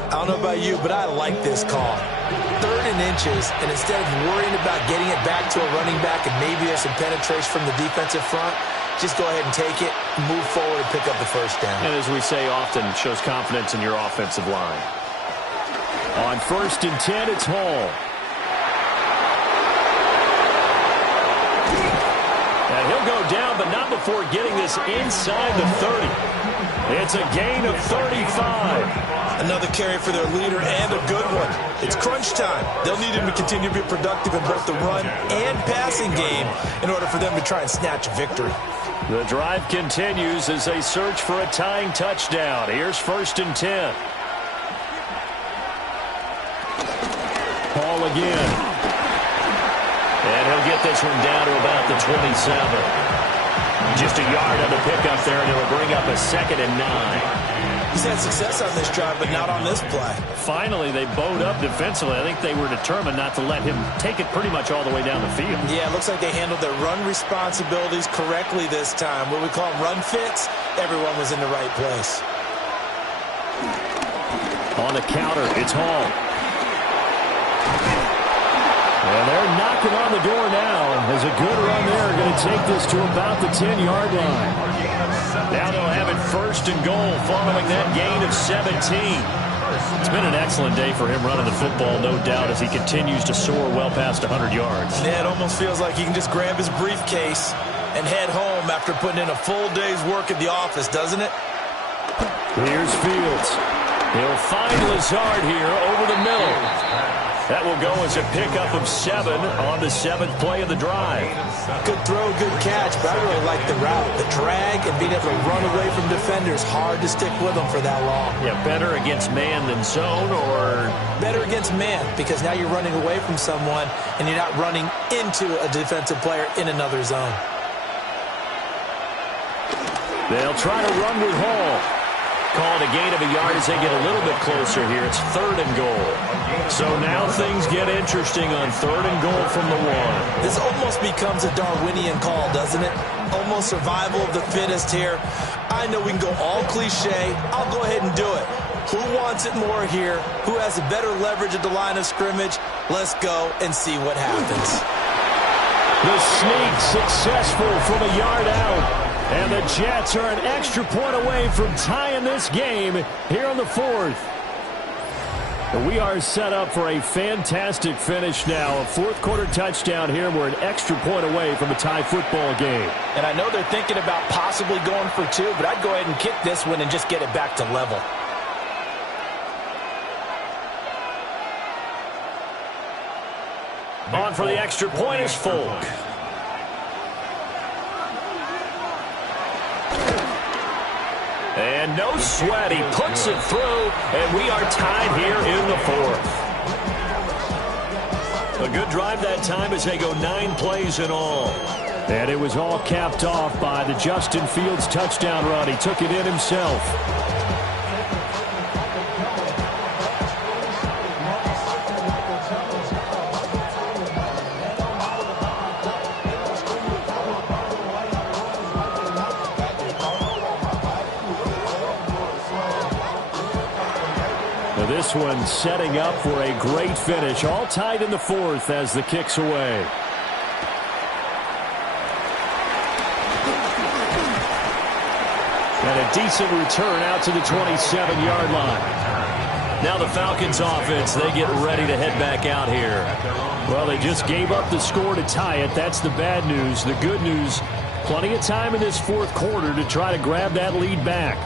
I don't know about you, but I like this call. 3rd and inches, and instead of worrying about getting it back to a running back and maybe there's some penetration from the defensive front, just go ahead and take it, move forward, and pick up the first down. And as we say often, shows confidence in your offensive line. On 1st and 10, it's Hall. And he'll go down, but not before getting this inside the 30. It's a gain of 35. Another carry for their leader and a good one. It's crunch time. They'll need him to continue to be productive in both the run and passing game in order for them to try and snatch a victory. The drive continues as they search for a tying touchdown. Here's 1st and 10. Hall again. And he'll get this one down to about the 27. Just a yard on the pickup there, and it'll bring up a 2nd and 9. He's had success on this drive, but not on this play. Finally, they bowed up defensively. I think they were determined not to let him take it pretty much all the way down the field. Yeah, it looks like they handled their run responsibilities correctly this time. What we call them run fits, everyone was in the right place. On the counter, it's Hall. And they're knocking on the door now. As a good run there, going to take this to about the 10-yard line. Now they'll have it 1st and goal following that gain of 17. It's been an excellent day for him running the football, no doubt, as he continues to soar well past 100 yards. Yeah, it almost feels like he can just grab his briefcase and head home after putting in a full day's work at the office, doesn't it? Here's Fields. He'll find Lazard here over the middle. That will go as a pickup of 7 on the 7th play of the drive. Good throw, good catch, but I really like the route. The drag and being able to run away from defenders, hard to stick with them for that long. Yeah, better against man than zone, or? Better against man, because now you're running away from someone and you're not running into a defensive player in another zone. They'll try to run with Hall. Called a gain of a yard as they get a little bit closer here. It's 3rd and goal. So now things get interesting on 3rd and goal from the 1. This almost becomes a Darwinian call, doesn't it? Almost survival of the fittest here. I know we can go all cliche. I'll go ahead and do it. Who wants it more here? Who has a better leverage at the line of scrimmage? Let's go and see what happens. The sneak successful from a yard out. And the Jets are an extra point away from tying this game here on the 4th. We are set up for a fantastic finish now. A 4th quarter touchdown here. We're an extra point away from a tie football game. And I know they're thinking about possibly going for 2, but I'd go ahead and kick this one and just get it back to level. On for the extra point is Folk. And no sweat, he puts it through, and we are tied here in the 4th. A good drive that time as they go 9 plays in all. And it was all capped off by the Justin Fields touchdown run. He took it in himself. This one setting up for a great finish. All tied in the fourth as the kick's away. And a decent return out to the 27-yard line. Now the Falcons offense, they get ready to head back out here. Well, they just gave up the score to tie it. That's the bad news. The good news, plenty of time in this fourth quarter to try to grab that lead back.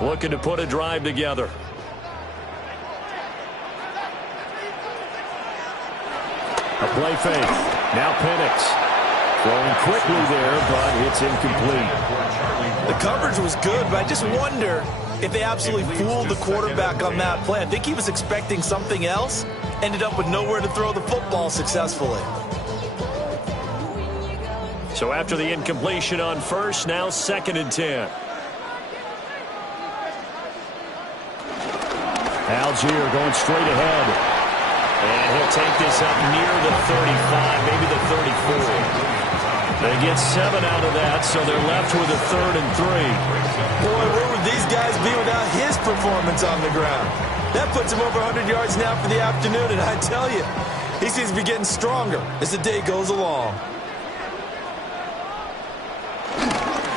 Looking to put a drive together. A play fake. Now Penix. Throwing quickly there, but it's incomplete. The coverage was good, but I just wonder if they absolutely fooled the quarterback on that play. I think he was expecting something else. Ended up with nowhere to throw the football successfully. So after the incompletion on first, now 2nd and 10. Algier going straight ahead. And he'll take this up near the 35, maybe the 34. They get 7 out of that, so they're left with a 3rd and 3. Boy, where would these guys be without his performance on the ground? That puts him over 100 yards now for the afternoon, and I tell you, he seems to be getting stronger as the day goes along.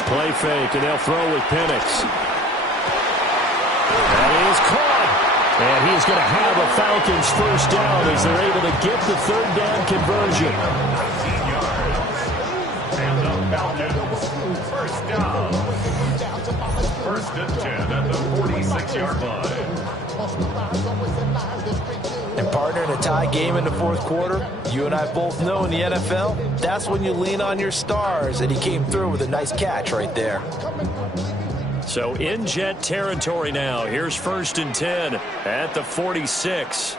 Play fake, and they'll throw with Penix. That is caught. And he's going to have a Falcons first down as they're able to get the 3rd down conversion. 19 yards. And the Falcons first down. 1st and 10 at the 46-yard line. And partner, in a tie game in the fourth quarter, you and I both know in the NFL, that's when you lean on your stars, and he came through with a nice catch right there. So in Jet territory now. Here's 1st and 10 at the 46.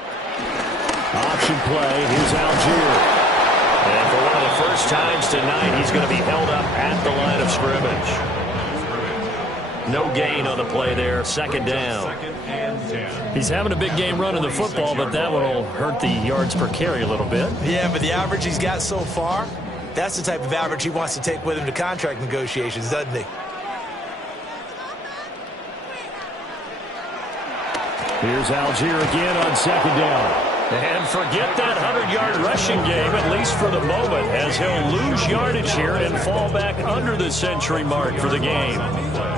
Option play. Here's Algier. And for one of the first times tonight, he's going to be held up at the line of scrimmage. No gain on the play there. 2nd down. He's having a big game running the football, but that one will hurt the yards per carry a little bit. Yeah, but the average he's got so far, that's the type of average he wants to take with him to contract negotiations, doesn't he? Here's Algier again on 2nd down. And forget that 100-yard rushing game, at least for the moment, as he'll lose yardage here and fall back under the century mark for the game.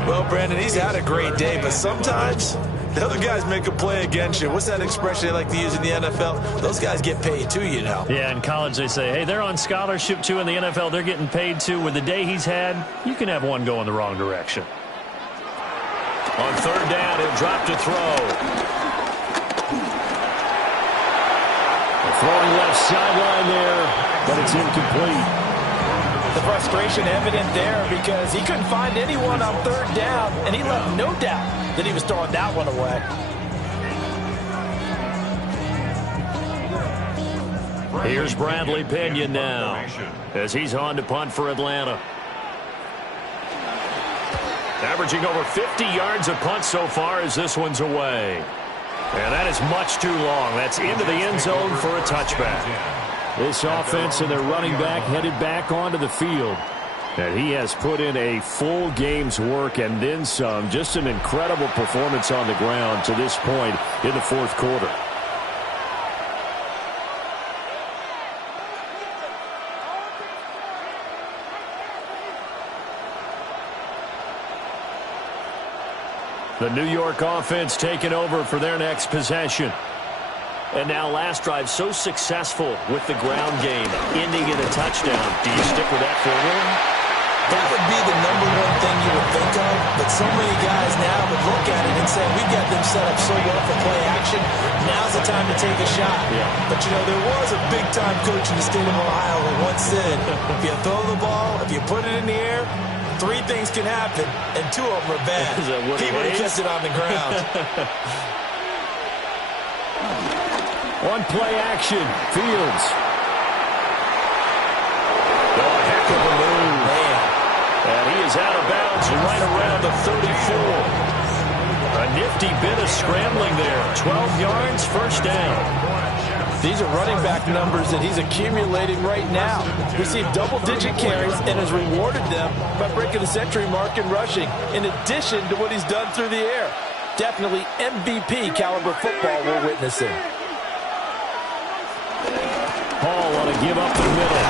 Well, Brandon, he's had a great day, but sometimes the other guys make a play against you. What's that expression they like to use in the NFL? Those guys get paid too, you know. Yeah, in college they say, hey, they're on scholarship too. In the NFL, they're getting paid too. With the day he's had, you can have one go in the wrong direction. On 3rd down, he'll drop to throw. Throwing left sideline there, but it's incomplete. The frustration evident there because he couldn't find anyone on 3rd down, and he left no doubt that he was throwing that one away. Here's Bradley Pinion now as he's on to punt for Atlanta. Averaging over 50 yards a punt so far as this one's away. And that is much too long. That's into the end zone for a touchback. This offense and their running back headed back onto the field. And he has put in a full game's work and then some. Just an incredible performance on the ground to this point in the fourth quarter. The New York offense taking over for their next possession. And now last drive so successful with the ground game, ending in a touchdown. Do you stick with that formula? That would be the number one thing you would think of, but so many guys now would look at it and say, we've got them set up so well for play action, now's the time to take a shot. Yeah. But, you know, there was a big-time coach in the state of Ohio who once said, if you throw the ball, if you put it in the air, 3 things can happen, and 2 of them are bad. He would have kept it on the ground. On play action, Fields. Oh, heck of a move. Man. And he is out of bounds right around the 34. A nifty bit of scrambling there. 12 yards, first down. These are running back numbers that he's accumulating right now. Received double-digit carries and has rewarded them by breaking the century mark in rushing, in addition to what he's done through the air. Definitely MVP caliber football we're witnessing. Hall want to give up the middle.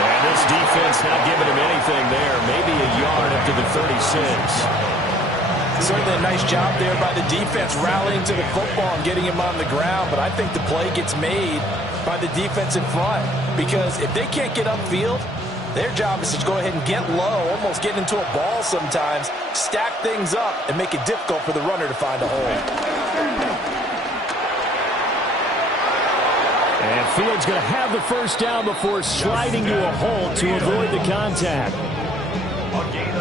And this defense not giving him anything there. Maybe a yard up to the 36. Certainly a nice job there by the defense rallying to the football and getting him on the ground, but I think the play gets made by the defensive front because if they can't get upfield, their job is to go ahead and get low, almost get into a ball sometimes, stack things up, and make it difficult for the runner to find a hole. And Fields going to have the first down before sliding to a hole to avoid the contact.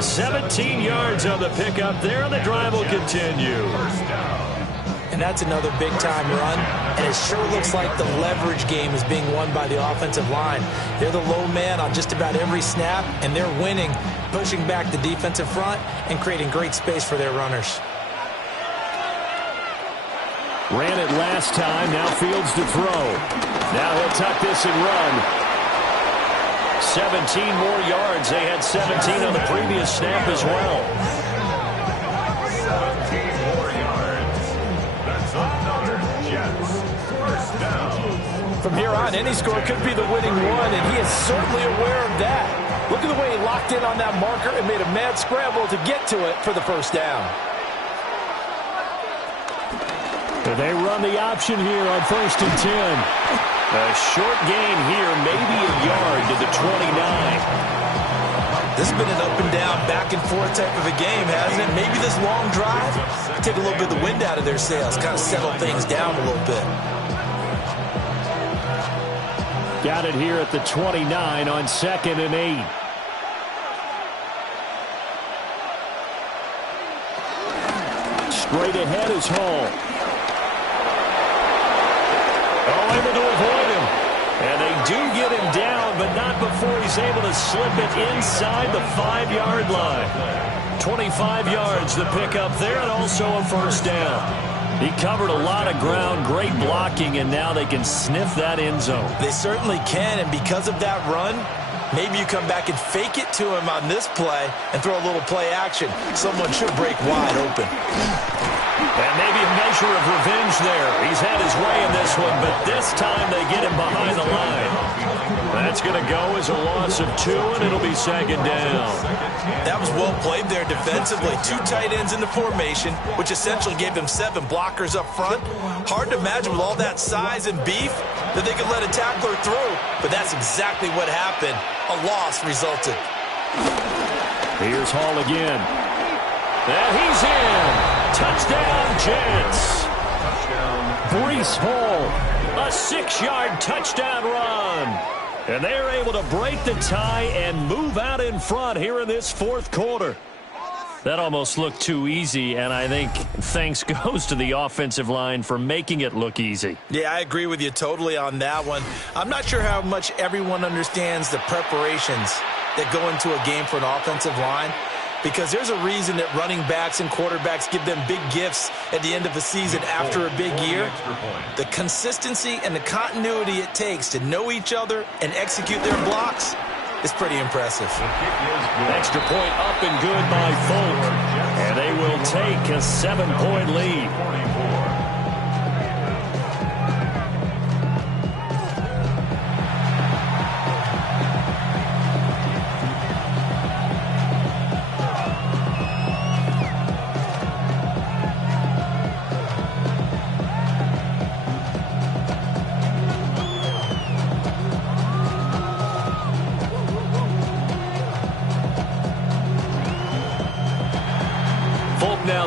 17 yards on the pickup there, and the drive will continue. And that's another big-time run, and it sure looks like the leverage game is being won by the offensive line. They're the low man on just about every snap, and they're winning, pushing back the defensive front and creating great space for their runners. Ran it last time, now Fields to throw. Now he'll tuck this and run. 17 more yards. They had 17 on the previous snap as well. 17 more yards. That's another Jets first down. From here on, any score could be the winning one, and he is certainly aware of that. Look at the way he locked in on that marker and made a mad scramble to get to it for the first down. They run the option here on 1st and 10. A short gain here, maybe a yard to the 29. This has been an up and down, back and forth type of a game, hasn't it? Maybe this long drive, take a little bit of the wind out of their sails, kind of settle things down a little bit. Got it here at the 29 on 2nd and 8. Straight ahead is Hall. Oh, able to avoid him. And they do get him down, but not before he's able to slip it inside the 5-yard line. 25 yards the pickup there, and also a first down. He covered a lot of ground, great blocking, and now they can sniff that end zone. They certainly can, and because of that run, maybe you come back and fake it to him on this play and throw a little play action. Someone should break wide open. And maybe a measure of revenge there. He's had his way in this one, but this time they get him behind the line. That's going to go as a loss of 2, and it'll be 2nd down. That was well played there defensively. 2 tight ends in the formation, which essentially gave them 7 blockers up front. Hard to imagine with all that size and beef that they could let a tackler through, but that's exactly what happened. A loss resulted. Here's Hall again. And he's in. Touchdown, Jets. Breece Hall, a 6-yard touchdown run. And they're able to break the tie and move out in front here in this 4th quarter. That almost looked too easy, and I think thanks goes to the offensive line for making it look easy. Yeah, I agree with you totally on that one. I'm not sure how much everyone understands the preparations that go into a game for an offensive line, because there's a reason that running backs and quarterbacks give them big gifts at the end of the season after a big year. The consistency and the continuity it takes to know each other and execute their blocks is pretty impressive. Extra point up and good by Folk. And they will take a 7-point lead.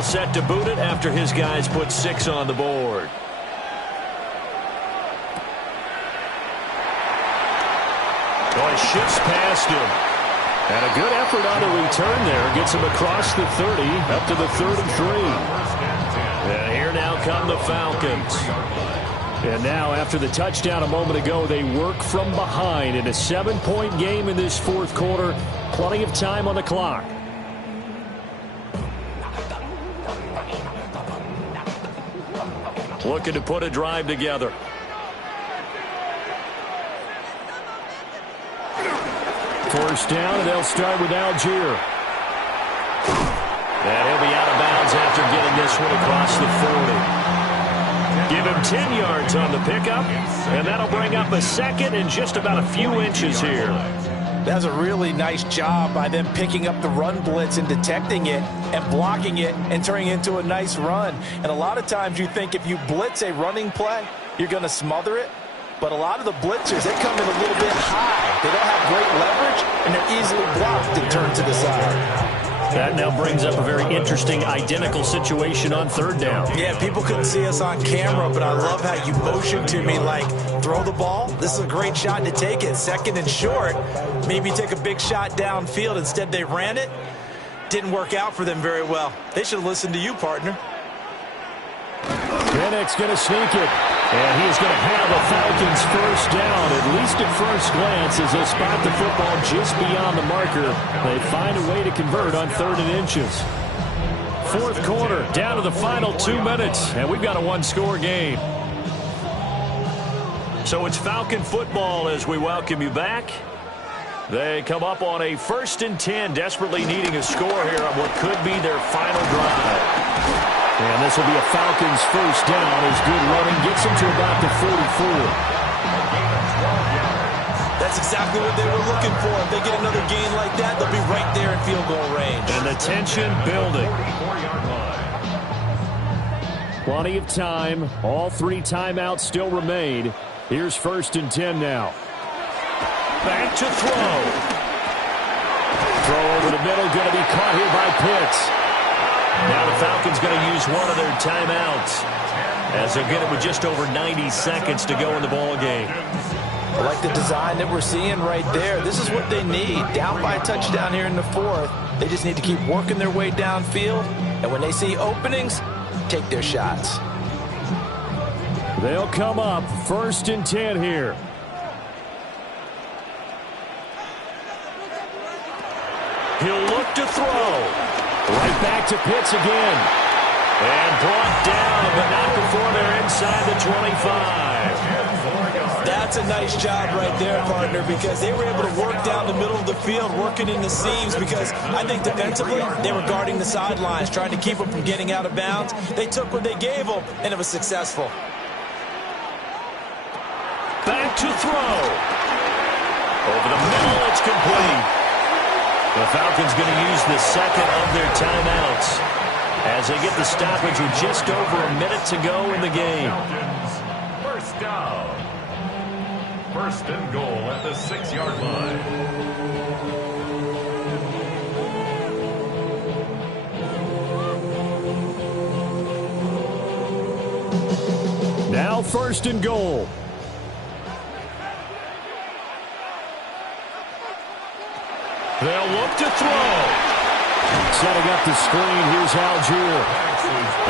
now set to boot it after his guys put 6 on the board. Oh, he shifts past him. And a good effort on the return there. Gets him across the 30, up to the 33. And here now come the Falcons. And now, after the touchdown a moment ago, they work from behind in a 7-point game in this fourth quarter. Plenty of time on the clock. Looking to put a drive together. First down, and they'll start with Algier. And he'll be out of bounds after getting this one across the 40. Give him 10 yards on the pickup, and that'll bring up a second and just about a few inches here. That's a really nice job by them picking up the run blitz and detecting it and blocking it and turning it into a nice run. And a lot of times you think if you blitz a running play, you're going to smother it. But a lot of the blitzers, they come in a little bit high. They don't have great leverage, and they're easily blocked and turned to the side. That now brings up a very interesting identical situation on third down. Yeah, people couldn't see us on camera, but I love how you motioned to me like, throw the ball. This is a great shot to take it. Second and short, maybe take a big shot downfield. Instead, they ran it. Didn't work out for them very well. They should have listened to you, partner. Bennett's going to sneak it. And he's going to have a Falcons first down, at least at first glance, as they spot the football just beyond the marker. They find a way to convert on 3rd and inches. Fourth quarter, down to the final 2 minutes, and we've got a one-score game. So it's Falcon football as we welcome you back. They come up on a 1st and 10, desperately needing a score here on what could be their final drive. And this will be a Falcons first down as good running gets them to about the 44. That's exactly what they were looking for. If they get another gain like that, they'll be right there in field goal range. And the tension building. Plenty of time. All 3 timeouts still remain. Here's 1st and 10 now. Back to throw. Throw over the middle, going to be caught here by Pitts. Now the Falcons going to use one of their timeouts as they'll get it with just over 90 seconds to go in the ball game. I like the design that we're seeing right there. This is what they need. Down by a touchdown here in the 4th. They just need to keep working their way downfield. And when they see openings, take their shots. They'll come up 1st and 10 here. He'll look to throw. Right back to Pitts again. And brought down, but not before they're inside the 25. That's a nice job right there, partner, because they were able to work down the middle of the field, working in the seams, because I think defensively they were guarding the sidelines, trying to keep them from getting out of bounds. They took what they gave them, and it was successful. Back to throw. Over the middle, it's complete. The Falcons going to use the second of their timeouts as they get the stoppage with just over a minute to go in the game. First down. 1st and goal at the 6-yard line. Now 1st and goal. They'll look to throw. Setting up the screen, here's Algier.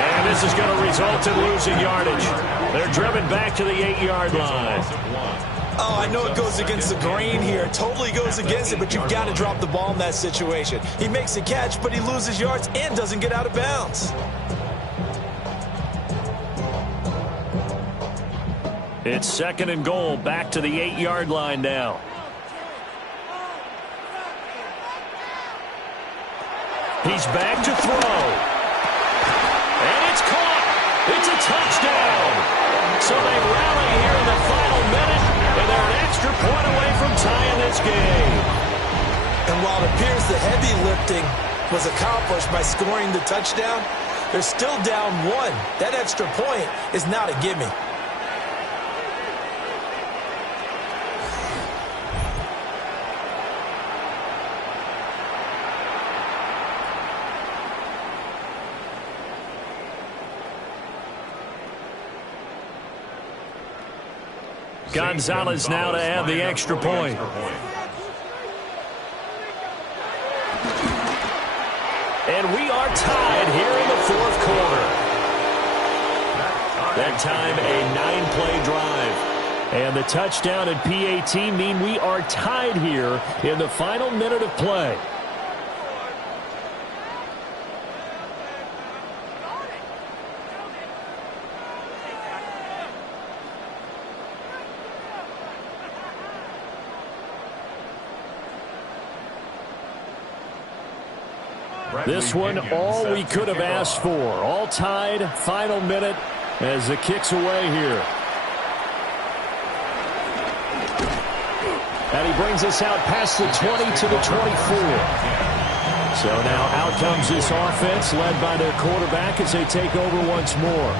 And this is going to result in losing yardage. They're driven back to the 8-yard line. Oh, I know it goes against the grain here. It totally goes against it, but you've got to drop the ball in that situation. He makes a catch, but he loses yards and doesn't get out of bounds. It's 2nd and goal, back to the 8-yard line now. He's back to throw. And it's caught. It's a touchdown. So they rally here in the final minute, and they're an extra point away from tying this game. And while it appears the heavy lifting was accomplished by scoring the touchdown, they're still down 1. That extra point is not a gimme. Gonzalez now to add the extra point. And we are tied here in the fourth quarter. That time, a 9-play drive. And the touchdown and PAT mean we are tied here in the final minute of play. This one, all we could have asked for. All tied, final minute as the kick's away here. And he brings us out past the 20 to the 24. So now out comes this offense led by their quarterback as they take over once more.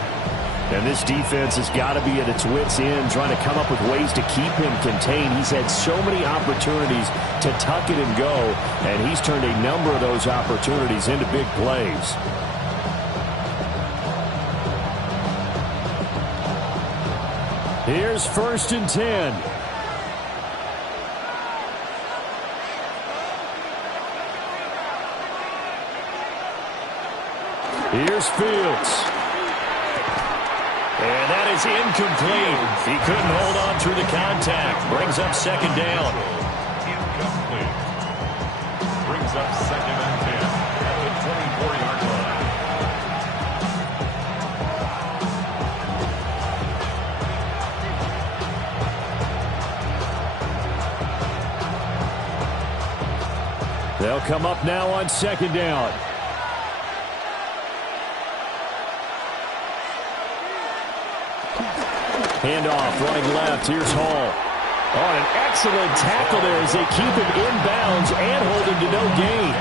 And this defense has got to be at its wits' end, trying to come up with ways to keep him contained. He's had so many opportunities to tuck it and go, and he's turned a number of those opportunities into big plays. Here's 1st and 10. Here's Fields. And that is incomplete. He couldn't hold on through the contact. Brings up 2nd down. Incomplete. Brings up 2nd and 10 at the 24-yard line. They'll come up now on 2nd down. Handoff, running left. Here's Hall. Oh, an excellent tackle there as they keep him inbounds and hold him to no gain.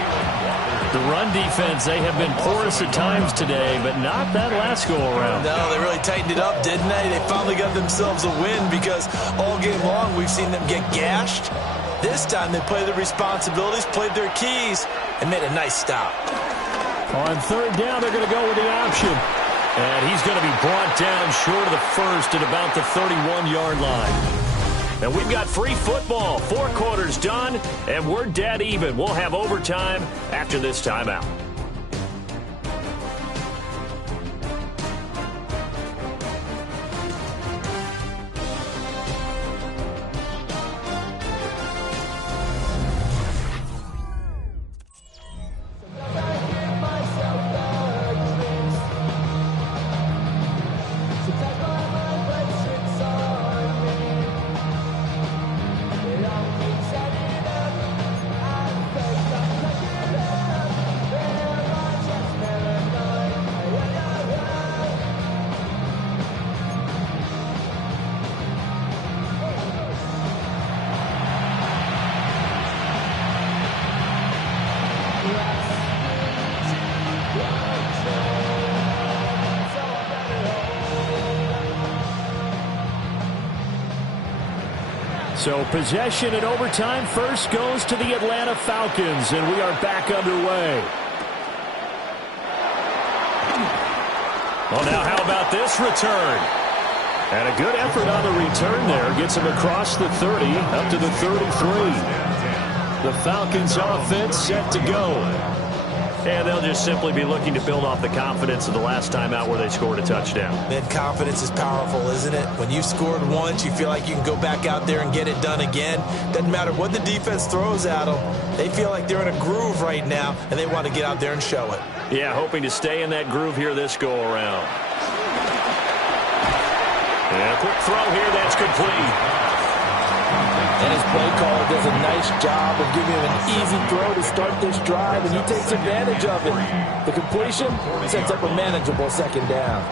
The run defense, they have been porous at times today, but not that last go-around. No, they really tightened it up, didn't they? They finally got themselves a win because all game long we've seen them get gashed. This time they played their responsibilities, played their keys, and made a nice stop. On 3rd down, they're going to go with the option. And he's going to be brought down short of the first at about the 31-yard line. And we've got free football. 4 quarters done, and we're dead even. We'll have overtime after this timeout. So possession in overtime first goes to the Atlanta Falcons, and we are back underway. Well, now how about this return? And a good effort on the return there. Gets him across the 30, up to the 33. The Falcons offense set to go. And they'll just simply be looking to build off the confidence of the last time out where they scored a touchdown. Man, confidence is powerful, isn't it? When you've scored once, you feel like you can go back out there and get it done again. Doesn't matter what the defense throws at them. They feel like they're in a groove right now, and they want to get out there and show it. Yeah, hoping to stay in that groove here this go-around. And a quick throw here, that's complete. And his play caller does a nice job of giving him an easy throw to start this drive, and he takes advantage of it. The completion sets up a manageable 2nd down.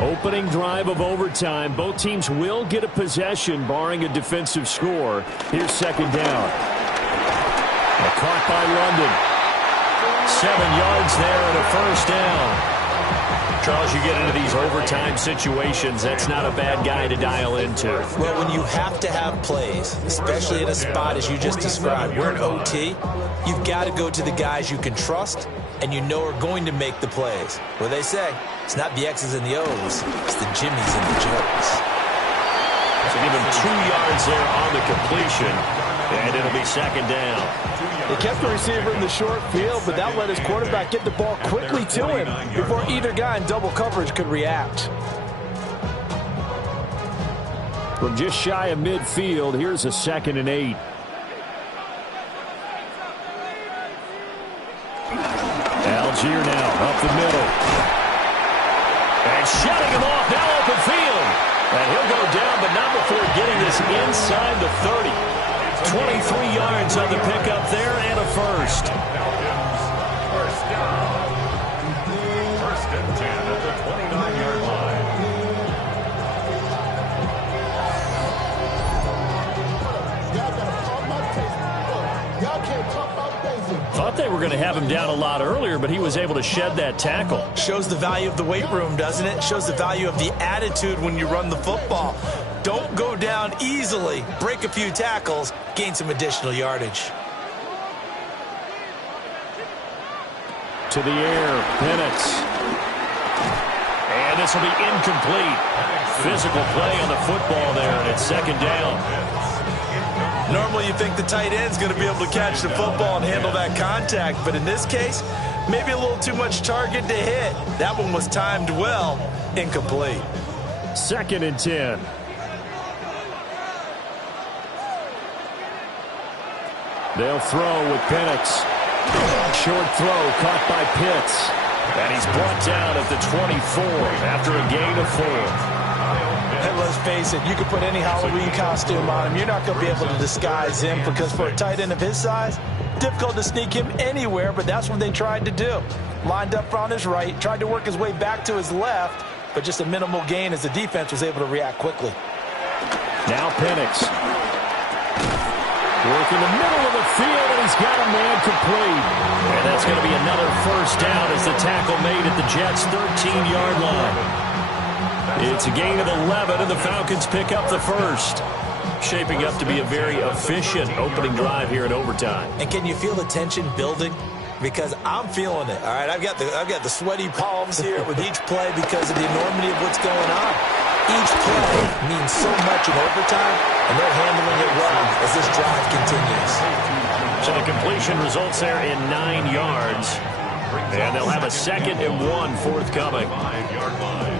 Opening drive of overtime. Both teams will get a possession, barring a defensive score. Here's 2nd down. Caught by London. 7 yards there and a 1st down. Charles, you get into these overtime situations, that's not a bad guy to dial into. Well, when you have to have plays, especially in a spot as you just described, we're in OT, you've got to go to the guys you can trust and you know are going to make the plays. What they say, it's not the X's and the O's, it's the Jimmies and the Joes. So give him 2 yards there on the completion, and it'll be second down. They kept the receiver in the short field, but that let his quarterback get the ball quickly to him before either guy in double coverage could react. From just shy of midfield, here's a 2nd and 8. Algier now up the middle. And shutting him off, now open field. And he'll go down, but not before getting this inside the 30. 23 yards on the pickup there and a first. First down. First and 10 at the 29-yard line. Thought they were going to have him down a lot earlier, but he was able to shed that tackle. Shows the value of the weight room, doesn't it? Shows the value of the attitude when you run the football. Don't go down easily. Break a few tackles, gain some additional yardage. To the air, Penix. And this will be incomplete. Physical play on the football there, and it's second down. Normally you think the tight end's going to be able to catch the football and handle that contact, but in this case, maybe a little too much target to hit. That one was timed well, incomplete. 2nd and 10. They'll throw with Penix. Short throw caught by Pitts. And he's brought down at the 24 after a gain of 4. And let's face it, you can put any Halloween costume on him. You're not going to be able to disguise him because for a tight end of his size, difficult to sneak him anywhere, but that's what they tried to do. Lined up on his right, tried to work his way back to his left, but just a minimal gain as the defense was able to react quickly. Now Penix. Work in the middle of the field, and he's got a man complete. And that's going to be another first down as the tackle made at the Jets' 13-yard line. It's a gain of 11, and the Falcons pick up the first. Shaping up to be a very efficient opening drive here in overtime. And can you feel the tension building? Because I'm feeling it. All right, I've got the sweaty palms here with each play because of the enormity of what's going on. Each play means so much in overtime, and they're handling it well as this drive continues. So the completion results there in 9 yards, and they'll have a 2nd and 1 forthcoming. 5-yard line.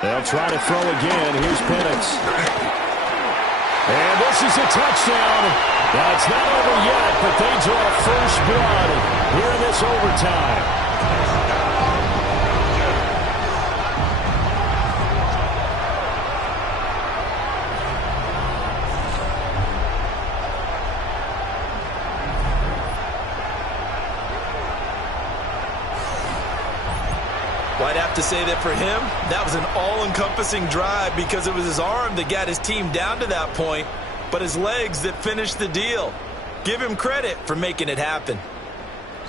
They'll try to throw again. Here's Penix. And this is a touchdown. Now, it's not over yet, but they draw first blood here in this overtime. Well, I'd have to say that for him, that was an all-encompassing drive because it was his arm that got his team down to that point, but his legs that finished the deal. Give him credit for making it happen.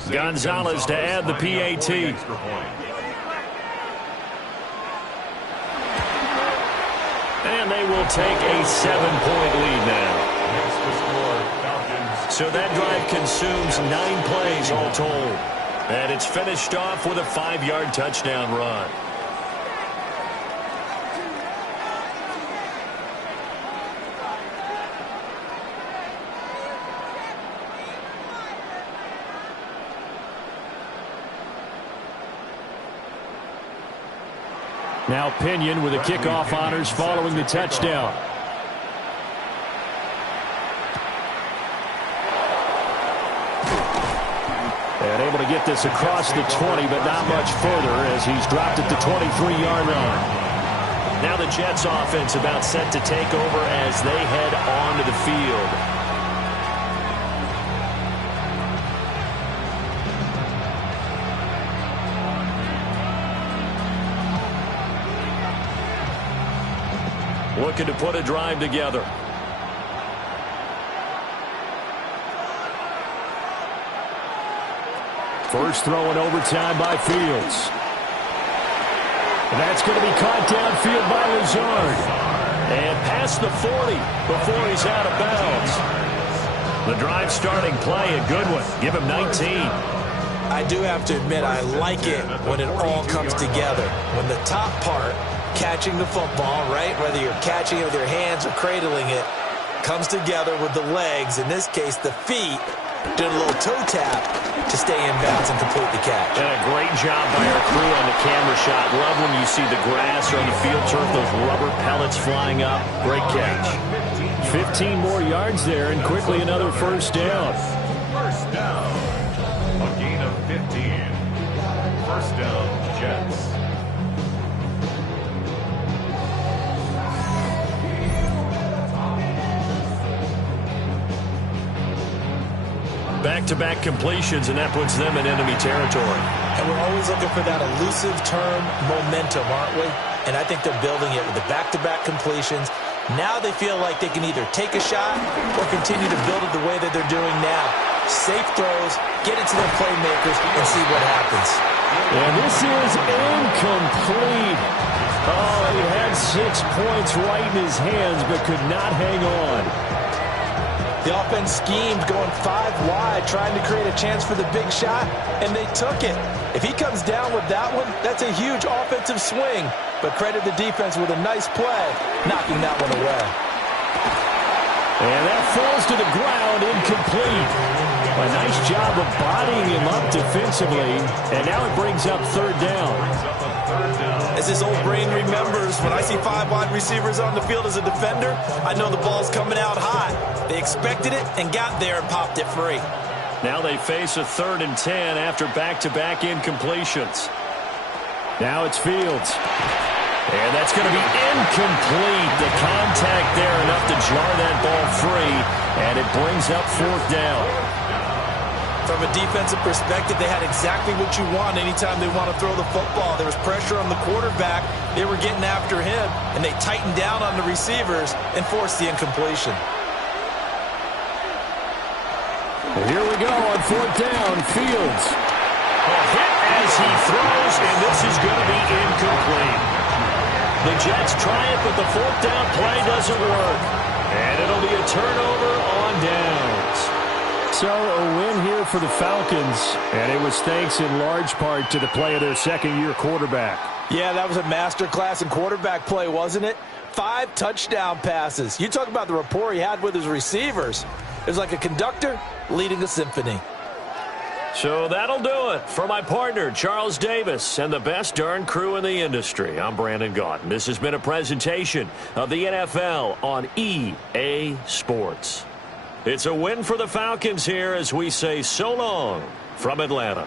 Gonzalez to add the PAT. And they will take a 7-point lead now. So that drive consumes 9 plays all told. And it's finished off with a 5-yard touchdown run. Now Pinion with the kickoff honors following the touchdown. And able to get this across the 20, but not much further as he's dropped at the 23-yard line. Now the Jets offense about set to take over as they head onto the field. Looking to put a drive together. First throw in overtime by Fields. That's going to be caught downfield by Lazard. And past the 40 before he's out of bounds. The drive starting play, a good one. Give him 19. I do have to admit, I like it when it all comes together. When the top part, catching the football, right, whether you're catching it with your hands or cradling it, comes together with the legs, in this case the feet, doing a little toe tap to stay in bounds and complete the catch. And a great job by our crew on the camera shot. Love when you see the grass or on the field turf, those rubber pellets flying up. Great catch. 15 more yards there, and quickly another first down. First down. A gain of 15. First down, Jets. Back-to-back completions, and that puts them in enemy territory. And we're always looking for that elusive term, momentum, aren't we? And I think they're building it with the back-to-back completions. Now they feel like they can either take a shot or continue to build it the way that they're doing now. Safe throws, get it to their playmakers, and see what happens. And this is incomplete. Oh, he had 6 points right in his hands, but could not hang on. The offense schemed, going 5 wide, trying to create a chance for the big shot, and they took it. If he comes down with that one, that's a huge offensive swing. But credit the defense with a nice play, knocking that one away. And that falls to the ground, incomplete. A nice job of bodying him up defensively, and now it brings up third down. As his old brain remembers, when I see 5 wide receivers on the field as a defender, I know the ball's coming out hot. They expected it and got there and popped it free. Now they face a 3rd and 10 after back-to-back incompletions. Now it's Fields. And that's going to be incomplete. The contact there enough to jar that ball free, and it brings up 4th down. From a defensive perspective, they had exactly what you want anytime they want to throw the football. There was pressure on the quarterback. They were getting after him, and they tightened down on the receivers and forced the incompletion. Well, here we go on 4th down. Fields. A hit as he throws, and this is going to be incomplete. The Jets try it, but the 4th down play doesn't work. And it'll be a turnover on downs. So a win here for the Falcons, and it was thanks in large part to the play of their second-year quarterback. Yeah, that was a masterclass in quarterback play, wasn't it? 5 touchdown passes. You talk about the rapport he had with his receivers. It was like a conductor leading a symphony. So that'll do it for my partner, Charles Davis, and the best darn crew in the industry. I'm Brandon Gaudin. This has been a presentation of the NFL on EA Sports. It's a win for the Falcons here as we say so long from Atlanta.